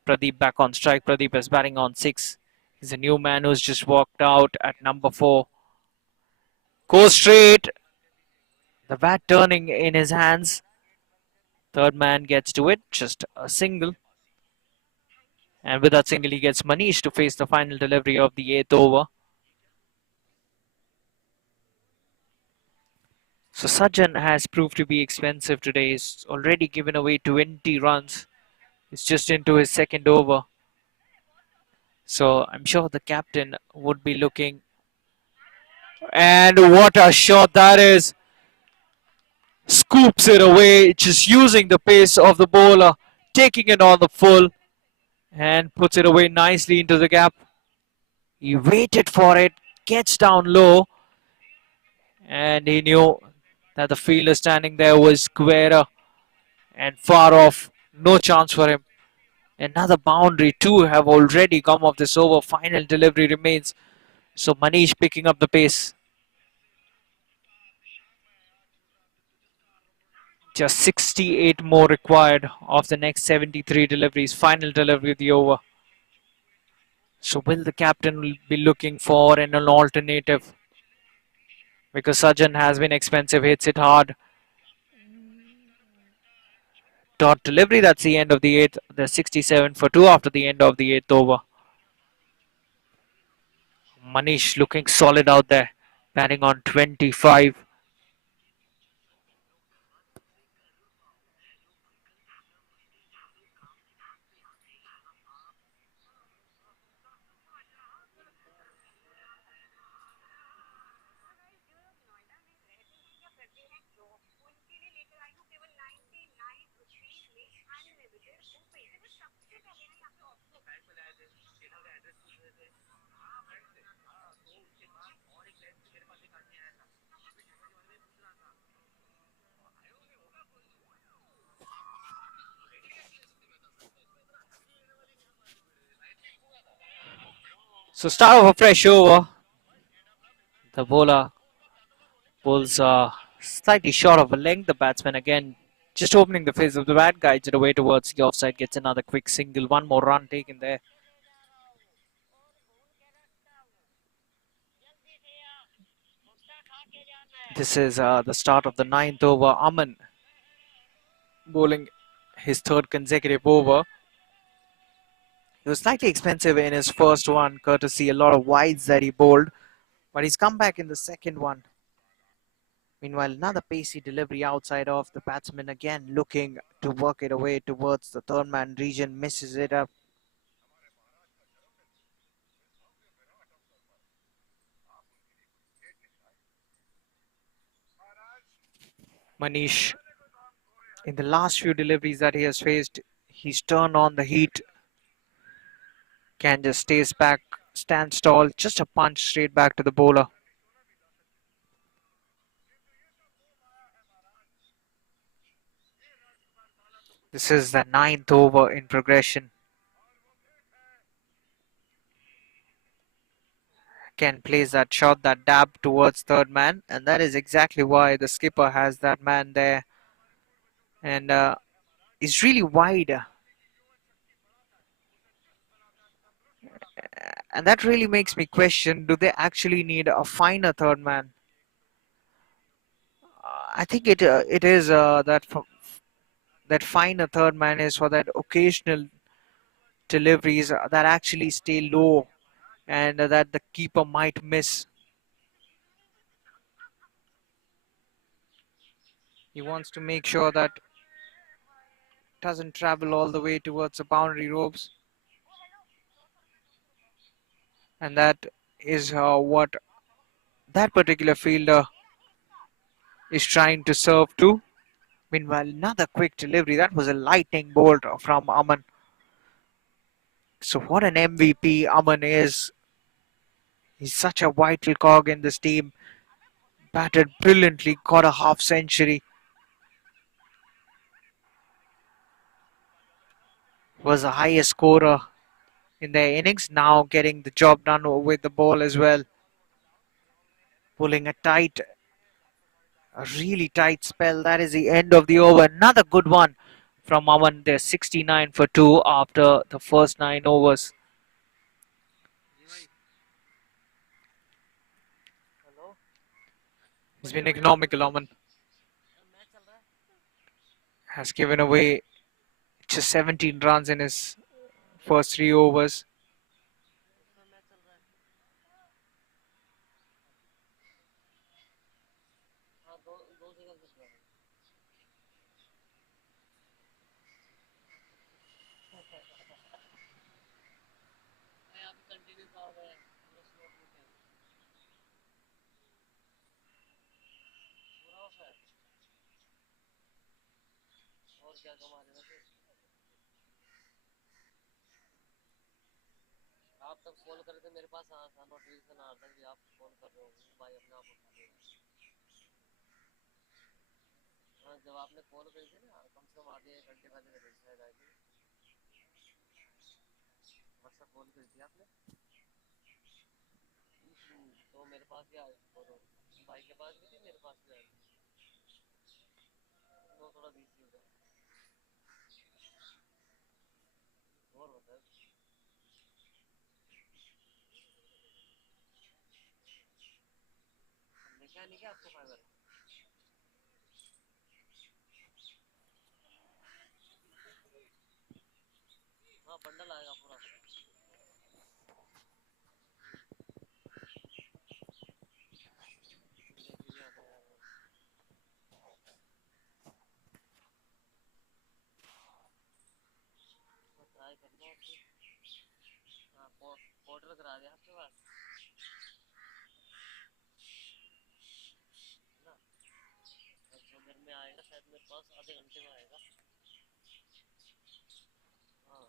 Pradeep back on strike. Pradeep is batting on 6. He's a new man who's just walked out at number 4. Goes straight. The bat turning in his hands. Third man gets to it, just a single. And with that single, he gets Manish to face the final delivery of the 8th over. So Sajjan has proved to be expensive today. He's already given away 20 runs. It's just into his 2nd over. So I'm sure the captain would be looking. And what a shot that is. scoops it away, just using the pace of the bowler, taking it on the full, and puts it away nicely into the gap. He waited for it, gets down low, and he knew that the fielder standing there was square and far off. No chance for him. Another boundary, two have already come off this over. Final delivery remains. So Manish picking up the pace. Just 68 more required of the next 73 deliveries. Final delivery of the over. So will the captain be looking for an alternative? Because Sajjan has been expensive, hits it hard. Dot delivery, that's the end of the eighth. There's 67 for two after the end of the eighth over. Manish looking solid out there, batting on 25. So start of a fresh over. The bowler pulls slightly short of a length. The batsman again just opening the face of the bat, guides it away towards the offside, gets another quick single. One more run taken there. This is the start of the ninth over. Aman bowling his third consecutive over. He was slightly expensive in his first one, courtesy a lot of wides that he bowled, but he's come back in the second one. Meanwhile, another pacey delivery outside of the batsman again looking to work it away towards the third man region, misses it up. Manish, in the last few deliveries that he has faced, he's turned on the heat, can just stays back, stands tall, just a punch straight back to the bowler. This is the ninth over in progression. Can place that shot, that dab towards third man, and that is exactly why the skipper has that man there, and is really wide, and that really makes me question: do they actually need a finer third man? I think it is that finer third man is for that occasional deliveries that actually stay low and that the keeper might miss. He wants to make sure that doesn't travel all the way towards the boundary ropes, and that is what that particular fielder is trying to serve to. Meanwhile, another quick delivery. That was a lightning bolt from Aman. So what an MVP Aman is. He's such a vital cog in this team. Batted brilliantly, got a half century. Was the highest scorer in their innings. Now getting the job done with the ball as well. Pulling a really tight spell. That is the end of the over. Another good one from Aman. They're 69 for 2 after the first 9 overs. He's been economical, Aman. Has given away just 17 runs in his first 3 overs. और क्या कमा रहे वैसे आप तक call करे थे मेरे पास नोटिफिकेशन आ रहा था कि आप फोन कर रहे हो भाई अपने आप उठा लेगा हाँ जब आपने कॉल करी थी ना कम से कम आधे एक घंटे पहले करी शायद आई थी व्हाट्सएप कॉल करी थी आपने तो मेरे पास भी आई फोटो भाई के पास भी थी मेरे पास भी आई वो थोड़ा बिजी हो और बता लेके आने क्या आपको फाइबर हाँ बंडल आएगा पूरा ट्राई करना हाँ ऑर्डर करा दिया आपके पास ना अच्छा घर में आएगा शायद मेरे पास आधे घंटे में आएगा हाँ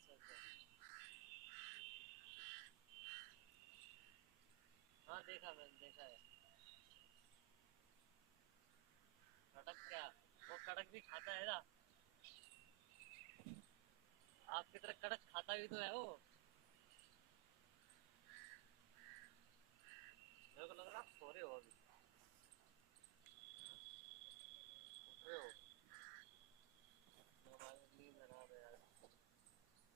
अच्छा अच्छा हाँ देखा मैंने देखा है कड़क क्या वो कड़क भी खाता है ना आपकी तरह कड़क खाता भी तो है वो मेरे को लग रहा है आप सो रहे हो अभी उठ रहे हो हमारी नींद हरा रहे यार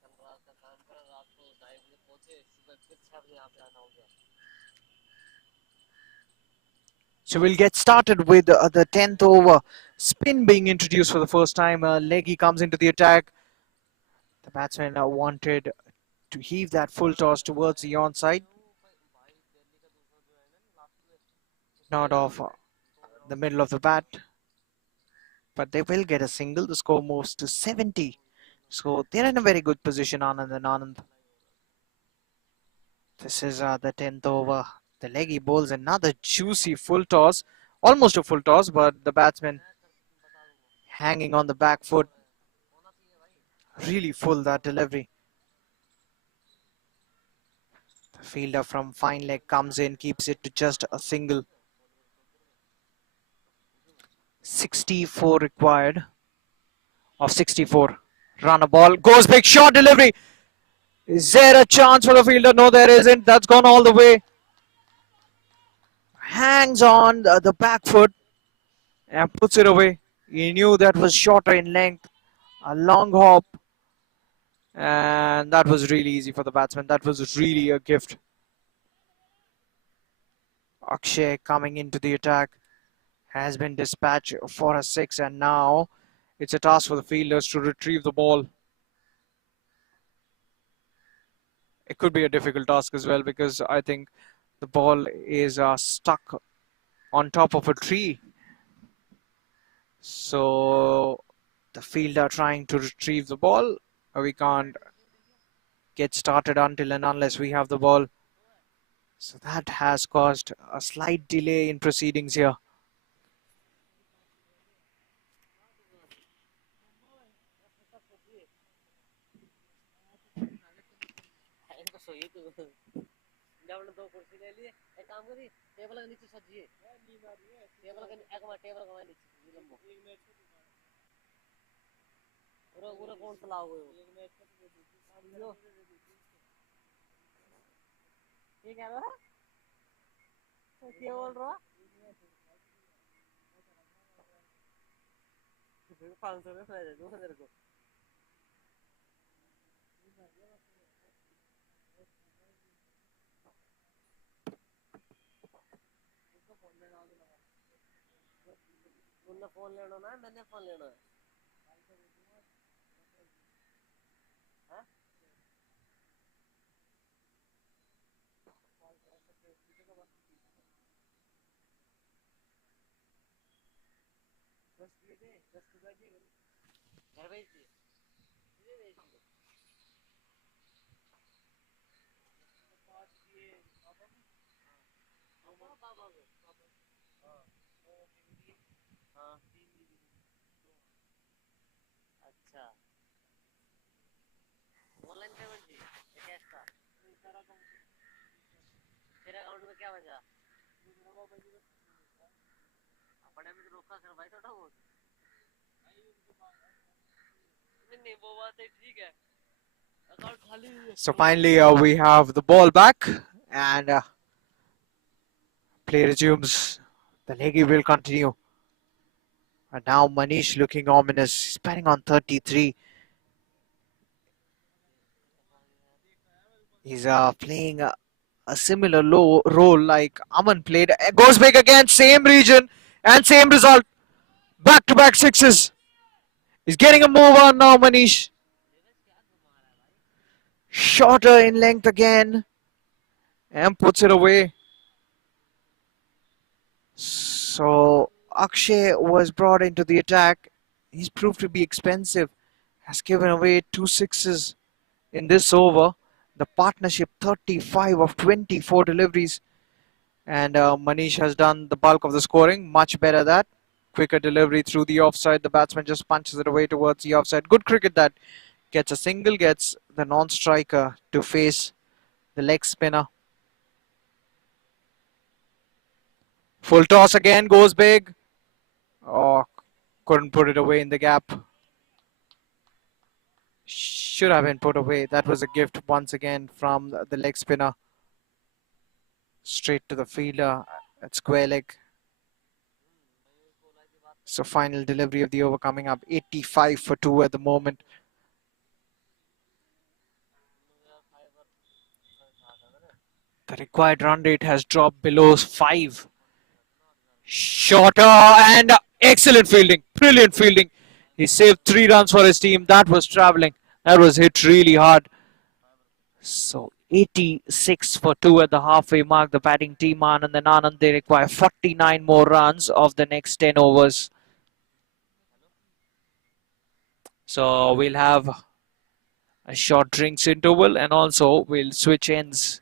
कल रात का काम करा रात को 2:30 बजे पहुंचे सुबह फिर 6 बजे यहाँ पे आना हो गया So we'll get started with the 10th over. Spin being introduced for the first time. Leggy comes into the attack. The batsman wanted to heave that full toss towards the onside. भाई दिल्ली का दूसरा जो है ना last में Not off the middle of the bat. But they will get a single. The score moves to 70. So they're in a very good position, Anand and Anand. This is the 10th over. The leggy bowls another juicy full toss. Almost a full toss, but the batsman hanging on the back foot. Really full that delivery. The fielder from fine leg comes in, keeps it to just a single. 64 required of 64. Run a ball, goes big, short delivery. Is there a chance for the fielder? No, there isn't. That's gone all the way. Hangs on the back foot and puts it away. He knew that was shorter in length. A long hop. And that was really easy for the batsman. That was really a gift. Akshay coming into the attack has been dispatched for a 6, and now it's a task for the fielders to retrieve the ball. It could be a difficult task as well because I think the ball is stuck on top of a tree. So the fielder trying to retrieve the ball. We can't get started until and unless we have the ball. So that has caused a slight delay in proceedings here. इनको सोइए तो हमने 2 कुर्सी ले लिए एक काम करिए table के नीचे सजिए टेबल के टेबल के नीचे लंबो पूरा पूरा कौन सा लाओगे वो ये क्या रहा क्या बोल रहा 500 में दे दूंगा तेरे को तूने फोन लेना ना मैंने फोन लेना है दस भेज दिए घर भेज दिए भेज दिए अच्छा ऑनलाइन पेमेंट थी कैश था तेरे अकाउंट में क्या बचा अपने में तो रोका कर भाई थोड़ा बहुत नहीं वो बात है ठीक है अकाउंट खाली है So finally, we have the ball back, and play resumes. The leggy will continue. And now Manish looking ominous. He's batting on 33. He's playing a similar low role like Aman played. Goes big again, same region and same result. Back to back sixes. He's getting a move on now, Manish. Shorter in length again and puts it away. So Akshay was brought into the attack. He's proved to be expensive. Has given away 2 sixes in this over. The partnership 35 of 24 deliveries. And Manish has done the bulk of the scoring. Much better that. Quicker delivery through the offside. The batsman just punches it away towards the offside. Good cricket that gets a single, gets the non-striker to face the leg spinner. Full toss again, goes big. Oh, couldn't put it away in the gap. Should have been put away. That was a gift once again from the leg spinner. Straight to the fielder at square leg. So final delivery of the over coming up. 85 for 2 at the moment. The required run rate has dropped below 5. Shorter and excellent fielding. Brilliant fielding. He saved 3 runs for his team. That was travelling. That was hit really hard. So 86 for 2 at the halfway mark. The batting team, Anand and Anand, they require 49 more runs of the next 10 overs. So we'll have a short drinks interval and also we'll switch ends.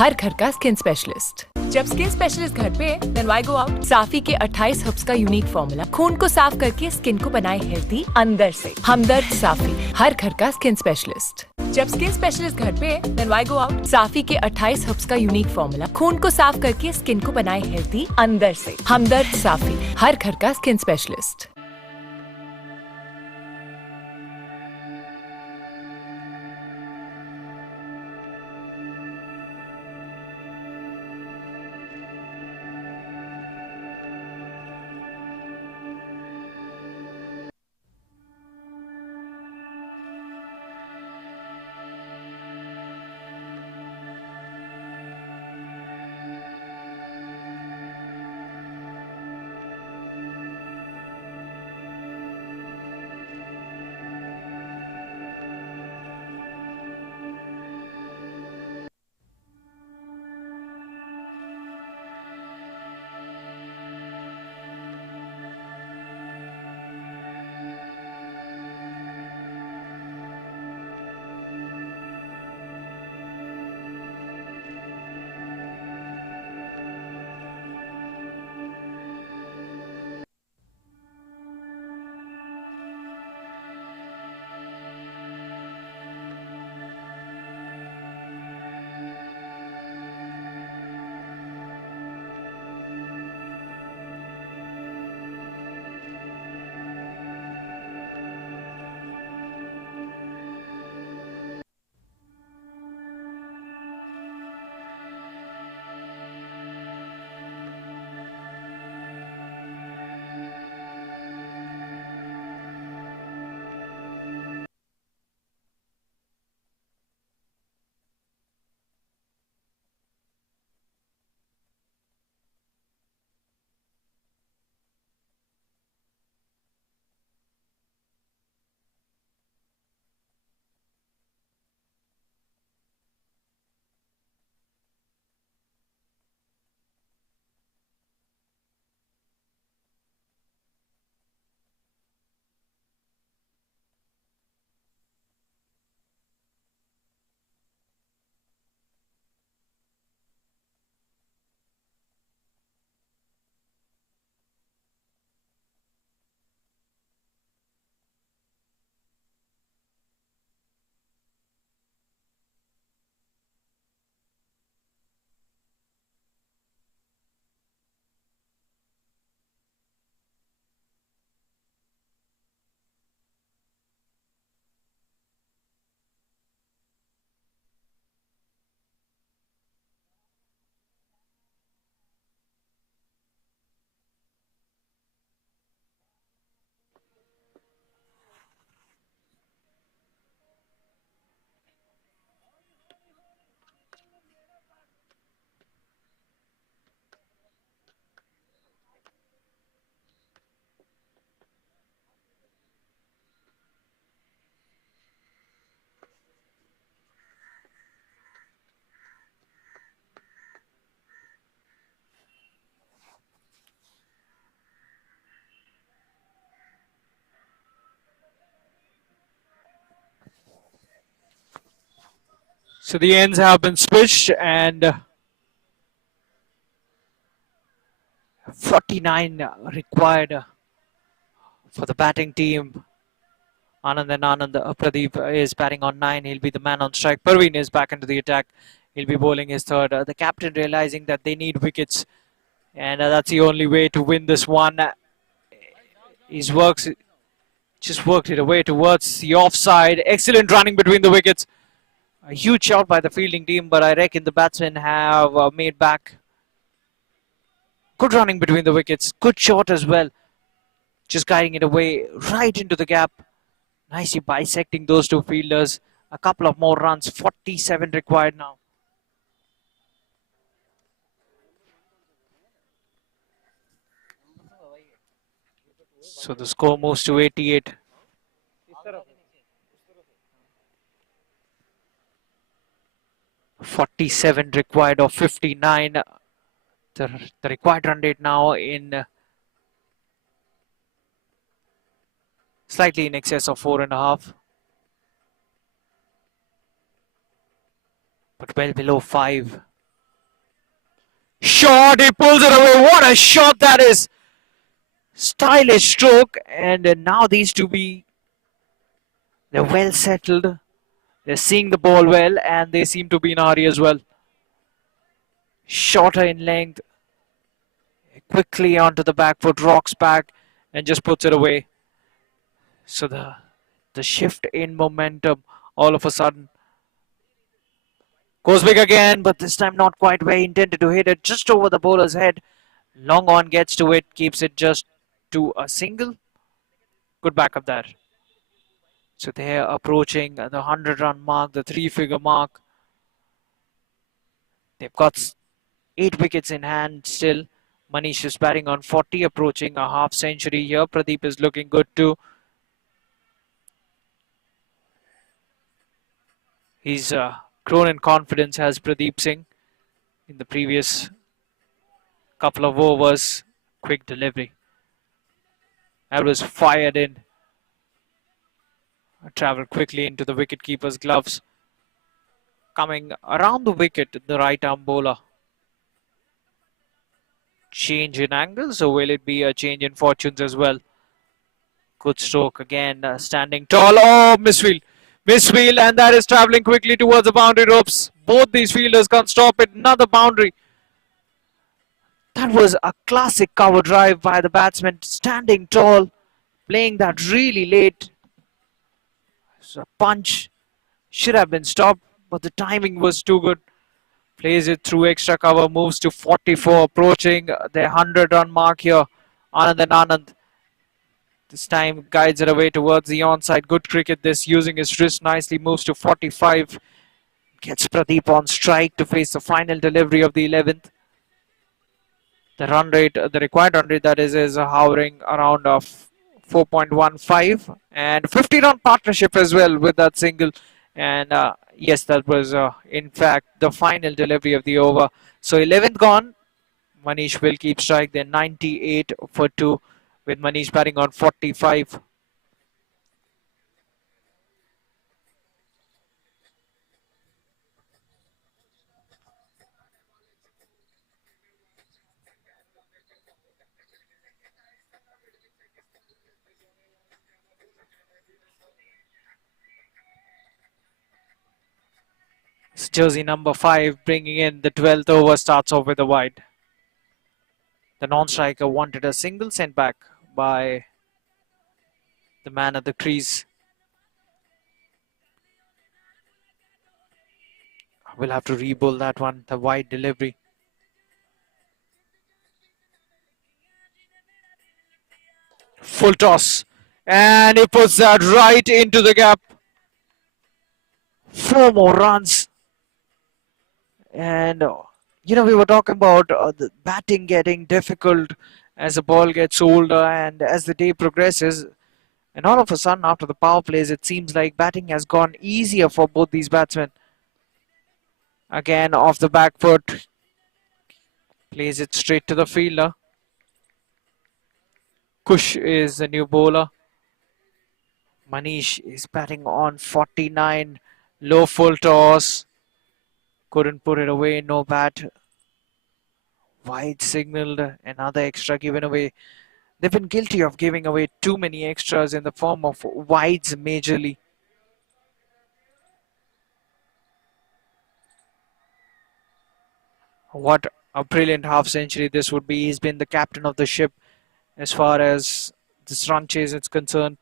हर घर का skin specialist. जब skin specialist घर पे then why go out? साफी के 28 herbs का unique formula खून को साफ करके स्किन को बनाए हेल्दी अंदर से। हमदर्द साफी, हर घर का स्किन स्पेशलिस्ट। जब स्किन स्पेशलिस्ट घर पे देन व्हाई गो आउट? साफी के 28 हर्ब्स का यूनिक फॉर्मूला खून को साफ करके स्किन को बनाए हेल्दी अंदर से। हमदर्द साफी, हर घर का skin specialist. So the ends have been switched, and 49 required for the batting team. Anand and Anand, Pradeep is batting on 9. He'll be the man on strike. Parveen is back into the attack. He'll be bowling his third. The captain realizing that they need wickets, and that's the only way to win this one. He's just worked it away towards the offside. Excellent running between the wickets. A huge shot by the fielding team, but I reckon the batsmen have made back. Good running between the wickets. Good shot as well. Just guiding it away right into the gap. Nicely bisecting those two fielders. A couple of more runs. 47 required now. So the score moves to 88. 47 required of 59. The required run rate now in slightly in excess of 4.5. But well below 5. Shot, he pulls it away. What a shot that is! Stylish stroke, and now these two they're well settled. They're seeing the ball well, and they seem to be in a hurry as well. Shorter in length, quickly onto the back foot, rocks back, and just puts it away. So the shift in momentum all of a sudden goes big again, but this time not quite where he intended to hit it, just over the bowler's head. Long on gets to it, keeps it just to a single. Good backup there. So they're approaching the 100-run mark, the 3-figure mark. They've got 8 wickets in hand still. Manish is batting on 40, approaching a half century here. Pradeep is looking good too. He's grown in confidence, has Pradeep Singh in the previous couple of overs. Quick delivery. That was fired in. Travelled quickly into the wicketkeeper's gloves. Coming around the wicket, the right arm bowler. Change in angle, so will it be a change in fortunes as well? Good stroke again, standing tall. Oh, misfield. Misfield, and that is travelling quickly towards the boundary ropes. Both these fielders can't stop it. Another boundary. That was a classic cover drive by the batsman, standing tall, playing that really late. So punch should have been stopped, but the timing was too good. Plays it through extra cover, moves to 44, approaching their 100-run mark here. Anand and Anand. This time guides it away towards the onside. Good cricket this, using his wrist nicely, moves to 45. Gets Pradeep on strike to face the final delivery of the 11th. The run rate, the required run rate that is hovering around 4.15, and 50-run partnership as well with that single. And yes, that was in fact the final delivery of the over. So 11th gone. Manish will keep strike. Then 98 for 2 with Manish batting on 45. It's jersey number 5 bringing in the 12th over, starts off with a wide. The non-striker wanted a single, sent back by the man at the crease. We'll have to re-bowl that one, the wide delivery. Full toss, and he puts that right into the gap. 4 more runs. And we were talking about the batting getting difficult as the ball gets older and as the day progresses. And all of a sudden, after the power plays, it seems like batting has gone easier for both these batsmen. Again, off the back foot, plays it straight to the fielder. Kush is the new bowler. Manish is batting on 49, low full toss. Couldn't put it away, no bat. Wide signaled, another extra given away. They've been guilty of giving away too many extras in the form of wides majorly. What a brilliant half century this would be. He's been the captain of the ship as far as this run chase is concerned.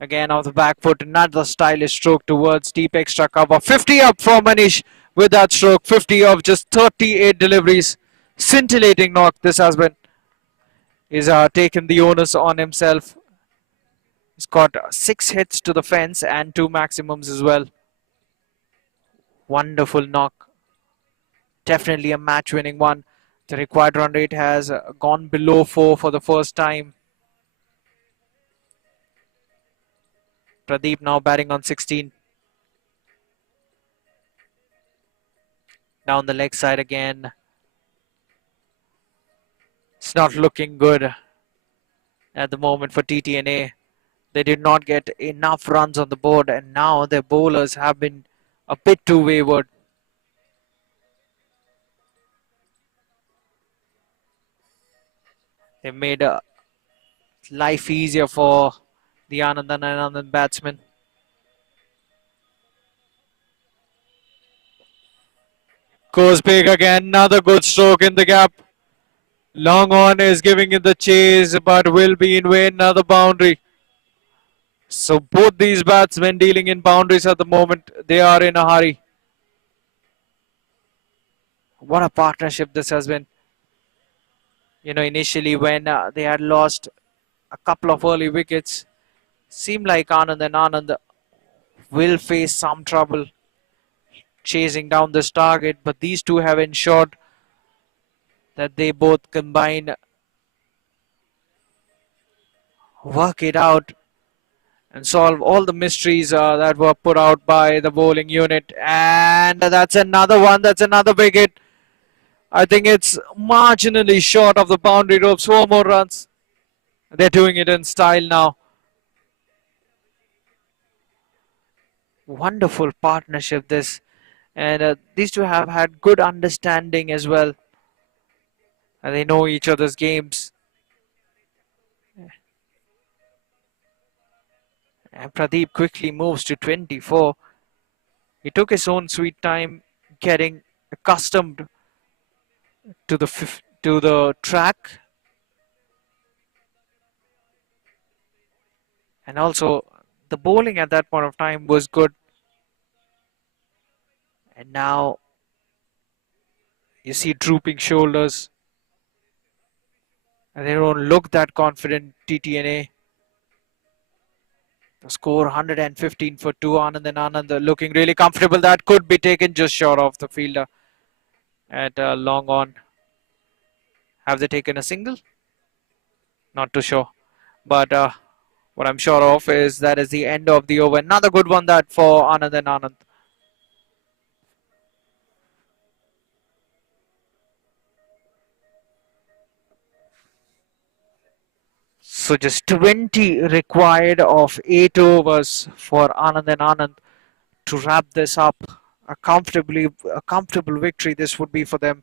Again, off the back foot, another stylish stroke towards deep extra cover. 50 up for Manish with that stroke. 50 of just 38 deliveries. Scintillating knock this has been. He's taken the onus on himself. He's got 6 hits to the fence and 2 maximums as well. Wonderful knock. Definitely a match-winning one. The required run rate has gone below 4 for the first time. Pradeep now batting on 16. Down the leg side again. It's not looking good at the moment for Tt&A. They did not get enough runs on the board, and now their bowlers have been a bit too wayward. They made life easier for the Anand and Anand batsmen. Goes big again, another good stroke in the gap. Long on is giving it the chase, but will be in vain. Another boundary. So both these batsmen dealing in boundaries at the moment. They are in a hurry. What a partnership this has been. You know, initially when they had lost a couple of early wickets, seemed like Anand and Anand will face some trouble chasing down this target, but these two have ensured that they both combine, work it out, and solve all the mysteries that were put out by the bowling unit. And that's another one. That's another big hit. I think it's marginally short of the boundary ropes. 4 more runs. They're doing it in style now. Wonderful partnership this. And these two have had good understanding as well. And they know each other's games. And Pradeep quickly moves to 24. He took his own sweet time getting accustomed to the track. And also the bowling at that point of time was good. And now you see drooping shoulders. And they don't look that confident, Tt&A. The score 115 for 2. Anand and Anand looking really comfortable. That could be taken just short of the fielder at long on. Have they taken a single? Not too sure. But what I'm sure of is that is the end of the over. Another good one that for Anand and Anand. So just 20 required of 8 overs for Anand and Anand to wrap this up. A comfortable victory this would be for them.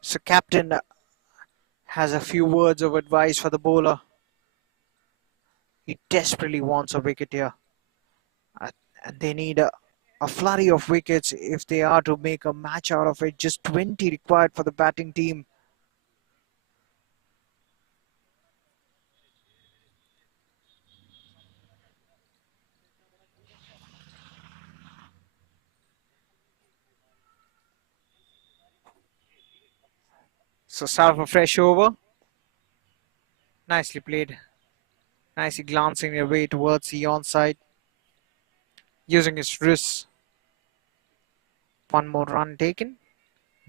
So captain has a few words of advice for the bowler. He desperately wants a wicket here. And they need a flurry of wickets if they are to make a match out of it. Just 20 required for the batting team. So start of a fresh over. Nicely played. Nicely glancing away towards the onside, using his wrists. One more run taken.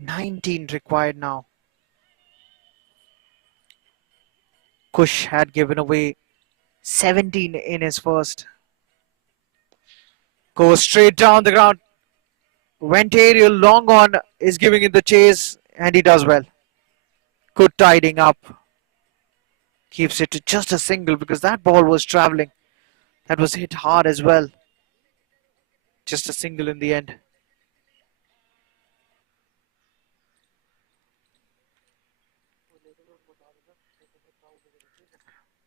19 required now. Kush had given away 17 in his first. Goes straight down the ground. Went aerial, long on is giving it the chase, and he does well. Good tiding up. Keeps it to just a single because that ball was traveling. That was hit hard as well. Just a single in the end.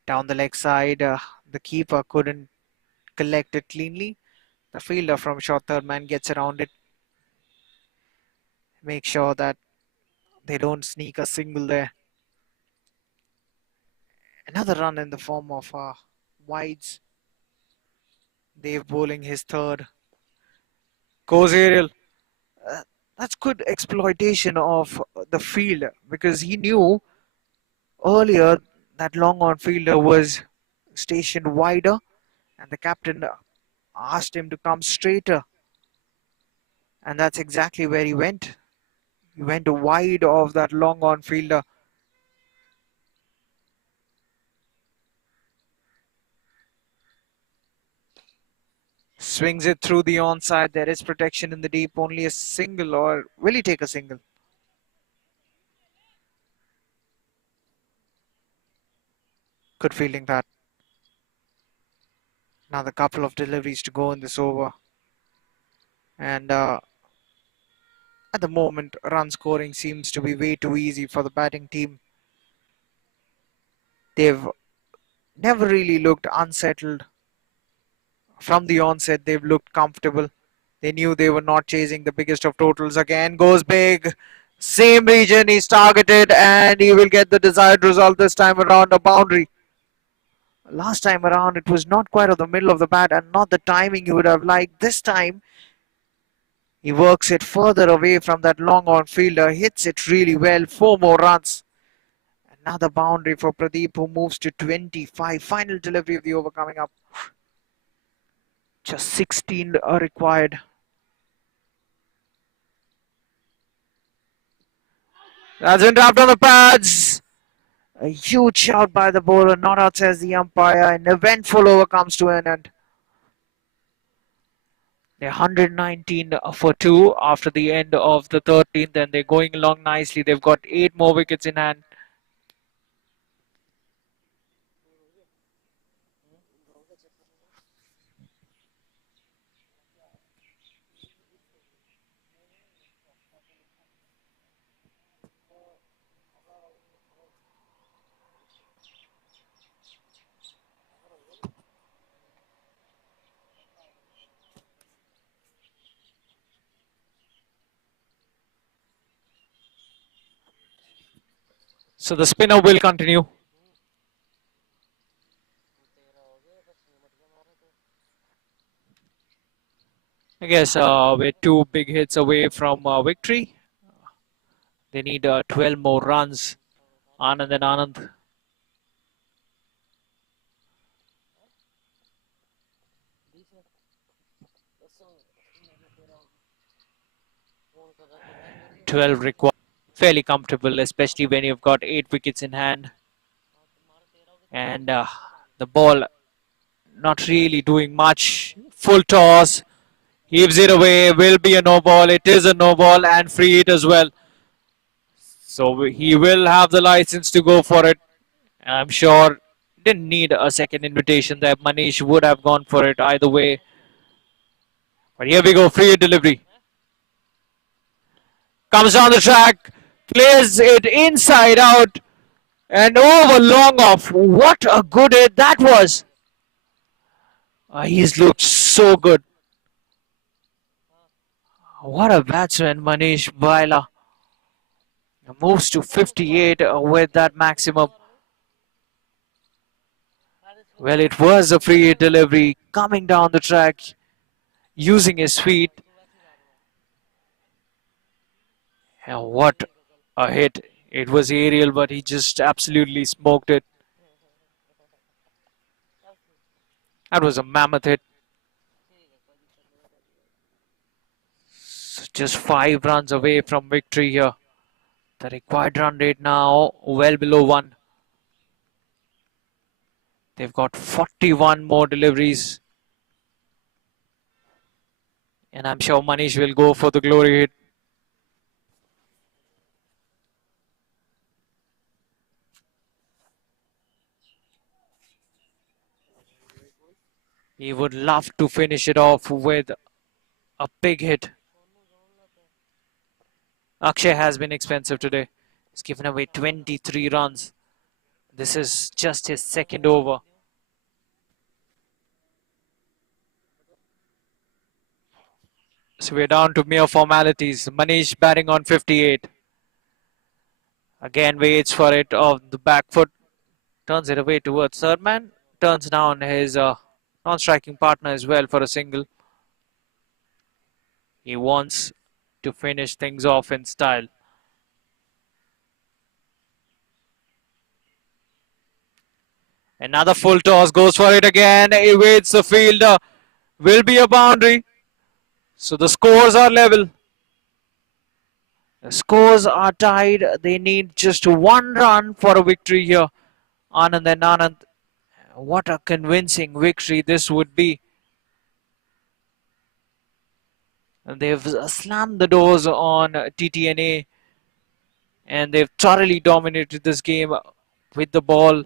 Down the leg side, the keeper couldn't collect it cleanly. The fielder from short third man gets around it. Make sure that they don't sneak a single there. Another run in the form of wides. Dave bowling his third. Goes aerial. Uh, that's good exploitation of the field because he knew earlier that long on fielder was stationed wider and the captain asked him to come straighter. And that's exactly where he went. He went wide of that long on fielder. Swings it through the onside. There is protection in the deep. Only a single, or will he take a single? Good fielding that. Another couple of deliveries to go in this over. And at the moment, run scoring seems to be way too easy for the batting team. They've never really looked unsettled. From the onset, they've looked comfortable. They knew they were not chasing the biggest of totals. Again, goes big. Same region, he's targeted and he will get the desired result this time around, a boundary. Last time around, it was not quite at the middle of the bat and not the timing you would have liked. This time, he works it further away from that long on fielder, hits it really well. 4 more runs. Another boundary for Pradeep, who moves to 25. Final delivery of the over coming up. Just 16 are required. That's been dropped on the pads. A huge shout by the bowler. Not out, says the umpire. An eventful over comes to an end. They're 119 for 2 after the end of the 13th, and they're going along nicely. They've got 8 more wickets in hand. So the spinner will continue. I guess we're 2 big hits away from victory. They need 12 more runs. Anand and Anand. Phone कर रहा है 12 required. Fairly comfortable, especially when you've got 8 wickets in hand. And the ball not really doing much. Full toss. Heaves it away. Will be a no ball. It is a no ball and free hit as well. So he will have the license to go for it. I'm sure didn't need a second invitation there. Manish would have gone for it either way. But here we go. Free hit delivery. Comes down the track. Plays it inside out. And over long off. What a good hit that was. He's looked so good. What a batsman, Manish Baila. Moves to 58 with that maximum. Well, it was a free hit delivery coming down the track using his feet. And what a hit. It was aerial, but he just absolutely smoked it. That was a mammoth hit. Just 5 runs away from victory here. The required run rate now well below 1. They've got 41 more deliveries. And I'm sure Manish will go for the glory hit. He would love to finish it off with a big hit. Akshay has been expensive today. He's given away 23 runs. This is just his second over. So we're down to mere formalities. Manish batting on 58. Again waits for it off the back foot. Turns it away towards third man. Turns down his non-striking partner as well for a single. He wants to finish things off in style. Another full toss, goes for it again, evades the fielder, will be a boundary. So the scores are level. The scores are tied. They need just 1 run for a victory here. Anand and Anand, what a convincing victory this would be. And they've slammed the doors on Tt&A and they've thoroughly dominated this game with the ball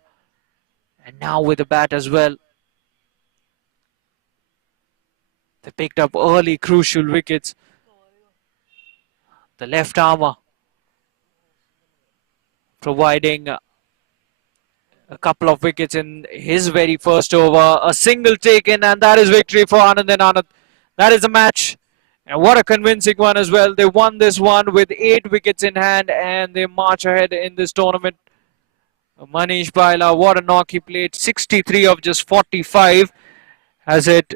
and now with the bat as well. They picked up early crucial wickets. The left armour providing a couple of wickets in his very first over. A single taken, and that is victory for Anand and Anand. That is the match. And what a convincing one as well. They won this one with 8 wickets in hand and they march ahead in this tournament. Manish Baila, what a knock he played. 63 of just 45. Has hit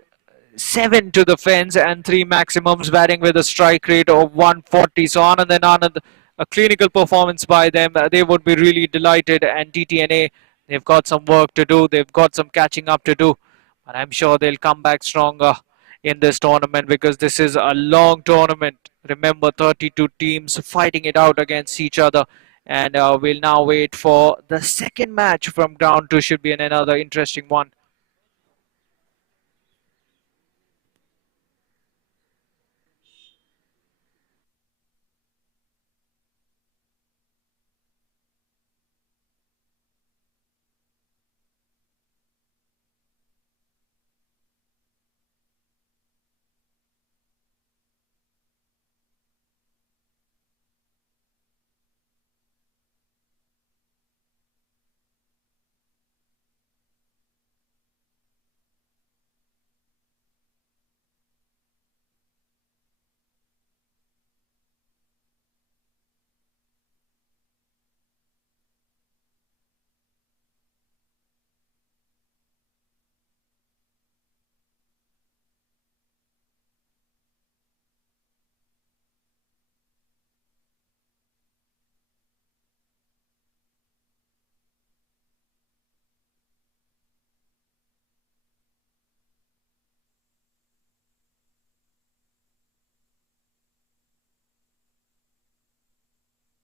7 to the fence and 3 maximums, batting with a strike rate of 140. So Anand and Anand, a clinical performance by them. They would be really delighted. And Tt&A, they've got some work to do. They've got some catching up to do. But I'm sure they'll come back stronger in this tournament because this is a long tournament. Remember, 32 teams fighting it out against each other. And we'll now wait for the second match from ground 2. Should be another interesting one.